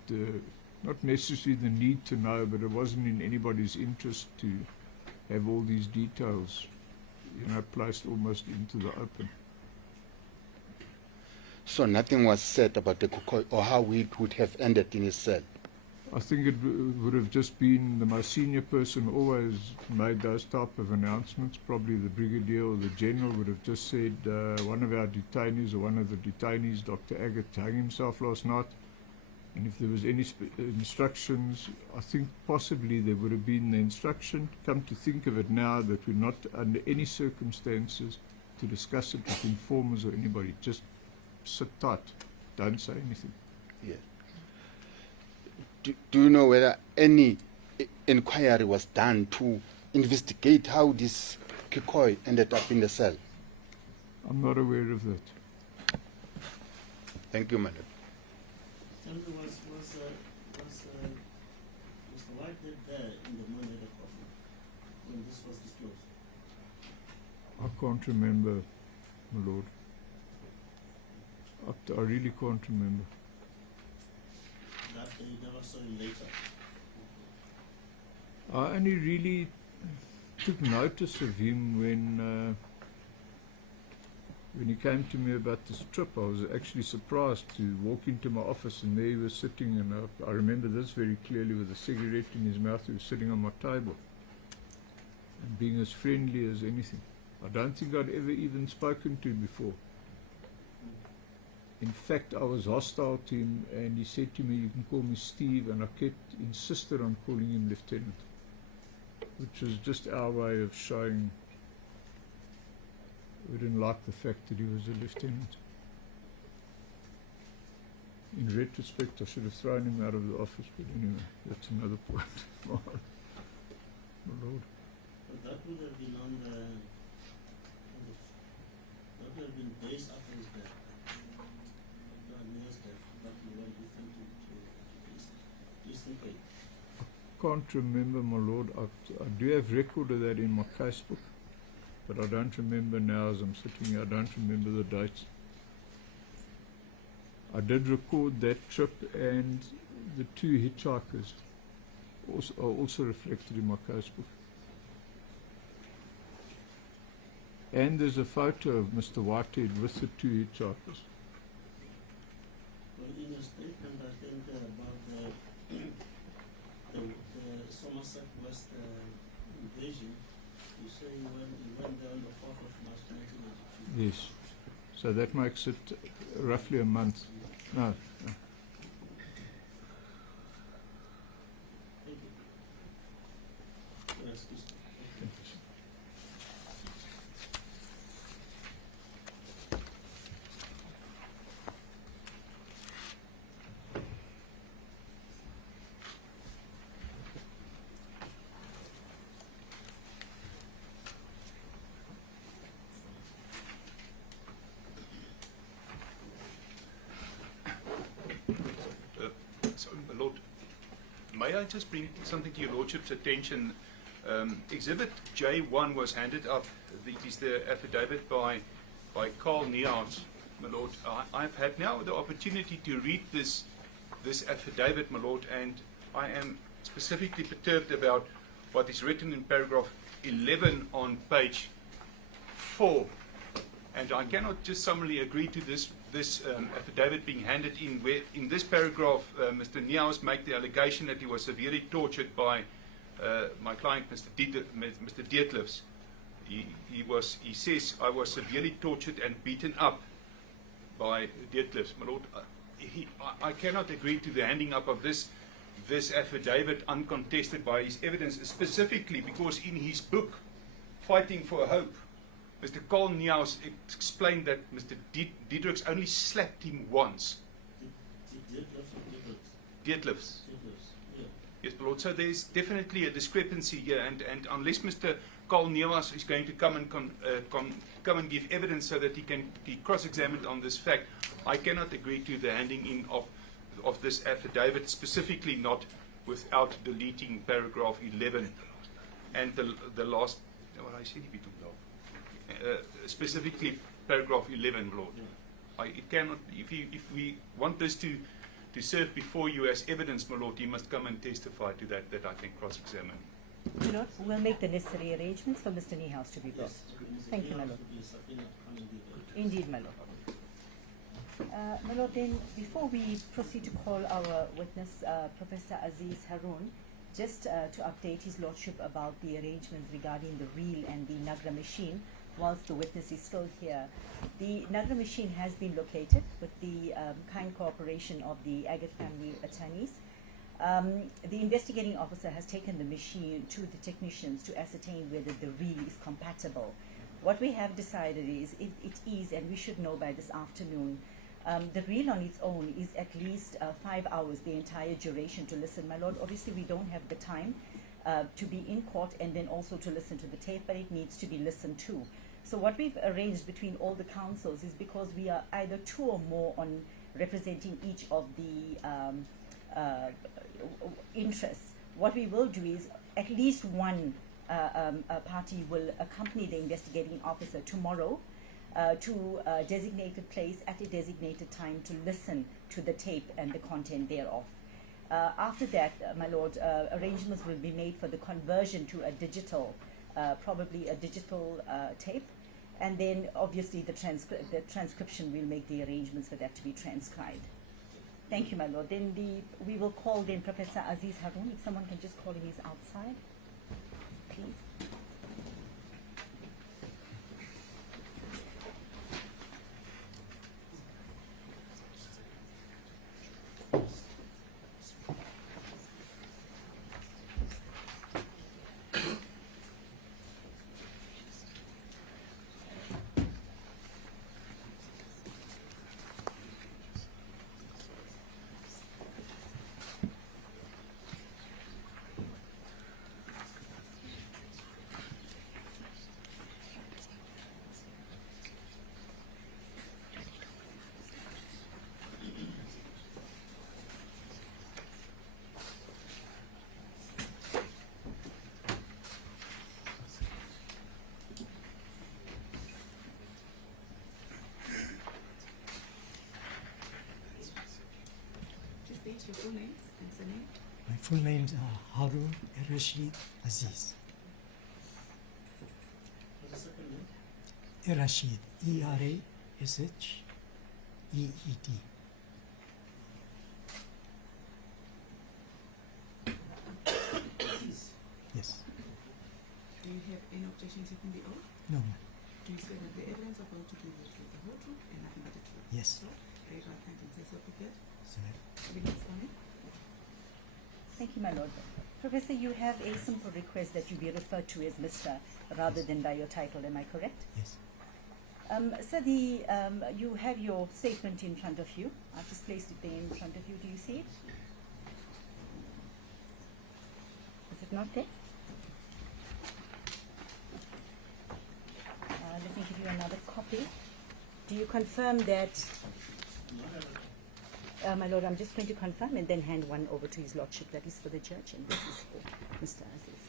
not necessarily the need to know, but it wasn't in anybody's interest to have all these details, placed almost into the open. So nothing was said about the kukoi or how it would have ended in his cell? I think it would have just been the most senior person always made those type of announcements. Probably the brigadier or the general would have just said one of our detainees or one of the detainees, Dr. Aggett, hung himself last night. And if there was any instructions, I think possibly there would have been the instruction. Come to think of it now, that we're not under any circumstances to discuss it with informers or anybody. Just sit tight. Don't say anything. Yes. Do you know whether any inquiry was done to investigate how this Kikoi ended up in the cell? I'm not aware of that. Thank you, madam. Tell me, was Mr. Whitehead there in the morning of the coffin when this was disclosed? I can't remember, my lord. I really can't remember. That you never saw him later? I only really took notice of him when he came to me about this trip. I was actually surprised to walk into my office and there he was sitting, and I remember this very clearly, with a cigarette in his mouth. He was sitting on my table and being as friendly as anything. I don't think I'd ever even spoken to him before. In fact, I was hostile to him, and he said to me, "You can call me Steve," and I insisted on calling him Lieutenant, which was just our way of showing we didn't like the fact that he was a lieutenant. In retrospect, I should have thrown him out of the office, but anyway, that's another point. My lord. But that would have been that would have been days after his death. After Neil's death, that would have been sent to Inquest. Can't remember, my lord. I do have record of that in my casebook, but I don't remember now as I'm sitting here. I don't remember the dates. I did record that trip, and the two hitchhikers are also reflected in my casebook. And there's a photo of Mr. Whitehead with the two hitchhikers. Well, in your statement, I think about the Somerset West invasion, you say you went there on the 4th of March 1992. Yes. So that makes it roughly a month. No. Thank you. Excuse me. Thank you. Sorry, my lord. May I just bring something to your lordship's attention? Exhibit J1 was handed up. It is the affidavit by Carl Niehaus, my lord. I've had now the opportunity to read this affidavit, my lord, and I am specifically perturbed about what is written in paragraph 11 on page 4. And I cannot just summarily agree to this affidavit being handed in, where in this paragraph Mr. Niehaus made the allegation that he was severely tortured by my client, Mr. Dietlefs. He says, "I was severely tortured and beaten up by Dietlefs." My lord, I cannot agree to the handing up of this affidavit uncontested by his evidence, specifically because in his book, Fighting for Hope, Mr. Carl Niehaus explained that Mr. Dietrich only slapped him once. Dietlefs. Yeah. Yes, my lord. So there's definitely a discrepancy here, and unless Mr. Carl Niehaus is going to come and give evidence so that he can be cross-examined on this fact, I cannot agree to the handing in of this affidavit, specifically not without deleting paragraph 11 and the last. Well, I said specifically paragraph 11, Lord. It cannot. If we want this to serve before you as evidence, my lord, you must come and testify to that I can cross-examine. My lord, we'll make the necessary arrangements for Mr. Niehaus to be brought. Thank you, my lord. Indeed, my lord. My lord, then, before we proceed to call our witness, Professor Aziz Haroon, just to update his lordship about the arrangements regarding the reel and the Nagra machine, whilst the witness is still here. The Nagara machine has been located with the kind cooperation of the Aggett family attorneys. The investigating officer has taken the machine to the technicians to ascertain whether the reel is compatible. What we have decided is it is, and we should know by this afternoon, the reel on its own is at least 5 hours, the entire duration to listen. My lord, obviously we don't have the time to be in court and then also to listen to the tape, but it needs to be listened to. So what we've arranged between all the councils is, because we are either two or more on representing each of the interests, what we will do is at least one party will accompany the investigating officer tomorrow to a designated place at a designated time to listen to the tape and the content thereof. After that, my lord, arrangements will be made for the conversion to a digital, probably a digital tape, and then obviously the transcription will make the arrangements for that to be transcribed. Thank you, my lord. Then we will call then Professor Aziz Haroon. If someone can just call him, he's outside, please. State your full names and surname. My full names are Harun Rashid Aziz. What's the second name? Rashid, E-R-A-S-H-E-E-D. Yes. Do you have any objection to taking the oath? No, ma'am. Do you say that the evidence about to give the truth, the whole truth, and nothing but the truth? Yes. So, raise your hand and say so prepared. Sir. Evidence coming. Thank you, my lord. Professor, you have a simple request that you be referred to as Mr. rather than by your title, am I correct? Yes. Sir, you have your statement in front of you. I've just placed it there in front of you. Do you see it? Is it not there? Let me give you another copy. Do you confirm that? My lord, I'm just going to confirm and then hand one over to his lordship. That is for the judge and this is for Mr. Aziz.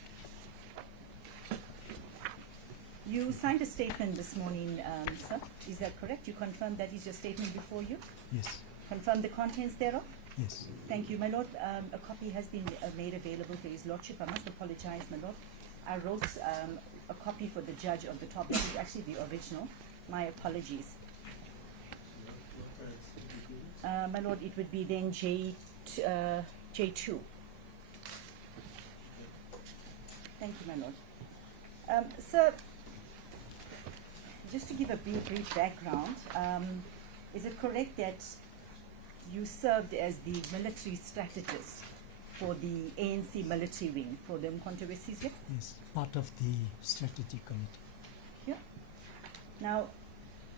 You signed a statement this morning, sir. Is that correct? You confirm that is your statement before you? Yes. Confirm the contents thereof? Yes. Thank you, my lord. A copy has been made available for his lordship. I must apologize, my lord. I wrote a copy for the judge of the top. That is actually the original. My apologies. My lord, it would be then J2. Thank you, my lord. Sir, just to give a brief background, is it correct that you served as the military strategist for the ANC military wing for the Umkhonto we Sizwe? Yes. Part of the strategy committee. Yeah. Now,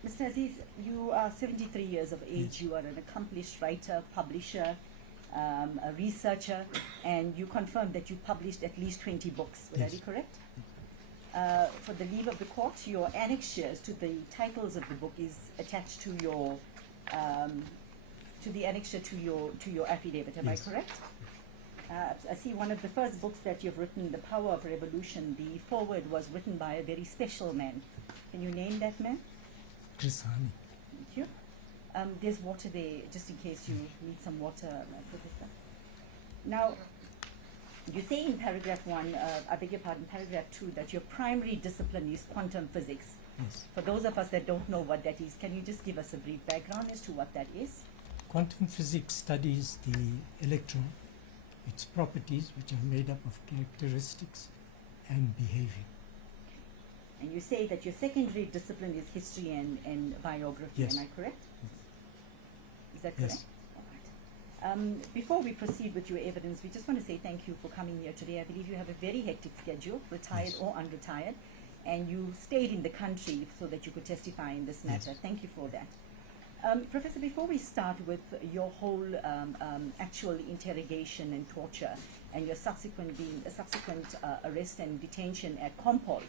Mr. Aziz, you are 73 years of age. Yes. You are an accomplished writer, publisher, a researcher, and you confirmed that you published at least 20 books. Would I be Yes. correct? For the leave of the court, your annexures to the titles of the book is attached to your to the annexure to your affidavit. Am Yes. I correct? I see one of the first books that you've written, The Power of Revolution. The foreword was written by a very special man. Can you name that man? Chris Hani. Thank you. There's water there, just in case you need some water, Professor. Now, you say in paragraph 1, I beg your pardon, paragraph 2, that your primary discipline is quantum physics. Yes. For those of us that don't know what that is, can you just give us a brief background as to what that is? Quantum physics studies the electron, its properties, which are made up of characteristics and behavior. And you say that your secondary discipline is history and biography, Yes. am I correct? Is that Yes. correct? All right. Before we proceed with your evidence, we just want to say thank you for coming here today. I believe you have a very hectic schedule, retired Yes. or unretired, and you stayed in the country so that you could testify in this matter. Yes. Thank you for that. Professor, before we start with your whole actual interrogation and torture and your subsequent arrest and detention at Compol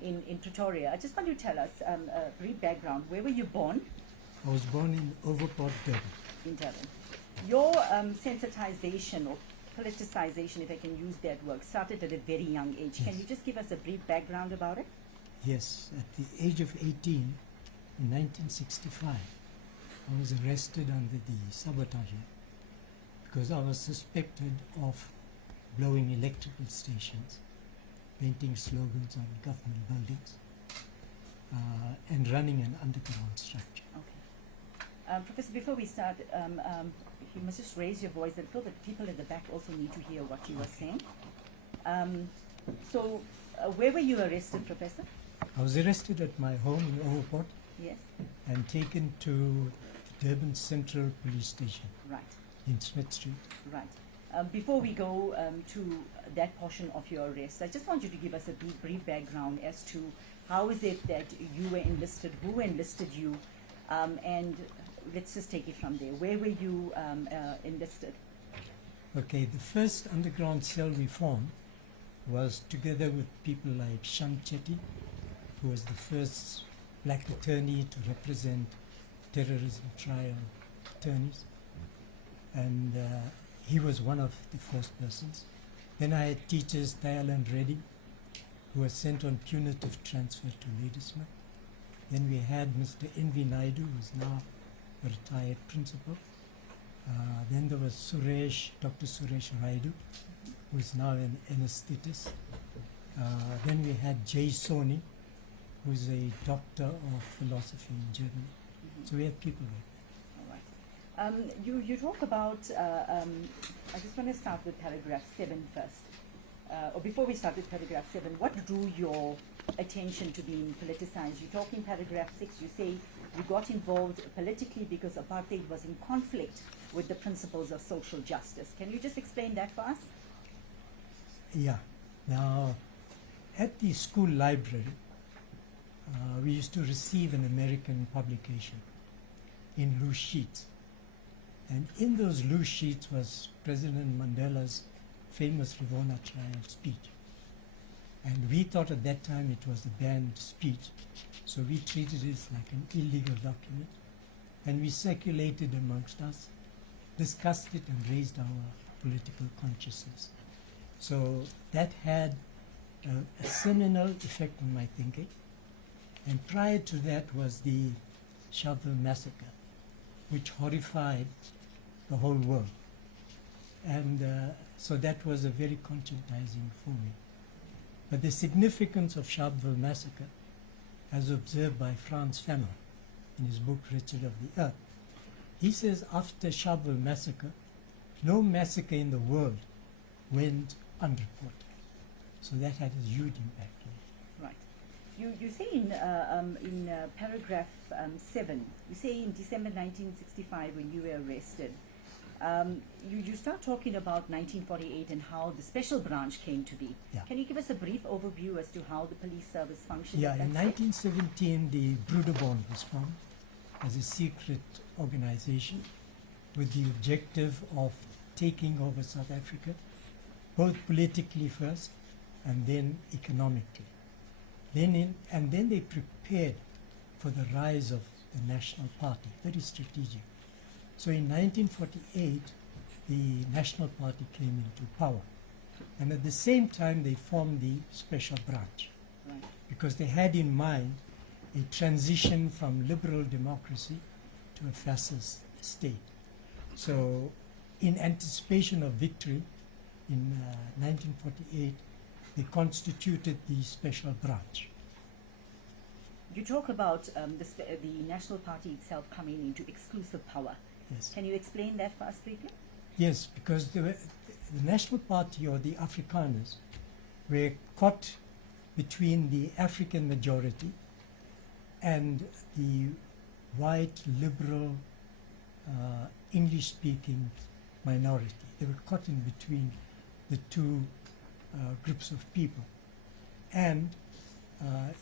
in Pretoria, I just want you to tell us a brief background. Where were you born? I was born in Overport, Durban. In Durban. Your sensitization or politicization, if I can use that word, started at a very young age. Can Yes. you just give us a brief background about it? Yes, at the age of 18, in 1965, I was arrested under the Sabotage Act because I was suspected of blowing electrical stations, painting slogans on government buildings, and running an underground structure. Okay. Professor, before we start, you must just raise your voice and so that people at the back also need to hear what you are saying. Where were you arrested, Professor? I was arrested at my home in Overport Yes. and taken to the Durban Central Police Station Right. in Smith Street. Right. Before we go to that portion of your arrest, I just want you to give us a brief background as to how is it that you were enlisted, who enlisted you, and let's just take it from there. Where were you enlisted? Okay, the first underground cell we formed was together with people like Shan Chetty, who was the first black attorney to represent terrorism trial attorneys. And he was one of the first persons. Then I had teachers, Dayalan Reddy, who was sent on punitive transfer to Ladysmith. Then we had Mr. Envy Naidu, who is now a retired principal. Then there was Suresh, Dr. Suresh Raidu, who is now an anesthetist. Then we had Jay Soni, who is a doctor of philosophy in Germany. So we have people like All right. You talk about, I just want to start with paragraph 7 first. Or before we start with paragraph 7, what drew your attention to being politicized? You talk in paragraph 6, you say you got involved politically because apartheid was in conflict with the principles of social justice. Can you just explain that for us? Yeah. Now, at the school library, we used to receive an American publication in loose sheets. And in those loose sheets was President Mandela's famous Rivona trial speech. And we thought at that time it was a banned speech, so we treated it like an illegal document. And we circulated amongst us, discussed it, and raised our political consciousness. So that had a seminal effect on my thinking. And prior to that was the Sharpeville Massacre, which horrified the whole world. And so that was a very conscientizing for me. But the significance of Sharpeville Massacre, as observed by Frans Fanon in his book Richard of the Earth, he says after Sharpeville Massacre, no massacre in the world went unreported. So that had a huge impact on me. Right. You say in paragraph 7, you say in December 1965 when you were arrested, you start talking about 1948 and how the special branch came to be. Yeah. Can you give us a brief overview as to how the police service functioned? Yeah, at in that time? 1917 the Broederbond was formed as a secret organization with the objective of taking over South Africa, both politically first and then economically. Then they prepared for the rise of the National Party, very strategic. So in 1948, the National Party came into power. And at the same time, they formed the special branch Right. because they had in mind a transition from liberal democracy to a fascist state. So in anticipation of victory in 1948, they constituted the special branch. You talk about the National Party itself coming into exclusive power. Yes. Can you explain that for us briefly? Yes, because the National Party or the Afrikaners were caught between the African majority and the white, liberal, English-speaking minority. They were caught in between the two groups of people. And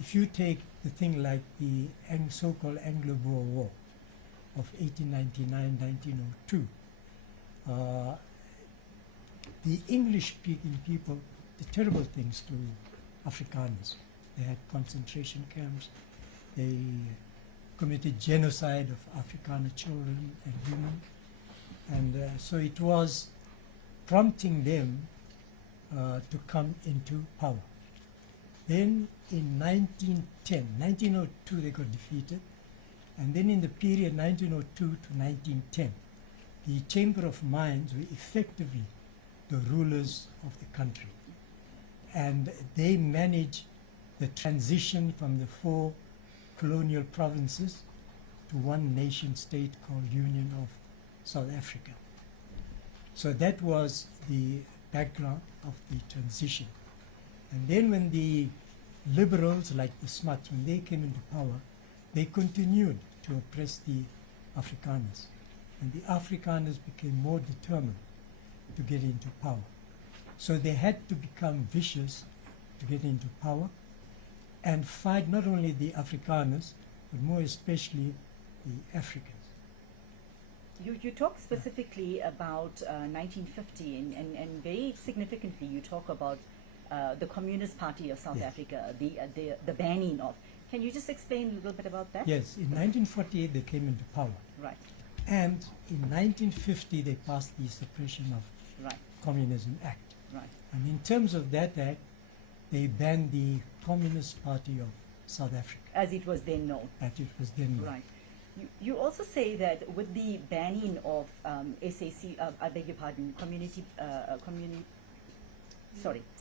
if you take the thing like the so-called Anglo-Boer War of 1899-1902, the English-speaking people did terrible things to Afrikaners. They had concentration camps. They committed genocide of Afrikaner children and women. And so it was prompting them to come into power. Then in 1902 they got defeated. And then in the period 1902 to 1910, the Chamber of Mines were effectively the rulers of the country. And they managed the transition from the 4 colonial provinces to one nation state called Union of South Africa. So that was the background of the transition. And then when the liberals like the Smuts, when they came into power, they continued to oppress the Afrikaners. And the Afrikaners became more determined to get into power. So they had to become vicious to get into power and fight not only the Afrikaners, but more especially the Africans. You talk specifically about 1950, and very significantly you talk about the Communist Party of South Yes. Africa, the banning of. Can you just explain a little bit about that? Yes, in 1948 they came into power. Right, And in 1950 they passed the Suppression of right, Communism Act. right. And in terms of that act, they banned the Communist Party of South Africa, As it was then known. as it was then known. Right. You also say that with the banning of SAC, I beg your pardon,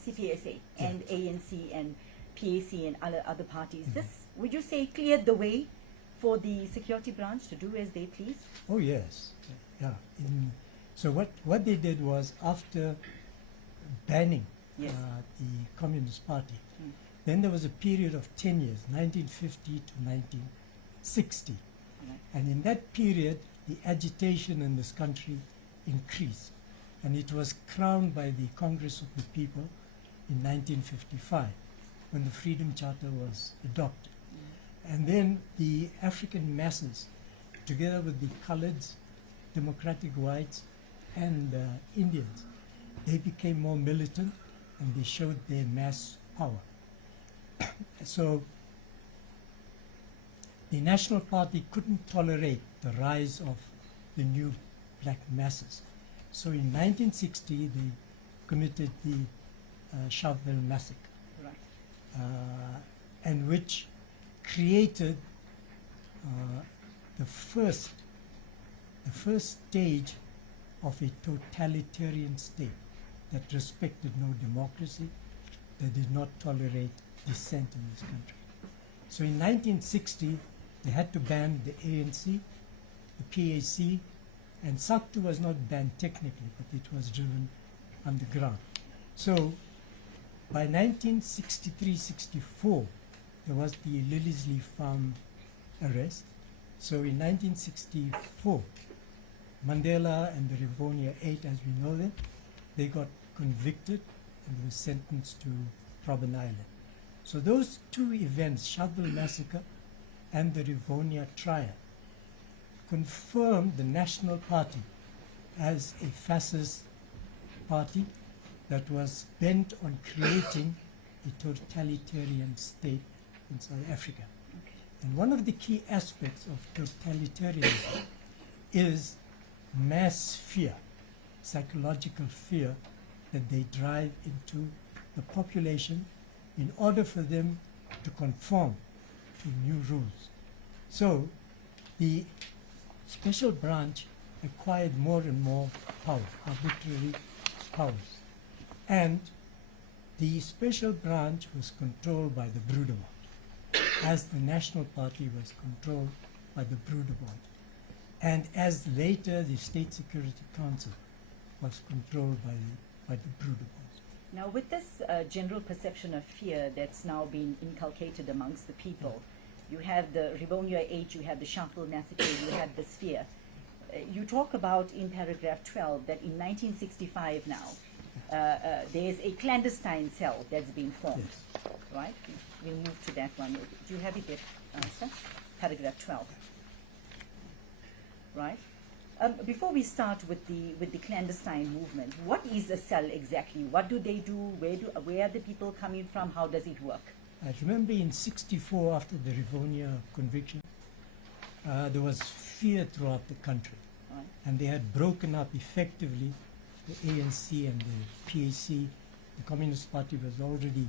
CPSA and ANC and PAC and other parties, this, would you say, cleared the way for the security branch to do as they please? Oh yes, yeah. So what they did was, after banning Yes. the Communist Party, Mm. then there was a period of 10 years, 1950 to 1960. Right. And in that period, the agitation in this country increased. And it was crowned by the Congress of the People in 1955, when the Freedom Charter was adopted. And then the African masses, together with the coloreds, democratic whites, and Indians, they became more militant and they showed their mass power. So the National Party couldn't tolerate the rise of the new black masses. So in 1960 they committed the Sharpeville Massacre, Right. and which created the first stage of a totalitarian state that respected no democracy, that did not tolerate dissent in this country. So in 1960, they had to ban the ANC, the PAC, and SACTU was not banned technically, but it was driven underground. So by 1963-64, there was the Liliesleaf Farm arrest. So in 1964, Mandela and the Rivonia 8, as we know them, they got convicted and were sentenced to Robben Island. So those two events, Sharpeville Massacre and the Rivonia trial, confirmed the National Party as a fascist party that was bent on creating a totalitarian state in South Africa. And one of the key aspects of totalitarianism is mass fear, psychological fear that they drive into the population in order for them to conform to new rules. So the special branch acquired more and more power, arbitrary powers. And the special branch was controlled by the Broederbond, as the National Party was controlled by the Broederbond, and as later the State Security Council was controlled by the Broederbond. Now, with this general perception of fear that's now been inculcated amongst the people, you have the Rivonia Age, you have the Sharpeville Massacre, you have this fear. You talk about in paragraph 12 that in 1965 now, there's a clandestine cell that's been formed, right? We'll move to that one. Do you have it there, sir? Paragraph 12, right? Before we start with the clandestine movement, what is a cell exactly? What do they do? Where are the people coming from? How does it work? I remember in '64, after the Rivonia conviction, there was fear throughout the country. Right. And they had broken up effectively the ANC and the PAC. The Communist Party was already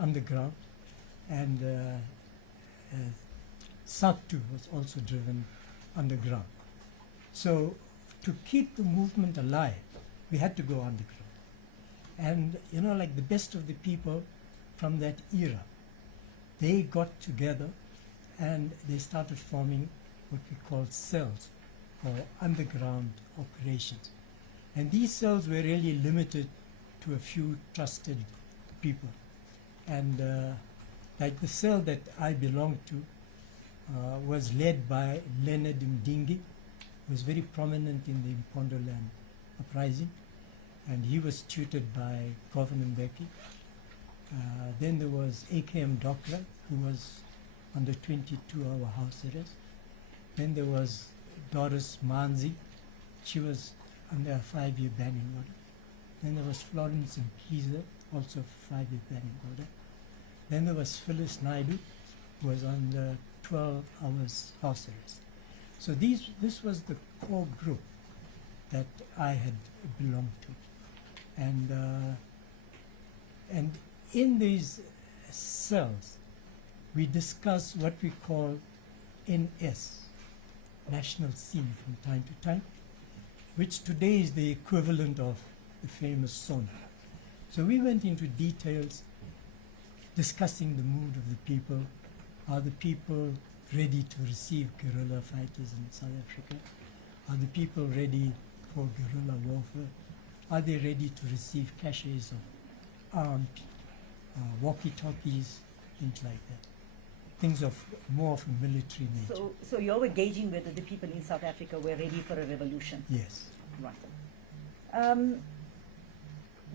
underground. And SABC was also driven underground. So to keep the movement alive, we had to go underground. And, you know, like the best of the people from that era, they got together and they started forming what we call cells, or underground operations. And these cells were really limited to a few trusted people. And like the cell that I belonged to was led by Leonard Mdingi, who was very prominent in the Mpondoland uprising, and he was tutored by Governor Mbeki. Then there was AKM Dokra, who was under 22-hour house arrest. Then there was Doris Manzi, she was under a 5-year banning order. Then there was Florence Mkhize, also 5-year banning order. Then there was Phyllis Naidu, who was under 12 hours house arrest. So this was the core group that I had belonged to. And in these cells, we discuss what we call NS, national scene, from time to time, which today is the equivalent of the famous SONA. So we went into details discussing the mood of the people. Are the people ready to receive guerrilla fighters in South Africa? Are the people ready for guerrilla warfare? Are they ready to receive caches of armed walkie-talkies, things like that? Things of more of a military nature. So you were gauging whether the people in South Africa were ready for a revolution. Yes. Right.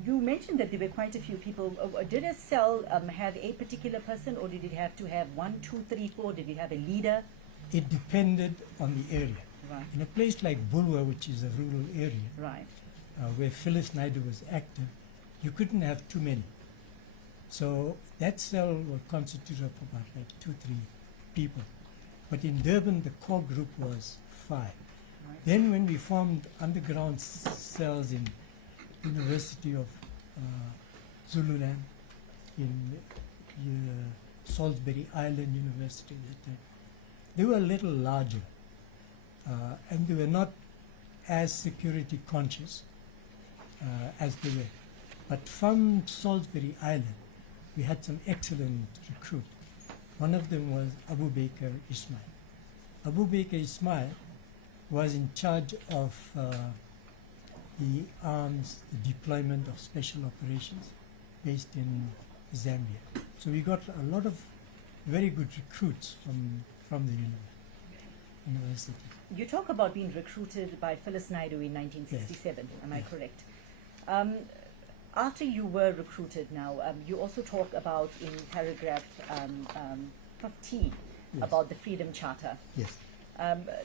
You mentioned that there were quite a few people. Did a cell have a particular person, or did it have to have 1, 2, 3, 4? Did it have a leader? It depended on the area. Right. In a place like Bulwer, which is a rural area, Right. Where Phyllis Naidu was active, you couldn't have too many. So that cell was constituted of about like 2, 3 people. But in Durban, the core group was 5. Right. Then when we formed underground cells in University of Zululand, in Salisbury Island University at that time, they were a little larger, and they were not as security conscious as they were. But from Salisbury Island, we had some excellent recruits. One of them was Abu Bakr Ismail. Abu Bakr Ismail was in charge of the arms, the deployment of special operations based in Zambia. So we got a lot of very good recruits from the university. You talk about being recruited by Phyllis Naidu in 1967, am I correct? After you were recruited now, you also talk about in paragraph 15 about the Freedom Charter. Yes.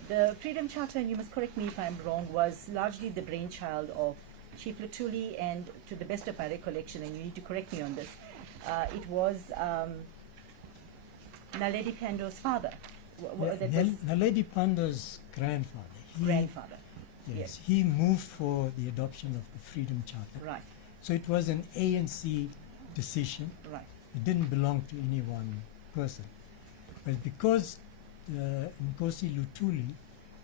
The Freedom Charter, and you must correct me if I'm wrong, was largely the brainchild of Chief Luthuli, and to the best of my recollection, and you need to correct me on this, it was Naledi Pandor's father. Naledi Pandor's grandfather. Grandfather. Yes, he moved for the adoption of the Freedom Charter. Right. So it was an ANC decision. Right. It didn't belong to any one person. But because Nkosi Luthuli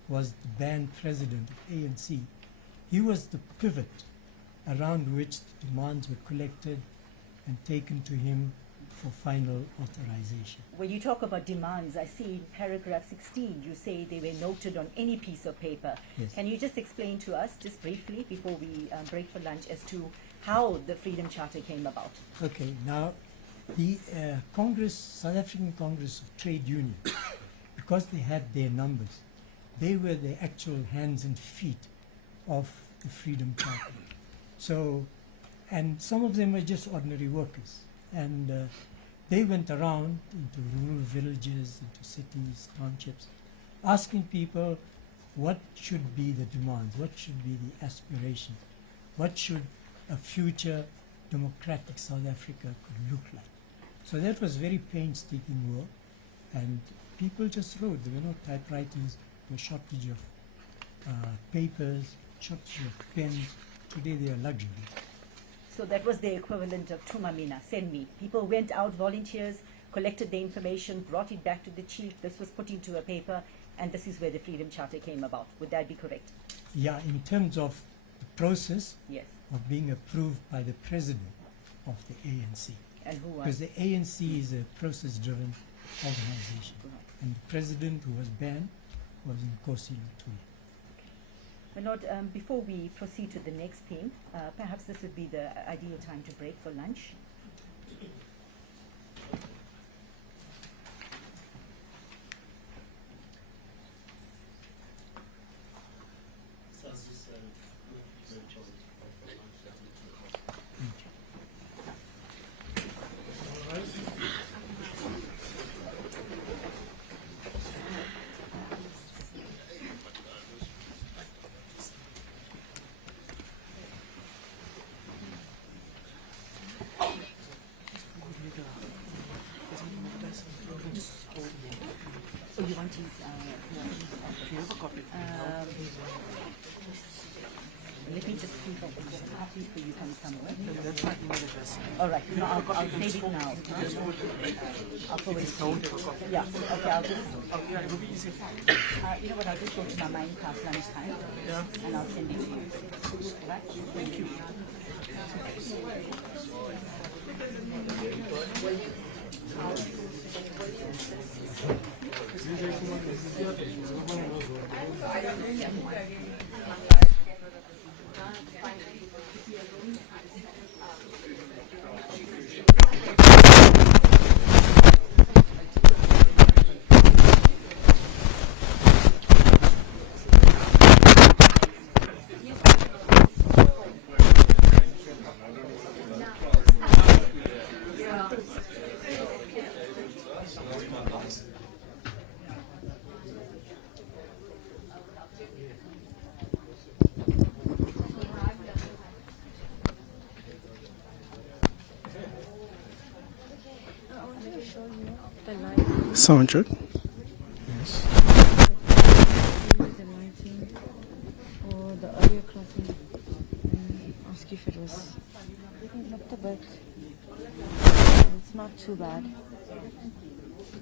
was the band president of ANC, he was the pivot around which the demands were collected and taken to him for final authorization. When you talk about demands, I see in paragraph 16 you say they were noted on any piece of paper. Yes. Can you just explain to us, just briefly, before we break for lunch, as to how the Freedom Charter came about? Okay, now the Congress, South African Congress of Trade Union, because they had their numbers, they were the actual hands and feet of the Freedom Charter. So, and some of them were just ordinary workers, and they went around into rural villages, into cities, townships, asking people what should be the demands, what should be the aspiration, what should a future democratic South Africa could look like. So that was very painstaking work, and people just wrote. There were no typewriters, there was shortage of papers, shortage of pens. Today they are luxury. So that was the equivalent of Tumamina, send me. People went out, volunteers, collected the information, brought it back to the chief, this was put into a paper, and this is where the Freedom Charter came about. Would that be correct? Yeah, in terms of the process Yes. of being approved by the president of the ANC. And who was? Because the ANC is a process-driven organization. And the president who was banned was Nkosi Lutuya. My Lord, before we proceed to the next theme, perhaps this would be the ideal time to break for lunch. Oh, you want his let me just see if I can get a copy for you from somewhere. That's my email address. All right, no, I'll save it now. I'll forward it to you. Yeah, okay, I'll just, Oh, yeah, it will be easy. you know what, I'll just go to my mind past lunchtime, Yeah. and I'll send it to you. All right? Thank you. Sound check. Yes. The lighting or the audio crossing and ask if it was not a bit. It's not too bad.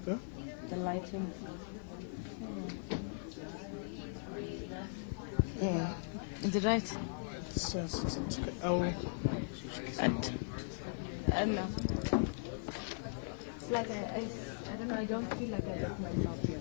Yeah. The lighting. Yeah. Is it right? It's okay. Oh. No. It's like I don't know, I don't feel like I left myself here.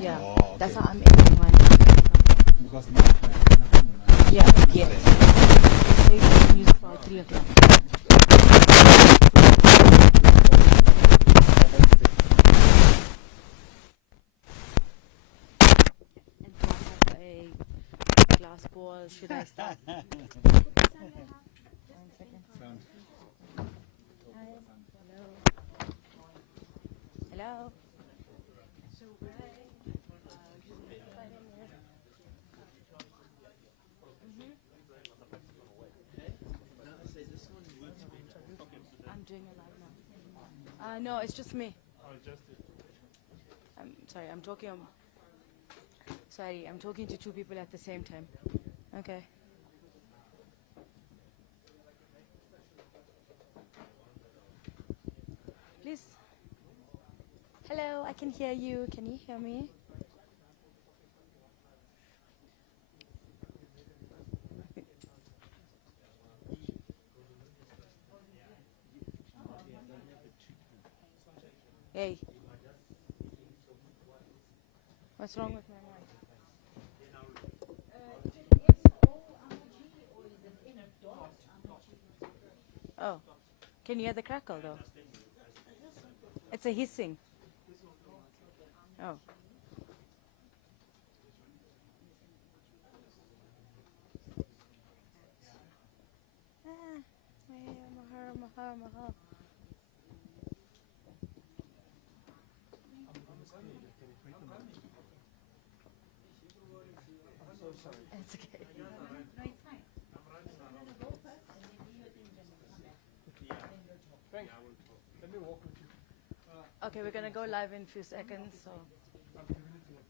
Yeah, that's how I'm ending one. Yeah, yes. So you can use it for 3 o'clock. And do I have a glass ball? Should I start? 1 second. Hi. Hello. Hello. I'm doing it live now. No, it's just me. Oh, just it. I'm sorry, I'm talking. Sorry, I'm talking to two people at the same time. Okay. Please. Hello, I can hear you. Can you hear me? Hey. What's wrong with my mic? Oh. Can you hear the crackle though? It's a hissing. Oh. Mahar. I'm so sorry. It's okay. No, it's fine. Thank you. Let me walk with you. Okay, we're gonna go live in a few seconds, so. I'm giving it to you.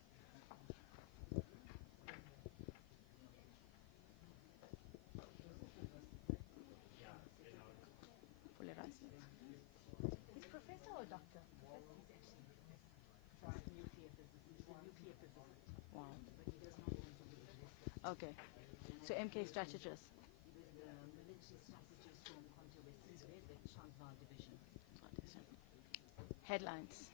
Fully rice. He's professor or doctor? Wow. Okay. So MK strategist. Headlines.